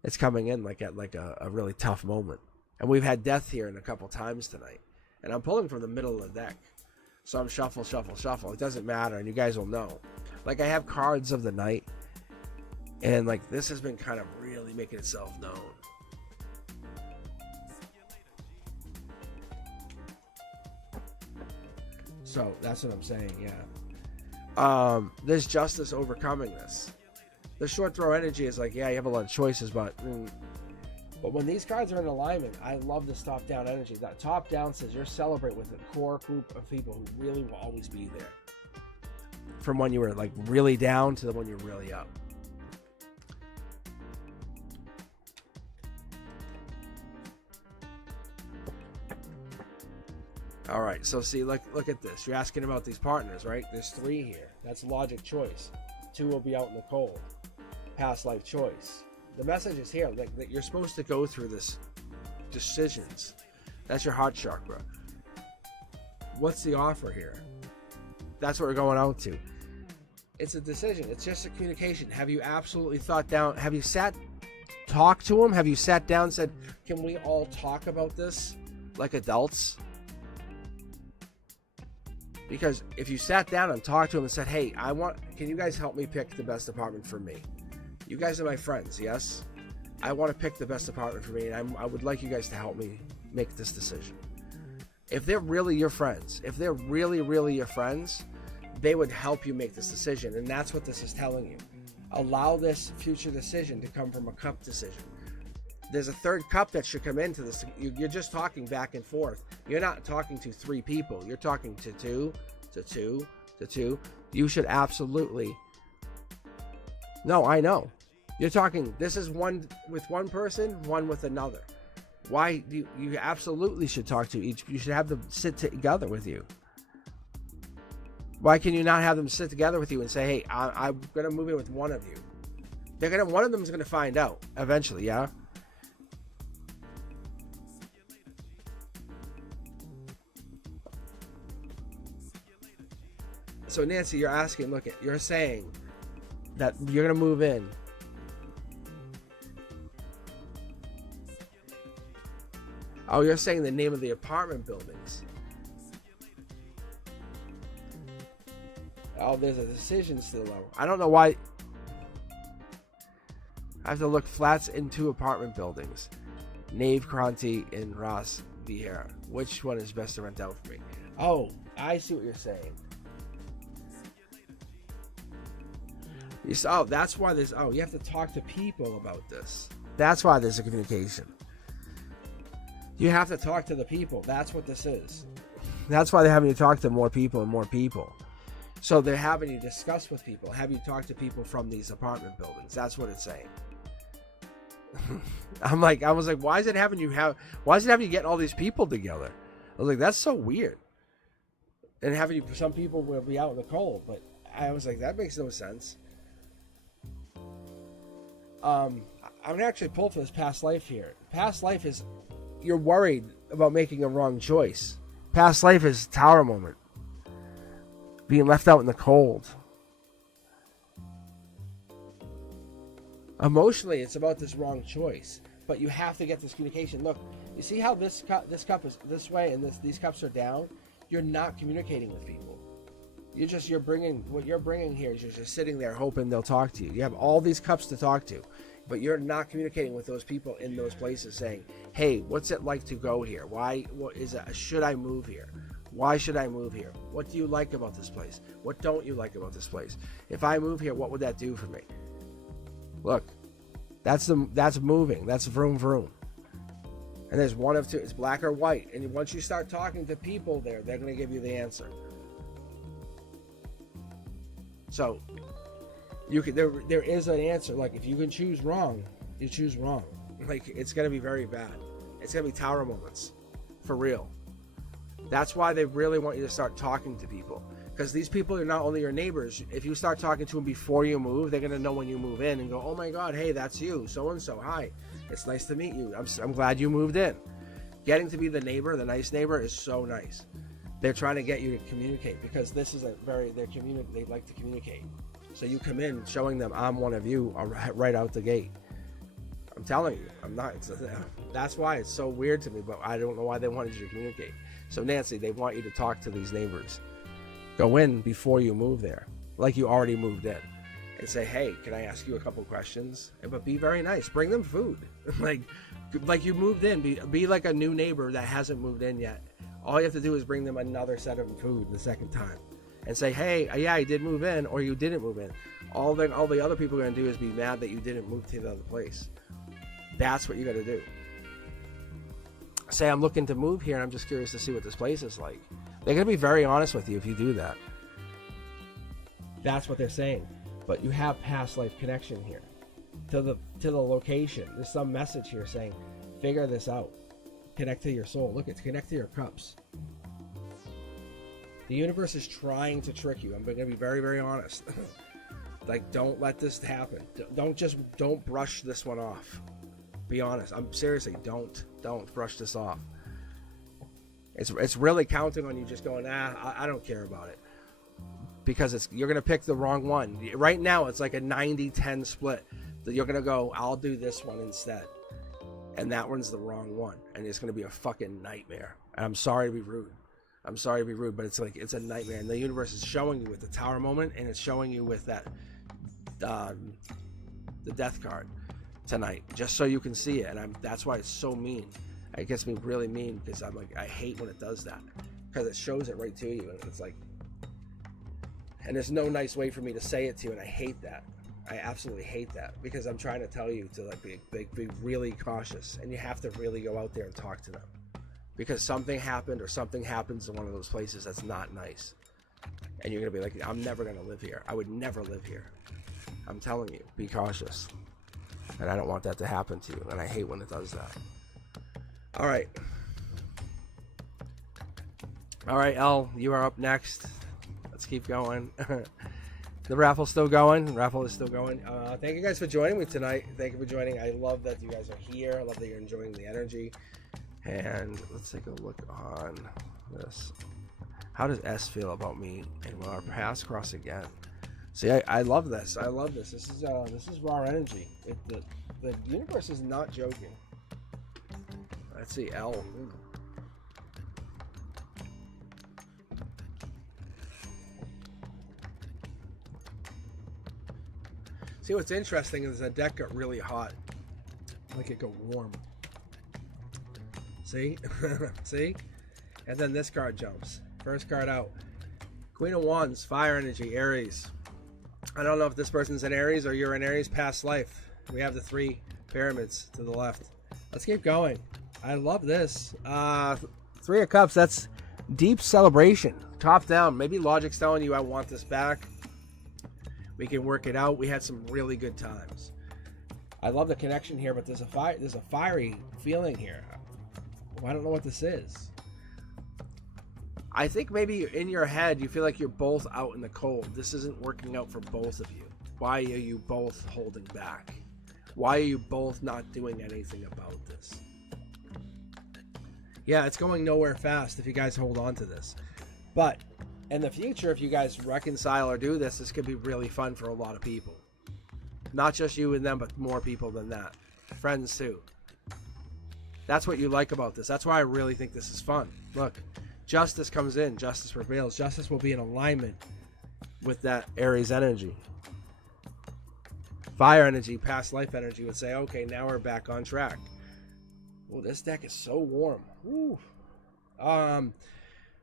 It's coming in like at a really tough moment. And we've had death here in a couple times tonight. And I'm pulling from the middle of the deck. So I'm shuffle. It doesn't matter, and you guys will know. Like, I have cards of the night, and like this has been kind of really making itself known. So that's what I'm saying, yeah. There's justice overcoming this. The short throw energy is like, yeah, you have a lot of choices, but when these cards are in alignment, I love this top-down energy. That top-down says you're celebrate with a core group of people who really will always be there. From when you were like really down to the when you're really up. All right, so see, look at this. You're asking about these partners, right? There's 3 here. That's logic choice. 2 will be out in the cold. Past life choice. The message is here, like, that you're supposed to go through this decisions. That's your heart chakra. What's the offer here? That's what we're going out to. It's a decision. It's just a communication. Have you absolutely thought down? Have you talked to him? Have you sat down and said, can we all talk about this like adults? Because if you sat down and talked to him and said, hey, can you guys help me pick the best apartment for me? You guys are my friends, yes? I want to pick the best apartment for me, and I would like you guys to help me make this decision. If they're really your friends, if they're really, really your friends, they would help you make this decision, and that's what this is telling you. Allow this future decision to come from a cup decision. There's a third cup that should come into this. You're just talking back and forth. You're not talking to 3 people. You're talking to two. You should absolutely... No, I know. You're talking, this is one with one person, one with another. Why do you absolutely should talk to each. You should have them sit together with you. Why can you not have them sit together with you and say, hey, I'm going to move in with one of you? One of them is going to find out eventually, yeah? So Nancy, you're asking, you're saying that you're going to move in. Oh, you're saying the name of the apartment buildings. Oh, there's a decision still though. I don't know why. I have to look flats in 2 apartment buildings. Nave Cronty and Ross Vieira. Which one is best to rent out for me? Oh, I see what you're saying. Oh, that's why there's... Oh, you have to talk to people about this. That's why there's a communication. You have to talk to the people. That's what this is. That's why they're having you talk to more people and more people. So they're having you discuss with people. Have you talked to people from these apartment buildings? That's what it's saying. I was like, why is it having you get all these people together? I was like, that's so weird. And having some people will be out in the cold, but I was like, that makes no sense. I'm gonna actually pull for this past life here. Past life is, you're worried about making a wrong choice. Past life is tower moment. Being left out in the cold. Emotionally, it's about this wrong choice. But you have to get this communication. Look, you see how this cup is this way and these cups are down? You're not communicating with people. What you're bringing here is you're just sitting there hoping they'll talk to you. You have all these cups to talk to, but you're not communicating with those people in those places saying, hey, what's it like to go here? Should I move here? Why should I move here? What do you like about this place? What don't you like about this place? If I move here, what would that do for me? Look, that's moving. That's vroom vroom. And there's one of 2. It's black or white. And once you start talking to people there, they're going to give you the answer. So there is an answer. Like, if you can choose wrong, you choose wrong. Like, it's going to be very bad. It's going to be tower moments. For real. That's why they really want you to start talking to people. Because these people are not only your neighbors. If you start talking to them before you move, they're going to know when you move in and go, oh my God, hey, that's you, so-and-so, hi. It's nice to meet you. I'm glad you moved in. Getting to be the neighbor, the nice neighbor, is so nice. They're trying to get you to communicate because this is they like to communicate. So you come in showing them I'm one of you right out the gate. I'm telling you, I'm not. That's why it's so weird to me, but I don't know why they wanted you to communicate. So Nancy, they want you to talk to these neighbors. Go in before you move there, like you already moved in, and say, hey, can I ask you a couple questions? But be very nice. Bring them food. like you moved in. Be like a new neighbor that hasn't moved in yet. All you have to do is bring them another set of food the second time. And say, hey, yeah, I did move in, or you didn't move in. All the other people are going to do is be mad that you didn't move to the other place. That's what you got to do. Say, I'm looking to move here, and I'm just curious to see what this place is like. They're going to be very honest with you if you do that. That's what they're saying. But you have past life connection here to the location. There's some message here saying, figure this out. Connect to your soul. Look, it's connect to your cups. The universe is trying to trick you. I'm going to be very, very honest. Like, don't let this happen. Don't brush this one off. Be honest. I'm seriously, don't brush this off. It's really counting on you just going, I don't care about it. Because you're going to pick the wrong one. Right now, it's like a 90-10 split. You're going to go, I'll do this one instead. And that one's the wrong one. And it's going to be a fucking nightmare. And I'm sorry to be rude. But it's a nightmare. And the universe is showing you with the Tower moment, and it's showing you with that the Death card tonight, just so you can see it. And that's why it's so mean. It gets me really mean because I'm like, I hate when it does that, because it shows it right to you, and it's like, and there's no nice way for me to say it to you, and I hate that. I absolutely hate that, because I'm trying to tell you to like be really cautious, and you have to really go out there and talk to them, because something happened or something happens in one of those places that's not nice, and you're gonna be like, I'm never gonna live here. I would never live here. I'm telling you, be cautious, and I don't want that to happen to you, and I hate when it does that. All right, Elle, you are up next. Let's keep going. The raffle's still going. Raffle is still going. Thank you guys for joining me tonight. Thank you for joining. I love that you guys are here. I love that you're enjoying the energy. And let's take a look on this. How does S feel about me? And will our paths cross again? See, I love this. I love this. This is raw energy. The universe is not joking. Let's see, L. Ooh. See, what's interesting is the deck got really hot. Like it got warm. See? See? And then this card jumps. First card out. Queen of Wands, fire energy, Aries. I don't know if this person's in Aries or you're in Aries past life. We have the 3 pyramids to the left. Let's keep going. I love this. 3 of Cups, that's deep celebration. Top down. Maybe logic's telling you I want this back. We can work it out. We had some really good times. I love the connection here, but there's a fiery feeling here. I don't know what this is. I think maybe in your head you feel like you're both out in the cold. This isn't working out for both of you. Why are you both holding back? Why are you both not doing anything about this? Yeah, it's going nowhere fast if you guys hold on to this. But in the future, if you guys reconcile or do this, this could be really fun for a lot of people. Not just you and them, but more people than that. Friends too. That's what you like about this. That's why I really think this is fun. Look, justice comes in. Justice prevails. Justice will be in alignment with that Aries energy. Fire energy, past life energy would say, okay, now we're back on track. Oh, this deck is so warm. Ooh.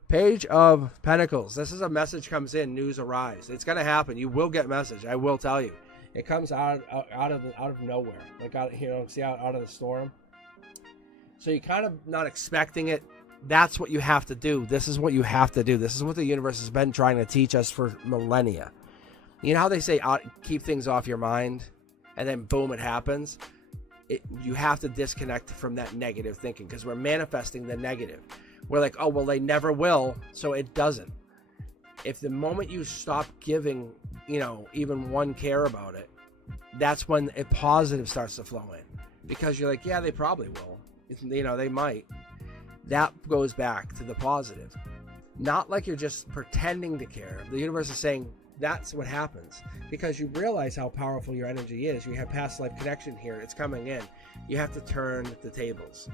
Page of Pentacles. This is a message comes in. News arise. It's gonna happen. You will get message. I will tell you. It comes out of nowhere. Like see out of the storm. So you're kind of not expecting it. That's what you have to do. This is what you have to do. This is what the universe has been trying to teach us for millennia. You know how they say keep things off your mind, and then boom, it happens. You have to disconnect from that negative thinking, because we're manifesting the negative. We're like, oh, well, they never will, so it doesn't. If the moment you stop giving, even one care about it, that's when a positive starts to flow in, because you're like, yeah, they probably will. They might. That goes back to the positive. Not like you're just pretending to care. The universe is saying that's what happens, because you realize how powerful your energy is. You have past life connection here. It's coming in. You have to turn the tables.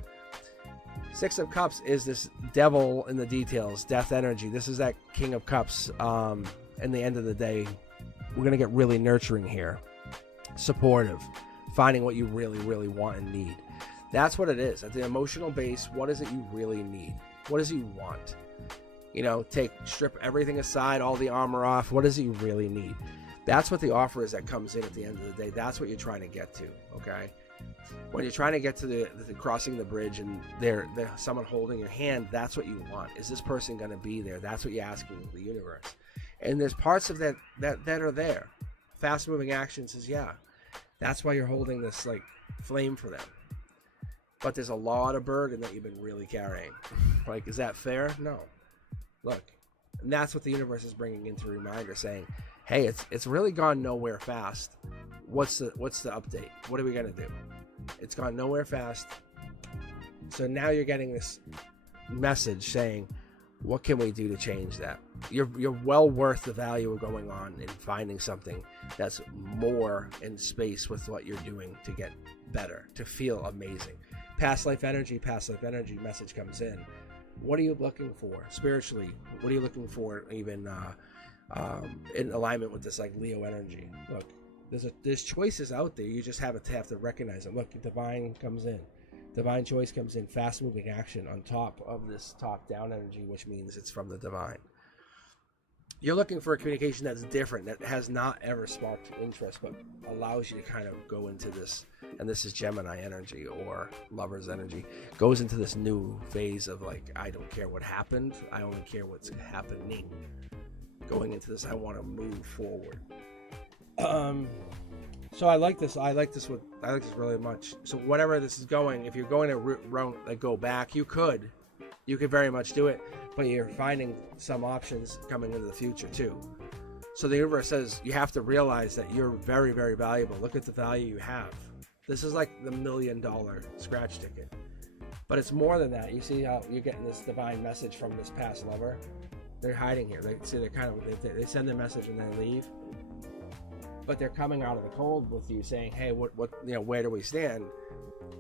Six of Cups is this devil in the details, death energy. This is that King of Cups. In the end of the day, we're going to get really nurturing here. Supportive. Finding what you really, really want and need. That's what it is. At the emotional base, what is it you really need? What does you want? Strip everything aside, all the armor off. What does he really need? That's what the offer is that comes in at the end of the day. That's what you're trying to get to, okay? When you're trying to get to the crossing the bridge and there's someone holding your hand, that's what you want. Is this person going to be there? That's what you're asking of the universe. And there's parts of that are there. Fast moving action says, yeah, that's why you're holding this like flame for them. But there's a lot of burden that you've been really carrying. Like, is that fair? No. Look, and that's what the universe is bringing into a reminder, saying, hey, it's really gone nowhere fast. What's the update? What are we going to do? It's gone nowhere fast. So now you're getting this message saying, what can we do to change that? You're well worth the value of going on and finding something that's more in space with what you're doing to get better, to feel amazing. Past life energy message comes in. What are you looking for spiritually? What are you looking for even in alignment with this like Leo energy? Look, there's choices out there. You just have to recognize them. Look, divine comes in. Divine choice comes in. Fast moving action on top of this top down energy, which means it's from the divine. You're looking for a communication that's different, that has not ever sparked interest, but allows you to kind of go into this, and this is Gemini energy or Lover's energy, goes into this new phase of like, I don't care what happened, I only care what's happening. Going into this, I want to move forward. So I like this really much. So whatever this is going, if you're going to go back, you could very much do it. But you're finding some options coming into the future too. So the universe says you have to realize that you're very, very valuable. Look at the value you have. This is like the $1 million scratch ticket. But it's more than that. You see how you're getting this divine message from this past lover? They're hiding here. They send their message and they leave. But they're coming out of the cold with you saying, hey, where do we stand?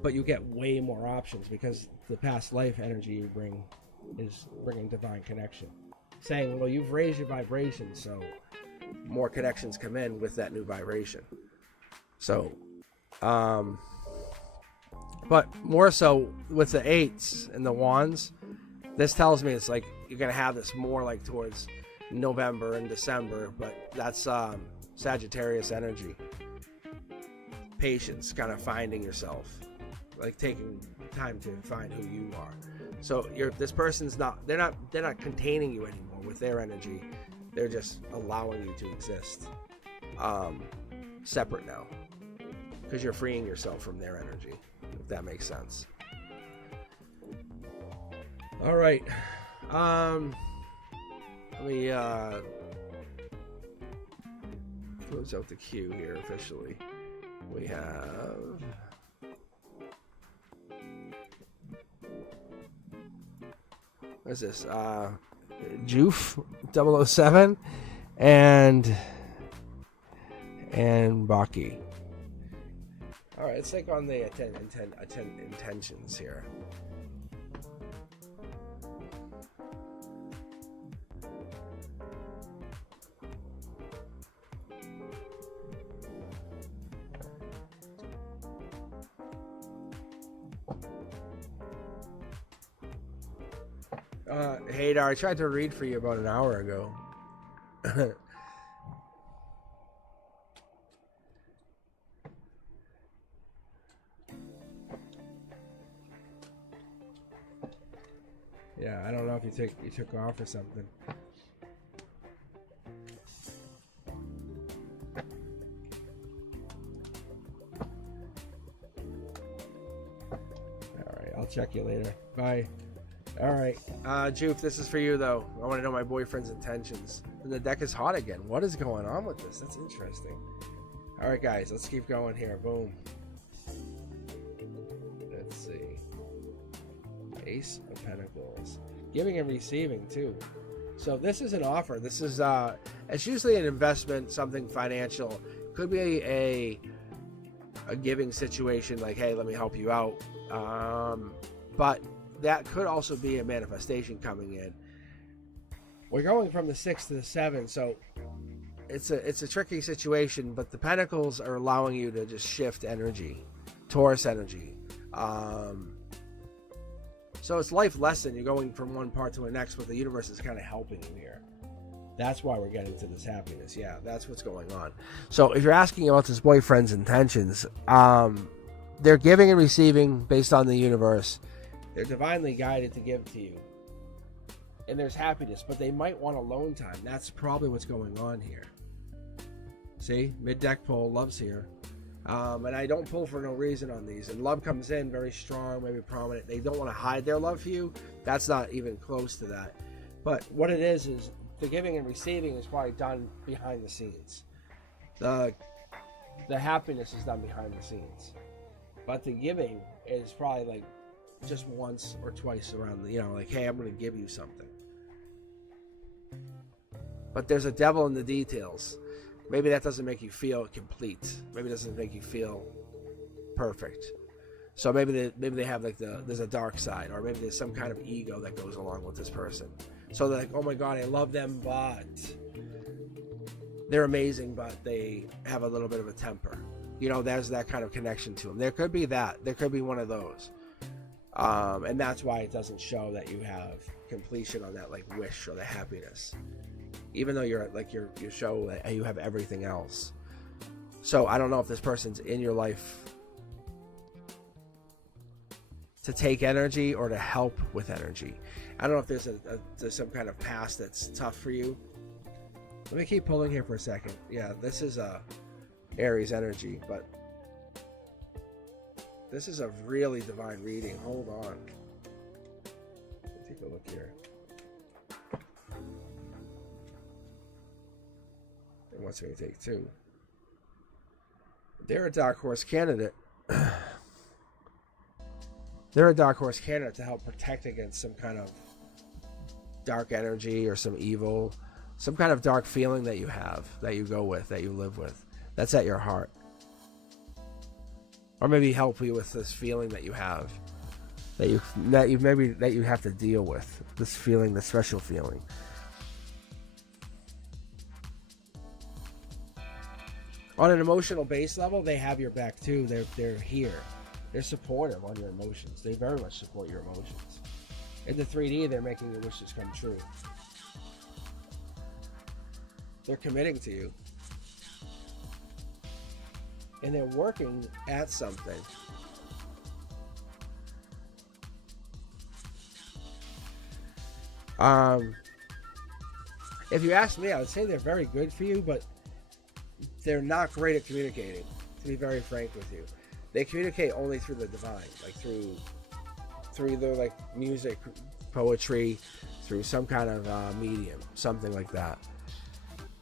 But you get way more options because the past life energy you bring is bringing divine connection, saying, well, you've raised your vibration, so more connections come in with that new vibration. So but more so with the eights and the wands, this tells me it's like you're gonna have this more like towards November and December, but that's Sagittarius energy. Patience, kind of finding yourself, like taking time to find who you are. So this person's they're not containing you anymore with their energy. They're just allowing you to exist separate now, because you're freeing yourself from their energy, if that makes sense. All right. Let me close out the queue here officially. We have what is this? Joof 007 and Baki. All right, let's take on the intentions here. Hadar, I tried to read for you about an hour ago. Yeah, I don't know if you took off or something. All right, I'll check you later. Bye. All right, Juke, this is for you though. I want to know my boyfriend's intentions. And the deck is hot again. What is going on with this? That's interesting. All right, guys, let's keep going here. Boom. Let's see. Ace of Pentacles. Giving and receiving too. So this is an offer. This is it's usually an investment, something financial. Could be a giving situation, like, hey, let me help you out. But that could also be a manifestation coming in. We're going from the 6 to the 7, so it's a tricky situation, but the Pentacles are allowing you to just shift energy, Taurus energy. So it's life lesson. You're going from one part to the next, but the universe is kind of helping you here. That's why we're getting to this happiness. Yeah, that's what's going on. So if you're asking about this boyfriend's intentions, they're giving and receiving based on the universe. They're divinely guided to give to you. And there's happiness, but they might want alone time. That's probably what's going on here. See, mid-deck pull, love's here. And I don't pull for no reason on these. And love comes in very strong, maybe prominent. They don't want to hide their love for you. That's not even close to that. But what it is the giving and receiving is probably done behind the scenes. The happiness is done behind the scenes. But the giving is probably like just once or twice around the, like, hey, I'm going to give you something. But there's a devil in the details. Maybe that doesn't make you feel complete. Maybe it doesn't make you feel perfect. So maybe they have like there's a dark side, or maybe there's some kind of ego that goes along with this person. So they're like, oh my God, I love them, but they're amazing, but they have a little bit of a temper. There's that kind of connection to them. There could be that. There could be one of those. And that's why it doesn't show that you have completion on that like wish or the happiness. Even though you show that you have everything else. So I don't know if this person's in your life to take energy or to help with energy. I don't know if there's some kind of past that's tough for you. Let me keep pulling here for a second. Yeah, this is Aries energy, but this is a really divine reading. Hold on. Let me take a look here. And what's it going to take two? They're a dark horse candidate. They're a dark horse candidate to help protect against some kind of dark energy or some evil, some kind of dark feeling that you have, that you go with, that you live with, that's at your heart. Or maybe help you with this feeling that you have, that you have to deal with, this feeling, this special feeling. On an emotional base level, they have your back too. They're here. They're supportive on your emotions. They very much support your emotions. In the 3D, they're making your wishes come true. They're committing to you. And they're working at something. If you ask me, I would say they're very good for you, but they're not great at communicating, to be very frank with you. They communicate only through the divine, like through their like music, poetry, through some kind of medium, something like that.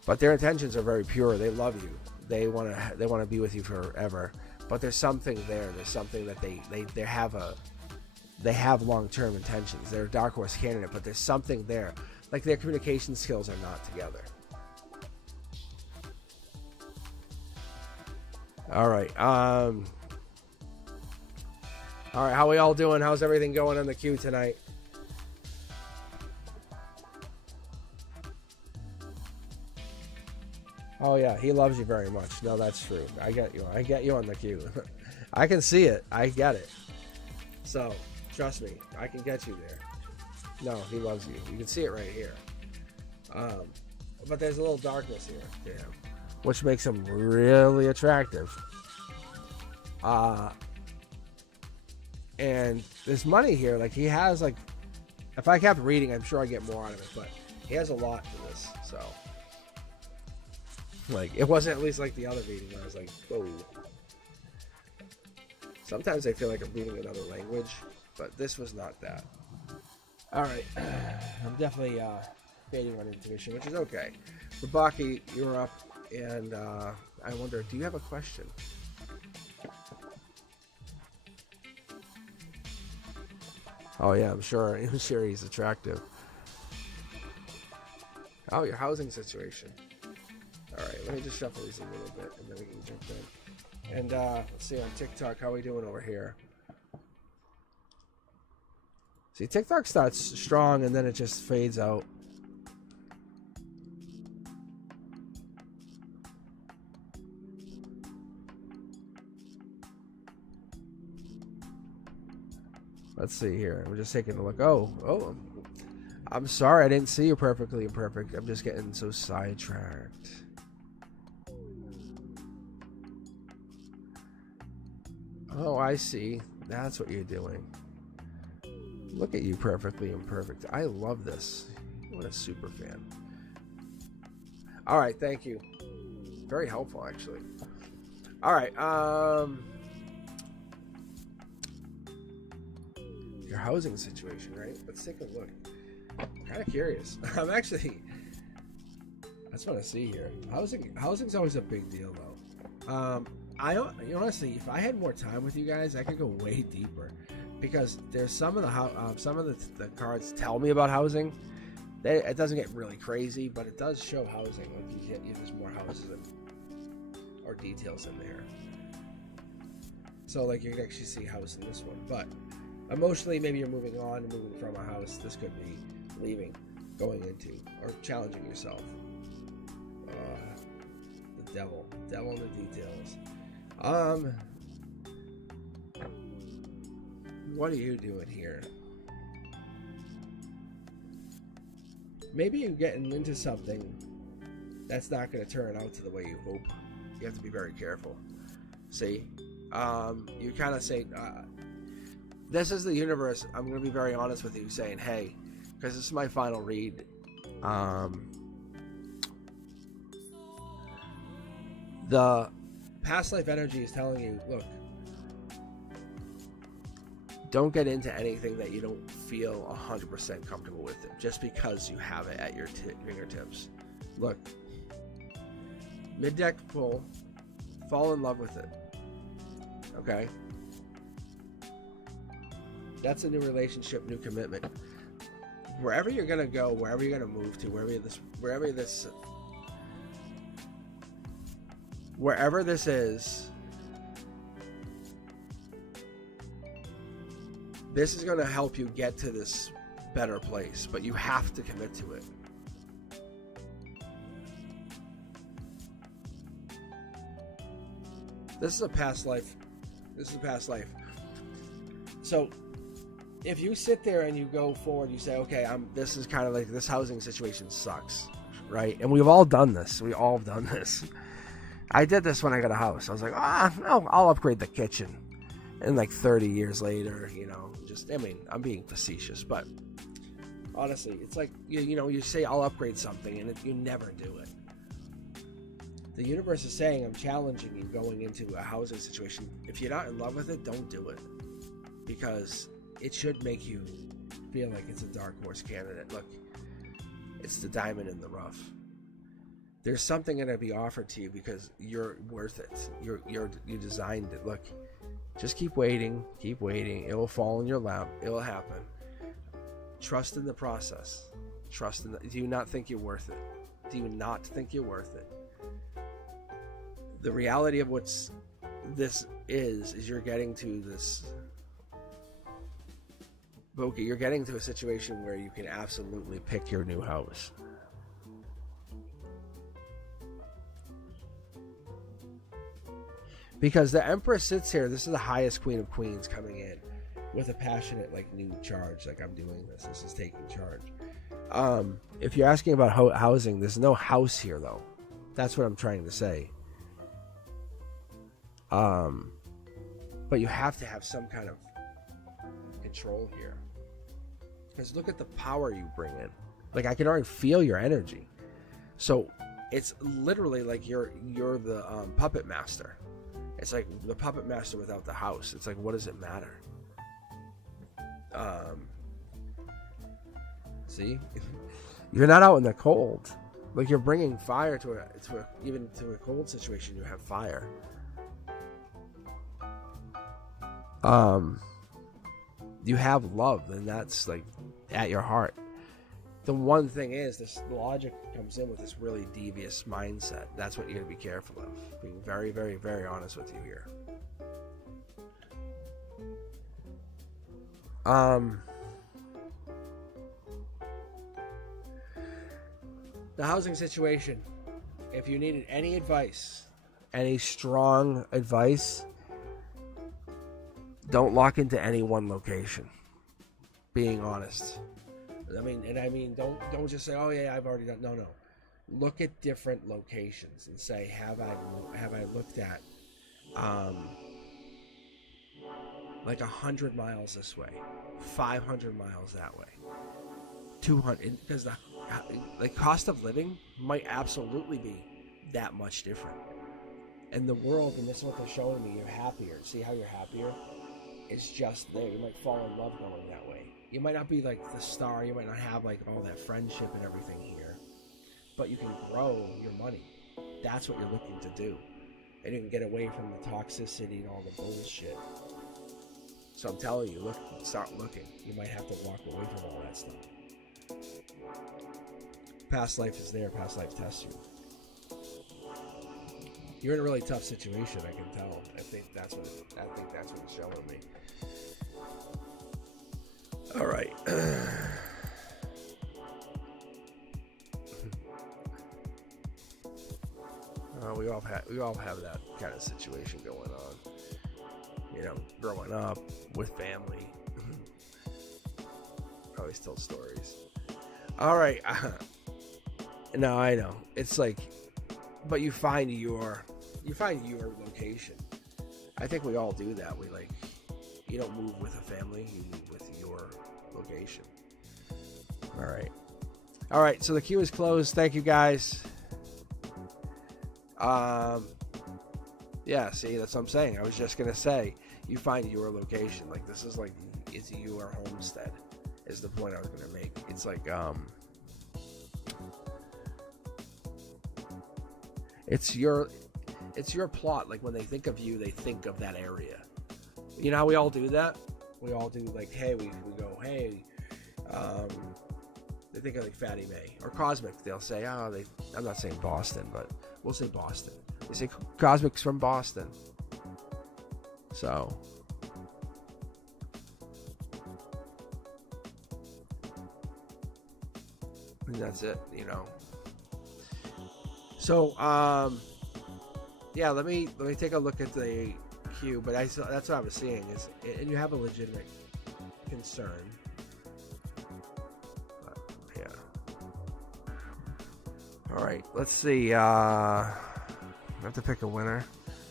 But their intentions are very pure. They love you. They want to be with you forever. But there's something there. There's something that they have long-term intentions. They're a dark horse candidate, but there's something there. Like their communication skills are not together. All right. All right. How we all doing? How's everything going on the queue tonight? Oh yeah, he loves you very much. No, that's true. I get you. I get you on the queue. I can see it. I get it. So trust me, I can get you there. No, he loves you. You can see it right here. But there's a little darkness here to him, which makes him really attractive. And there's money here. Like he has like, if I kept reading, I'm sure I get more out of it. But he has a lot to this. So like, it wasn't at least like the other reading where I was like, whoa. Sometimes I feel like I'm reading another language, but this was not that. All right. I'm definitely fading on intuition, which is okay. Babaki, you're up, and I wonder, do you have a question? Oh yeah, I'm sure. I'm sure he's attractive. Oh, your housing situation. All right, let me just shuffle these a little bit, and then we can jump in. And let's see on TikTok, how are we doing over here? See, TikTok starts strong, and then it just fades out. Let's see here. We're just taking a look. Oh, I'm sorry, I didn't see you perfectly imperfect. I'm just getting so sidetracked. Oh, I see. That's what you're doing. Look at you, perfectly imperfect. I love this. What a super fan. All right, thank you. Very helpful, actually. All right. Your housing situation, right? Let's take a look. I'm kind of curious. I'm actually. I just want to see here. Housing's always a big deal, though. Honestly, if I had more time with you guys, I could go way deeper, because there's some of the cards tell me about housing. It doesn't get really crazy, but it does show housing. Like there's more houses or details in there. So like you can actually see house in this one, but emotionally, maybe you're moving on and moving from a house. This could be leaving, going into, or challenging yourself. The devil in the details. What are you doing here? Maybe you're getting into something that's not going to turn out to the way you hope. You have to be very careful. See, you kind of say, this is the universe. I'm going to be very honest with you, saying, hey, because this is my final read. The past life energy is telling you, look, don't get into anything that you don't feel 100% comfortable with it, just because you have it at your fingertips. Look, mid-deck pull, fall in love with it. Okay? That's a new relationship, new commitment. Wherever you're gonna go, wherever you're gonna move to, wherever this is, this is gonna help you get to this better place, but you have to commit to it. This is a past life. So if you sit there and you go forward, you say, okay, this is kind of like, this housing situation sucks, right? And we've all done this. We all have done this. I did this when I got a house. I was like, no, I'll upgrade the kitchen. And like 30 years later, I'm being facetious, but honestly, it's like, you say, I'll upgrade something, and you never do it. The universe is saying, I'm challenging you going into a housing situation. If you're not in love with it, don't do it, because it should make you feel like it's a dark horse candidate. Look, it's the diamond in the rough. There's something going to be offered to you because you're worth it. You designed it. Look, just keep waiting. It will fall in your lap. It will happen. Trust in the process. Do you not think you're worth it? Do you not think you're worth it? The reality of this is you're getting to this. Okay, you're getting to a situation where you can absolutely pick your new house. Because the Empress sits here, this is the highest Queen of Queens coming in with a passionate, new charge. Like, I'm doing this. This is taking charge. If you're asking about housing, there's no house here, though. That's what I'm trying to say. But you have to have some kind of control here. Because look at the power you bring in. Like, I can already feel your energy. So it's literally like you're the puppet master. It's like the puppet master without the house. It's like, what does it matter? See, you're not out in the cold. Like, you're bringing fire even to a cold situation. You have fire. You have love, and that's like at your heart. The one thing is, this logic comes in with this really devious mindset. That's what you're going to be careful of. Being very, very, very honest with you here. The housing situation. If you needed any advice, any strong advice, don't lock into any one location. Being honest. I mean, don't just say, "Oh yeah, I've already done." No. Look at different locations and say, "Have I looked at like 100 miles this way, 500 miles that way, 200?" Because the cost of living might absolutely be that much different. And the world, and this is what they're showing me, you're happier. See how you're happier? It's just there. You might fall in love going that way. You might not be like the star. You might not have like all that friendship and everything here. But you can grow your money. That's what you're looking to do. And you can get away from the toxicity and all the bullshit. So I'm telling you, start looking. You might have to walk away from all that stuff. Past life is there. Past life tests you. You're in a really tough situation, I can tell. I think that's what it's showing me. All right. We all have that kind of situation going on. You know, growing up with family. Always tell stories. All right. No, I know. It's like, but you find your location. I think we all do that. You don't move with a family, you move with your location. All right, so the queue is closed. Thank you, guys. Yeah, see, that's what I'm saying. I was just gonna say, you find your location. Like, this is like, it's your homestead is the point I was gonna make. It's like, it's your plot. Like, when they think of you, they think of that area. You know how we all do that? We all do, like, hey, we go, hey, they think of like Fatty May or Cosmic. They'll say, I'm not saying Boston, but we'll say Boston. They say Cosmic's from Boston. So, and that's it, you know. So, yeah, let me take a look at the queue, but that's what I was seeing is, and you have a legitimate concern. But, yeah. All right, let's see. I have to pick a winner.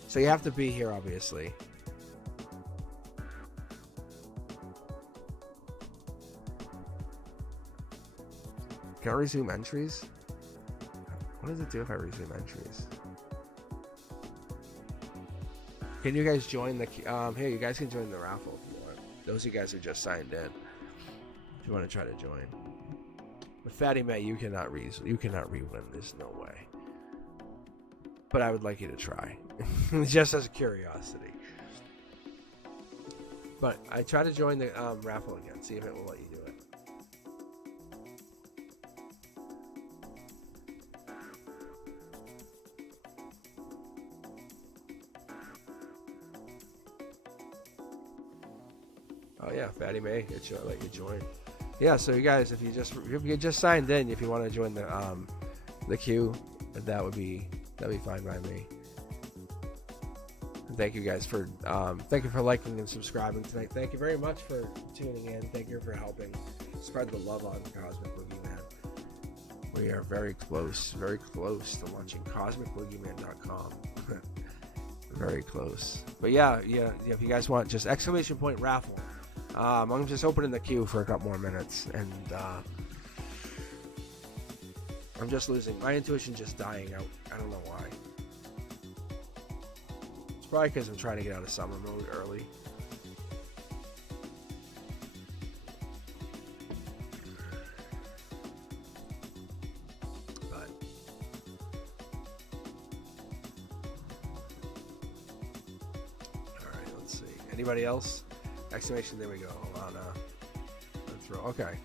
So you have to be here, obviously. Can I resume entries? What does it do if I resume entries? Can you guys join the here, you guys can join the raffle if you want. Those of you guys are just signed in. If you want to try to join. With Fatty May, you cannot re-win. There's no way. But I would like you to try. Just as a curiosity. But I try to join the raffle again. See if it will let you do it. Oh yeah, Fatty May, let you join. Yeah, so you guys, if you just signed in, if you want to join the queue, that'd be fine by me. And thank you guys for liking and subscribing tonight. Thank you very much for tuning in. Thank you for helping spread the love on Cosmic Boogeyman. We are very close to launching CosmicBoogeyman.com. Very close. But yeah, if you guys want, just exclamation point raffle. I'm just opening the queue for a couple more minutes, and I'm just losing. My intuition just dying out. I don't know why. It's probably because I'm trying to get out of summer mode early. Anybody else? Exclamation, there we go. Hold on. Okay.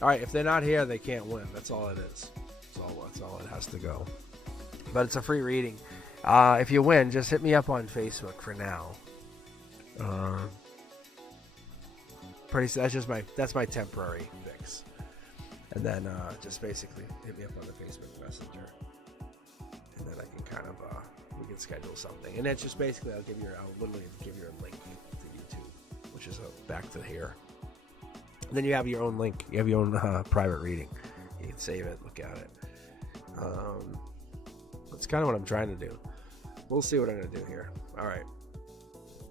All right, if they're not here, they can't win. That's all it is. That's all it has to go. But it's a free reading. If you win, just hit me up on Facebook for now. That's my temporary fix. And then just basically hit me up on the Facebook Messenger. And then I can kind of we can schedule something. And that's just basically I'll literally give you a link to YouTube, which is back to here. And then you have your own link. You have your own private reading. You can save it, look at it. That's kind of what I'm trying to do. We'll see what I'm going to do here. All right.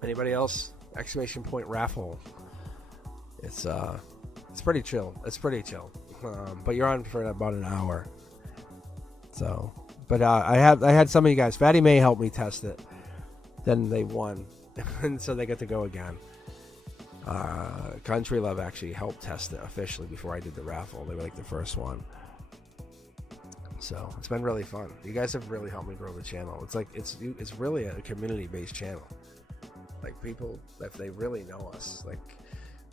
Anybody else? Exclamation point raffle. It's pretty chill. It's pretty chill. But you're on for about an hour. So, but I had some of you guys. Fatty May helped me test it. Then they won, and so they get to go again. Country Love actually helped test it officially before I did the raffle. They were like the first one. So it's been really fun. You guys have really helped me grow the channel. It's like it's really a community-based channel. Like people, if they really know us, like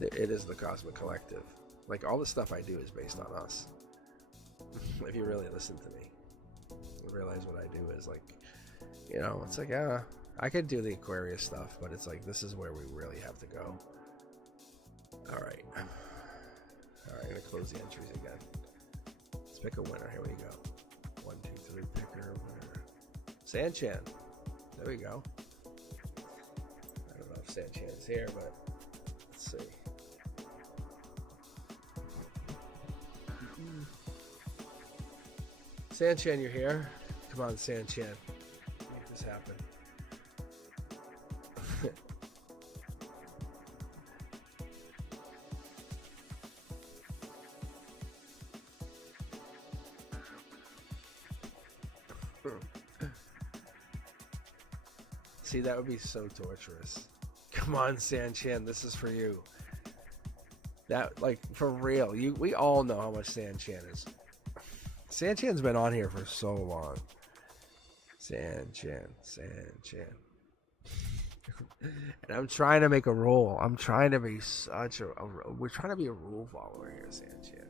it is the Cosmic Collective. Like all the stuff I do is based on us. If you really listen to me, you realize what I do is like, it's like I could do the Aquarius stuff, but it's like this is where we really have to go. All right, I'm gonna close the entries again. Let's pick a winner. Here we go. 1, 2, 3. Picker winner. Sanchan. There we go. I don't know if Sanchan's here, but let's see. Sanchan, you're here. Come on, Sanchan. Make this happen. See, that would be so torturous. Come on, Sanchan, this is for you. That, like, for real. We all know how much Sanchan is. Sanchan's been on here for so long. Sanchan. And I'm trying to make a rule. I'm trying to be we're trying to be a rule follower here, Sanchan.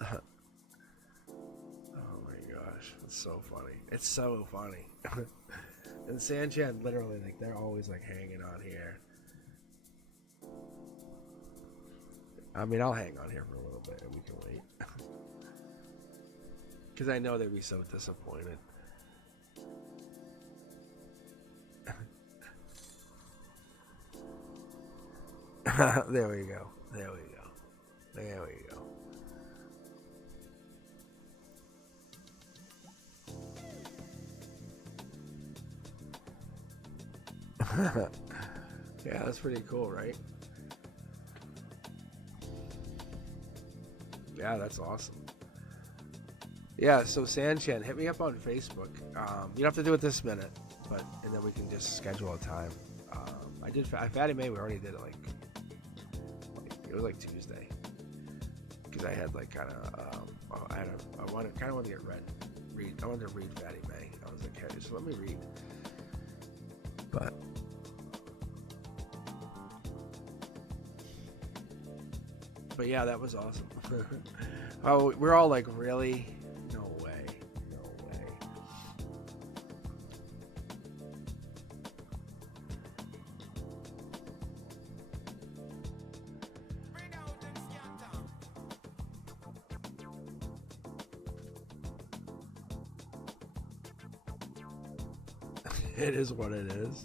Oh my gosh, it's so funny. It's so funny. And Sanchan, literally, like, they're always like hanging on here. I mean, I'll hang on here for a little bit and we can wait. Because I know they'd be so disappointed. There we go. Yeah, that's pretty cool, right? Yeah, that's awesome. Yeah, so Sanchan, hit me up on Facebook. You don't have to do it this minute, and then we can just schedule a time. I did Fatty May. We already did it like it was like Tuesday, because I had like kind of I wanted to get read. I wanted to read Fatty May. I was like, hey, just let me read. But yeah, that was awesome. Oh, we're all like, really? No way. It is what it is.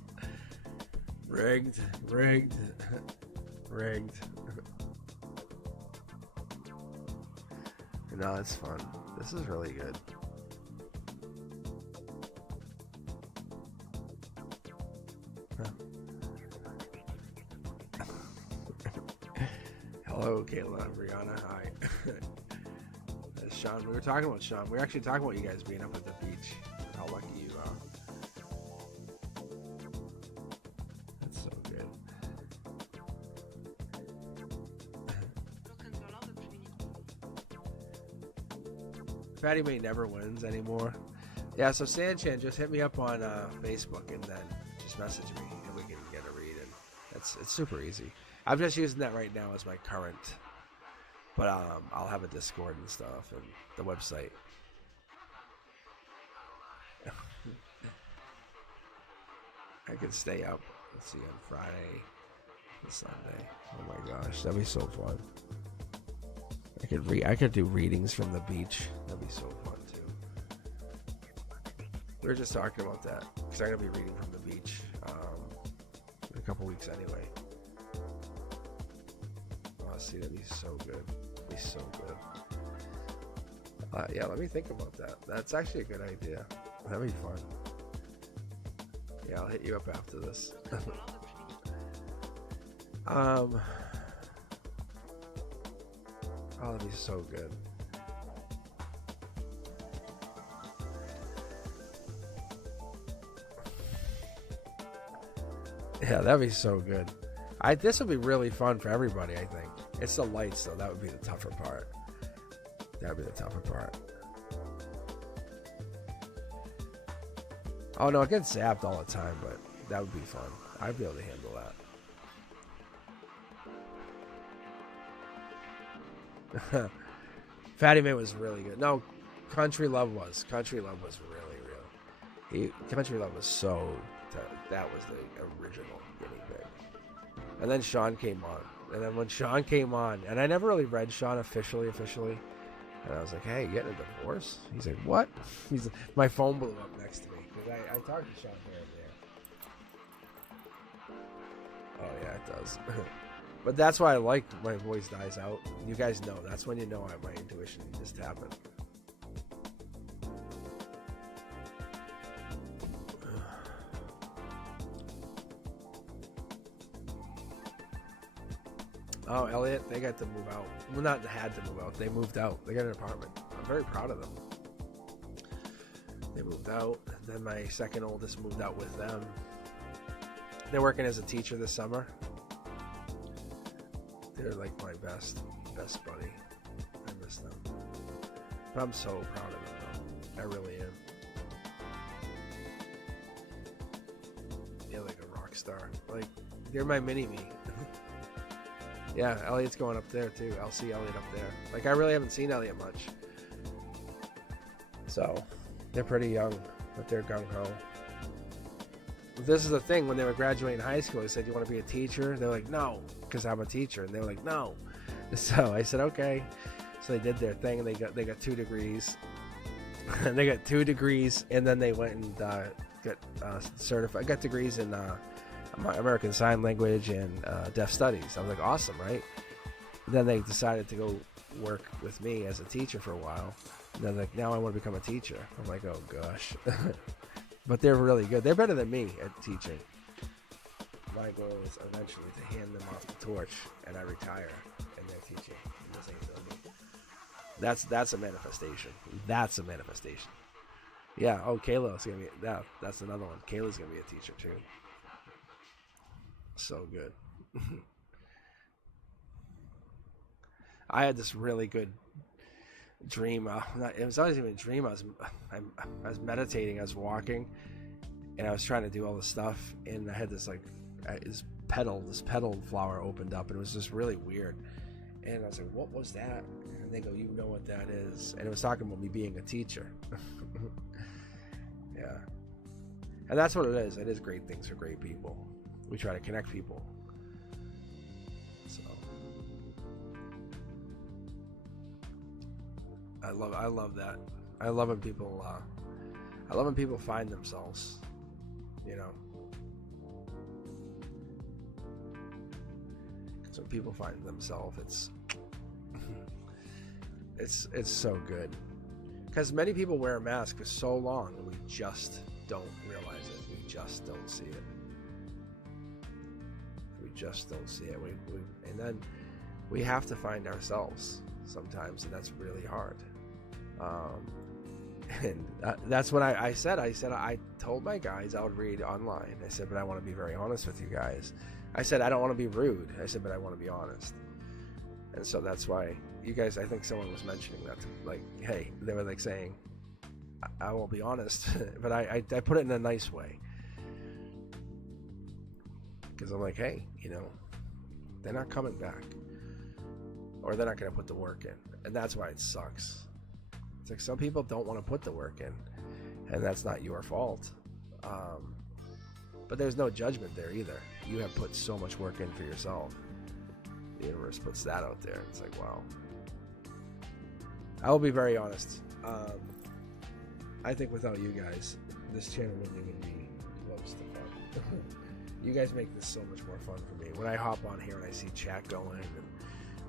Rigged. No, it's fun. This is really good. Huh. Hello, Kayla, Brianna, hi. Sean, we were talking about Sean. We were actually talking about you guys being up at the beach. How lucky you are. That's so good. Fatty May never wins anymore. Yeah, so Sanchan, just hit me up on Facebook and then just message me and we It's super easy. I'm just using that right now as my current, but I'll have a Discord and stuff and the website. I could stay up. Let's see, on Friday and Sunday. Oh my gosh, that'd be so fun. I could do readings from the beach. That'd be so fun too. We were just talking about that because I'm gonna be reading from the beach in a couple weeks anyway. Oh, see, that'd be so good. That'd be so good. Yeah, let me think about that. That's actually a good idea. That'd be fun. Yeah, I'll hit you up after this. Oh, that'd be so good. Yeah, that'd be so good. This would be really fun for everybody, I think. It's the lights, though. That would be the tougher part. That would be the tougher part. Oh, no, it gets zapped all the time, but that would be fun. I'd be able to handle that. Fatty Man was really good. No, Country Love was. Country Love was really real. Country Love was so... That was the original guinea pig. And then Sean came on. And then when Sean came on, and I never really read Sean officially. And I was like, hey, you getting a divorce? He's like, what? My phone blew up next to me. Because I talked to Sean here and there. Oh, yeah, it does. But that's why I like my voice dies out. You guys know. That's when you know my intuition just happened. Oh, Elliot, they got to move out. Well, not had to move out. They moved out. They got an apartment. I'm very proud of them. They moved out. Then my second oldest moved out with them. They're working as a teacher this summer. They're like my best buddy. I miss them. But I'm so proud of them, though. I really am. They're like a rock star. Like, they're my mini-me. Yeah, Elliot's going up there too. I'll see Elliot up there. Like, I really haven't seen Elliot much. So, they're pretty young, but they're gung-ho. This is the thing, when they were graduating high school, they said, you want to be a teacher? They're like, no, because I'm a teacher. And they were like, no. So I said, okay. So they did their thing, and they got 2 degrees. They got 2 degrees, and then they went and got certified. Got degrees in American Sign Language and Deaf Studies. I was like, awesome, right? Then they decided to go work with me as a teacher for a while. And they're like, now I want to become a teacher. I'm like, oh gosh. But they're really good. They're better than me at teaching. My goal is eventually to hand them off the torch and I retire and they're teaching. That's a manifestation. That's a manifestation. Yeah. Oh, Kayla's gonna be. Yeah, that's another one. Kayla's gonna be a teacher too. So good. I had this really good dream. It was not even a dream. I was meditating. I was walking, and I was trying to do all this stuff. And I had this this petal flower opened up, and it was just really weird. And I was like, "What was that?" And they go, "You know what that is?" And it was talking about me being a teacher. Yeah, and that's what it is. It is great things for great people. We try to connect people. So I love that. I love when people find themselves, you know. Because when people find themselves, it's so good. Because many people wear a mask for so long and we just don't realize it. We just don't see it. Just don't see it. And then we have to find ourselves sometimes, and that's really hard. And that's what I said. I told my guys I would read online. I said, but I want to be very honest with you guys. I said, I don't want to be rude. I said, but I want to be honest. And so that's why you guys, I think someone was mentioning that, like, hey, they were like saying, I won't be honest, but I put it in a nice way. because I'm like, hey, you know, they're not coming back, or they're not going to put the work in, and that's why it sucks. It's like some people don't want to put the work in, and that's not your fault. But there's no judgment there either. You have put so much work in for yourself. The universe puts that out there. It's like, wow. I will be very honest. I think without you guys, this channel wouldn't even be close to fun. You guys make this so much more fun for me. When I hop on here and I see chat going and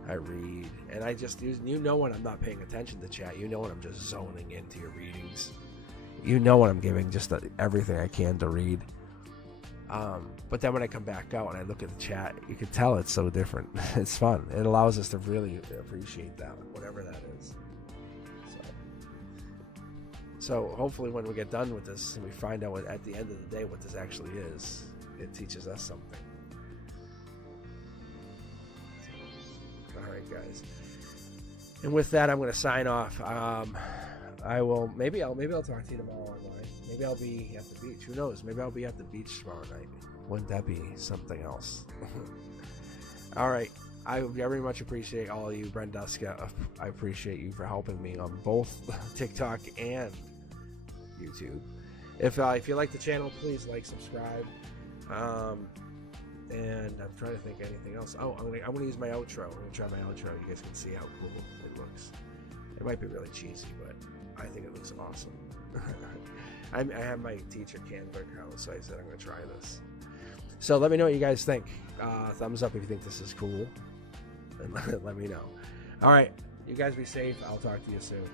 I read, and I just, you know, when I'm not paying attention to chat, you know when I'm just zoning into your readings. You know when I'm giving just everything I can to read. But then when I come back out and I look at the chat, you can tell it's so different. It's fun. It allows us to really appreciate that, whatever that is. So hopefully when we get done with this and we find out at the end of the day what this actually is, it teaches us something. All right, guys. And with that, I'm going to sign off. I will. Maybe I'll talk to you tomorrow online. Maybe I'll be at the beach. Who knows? Maybe I'll be at the beach tomorrow night. Wouldn't that be something else? All right. I very much appreciate all of you, Brenduska. I appreciate you for helping me on both TikTok and YouTube. If you like the channel, please like, subscribe. And I'm trying to think of anything else. Oh, I'm gonna use my outro. I'm gonna try my outro. You guys can see how cool it looks. It might be really cheesy, but I think it looks awesome. I have my teacher Canva account, so I said I'm gonna try this. So let me know what you guys think. Thumbs up if you think this is cool, and let me know. All right, you guys be safe. I'll talk to you soon.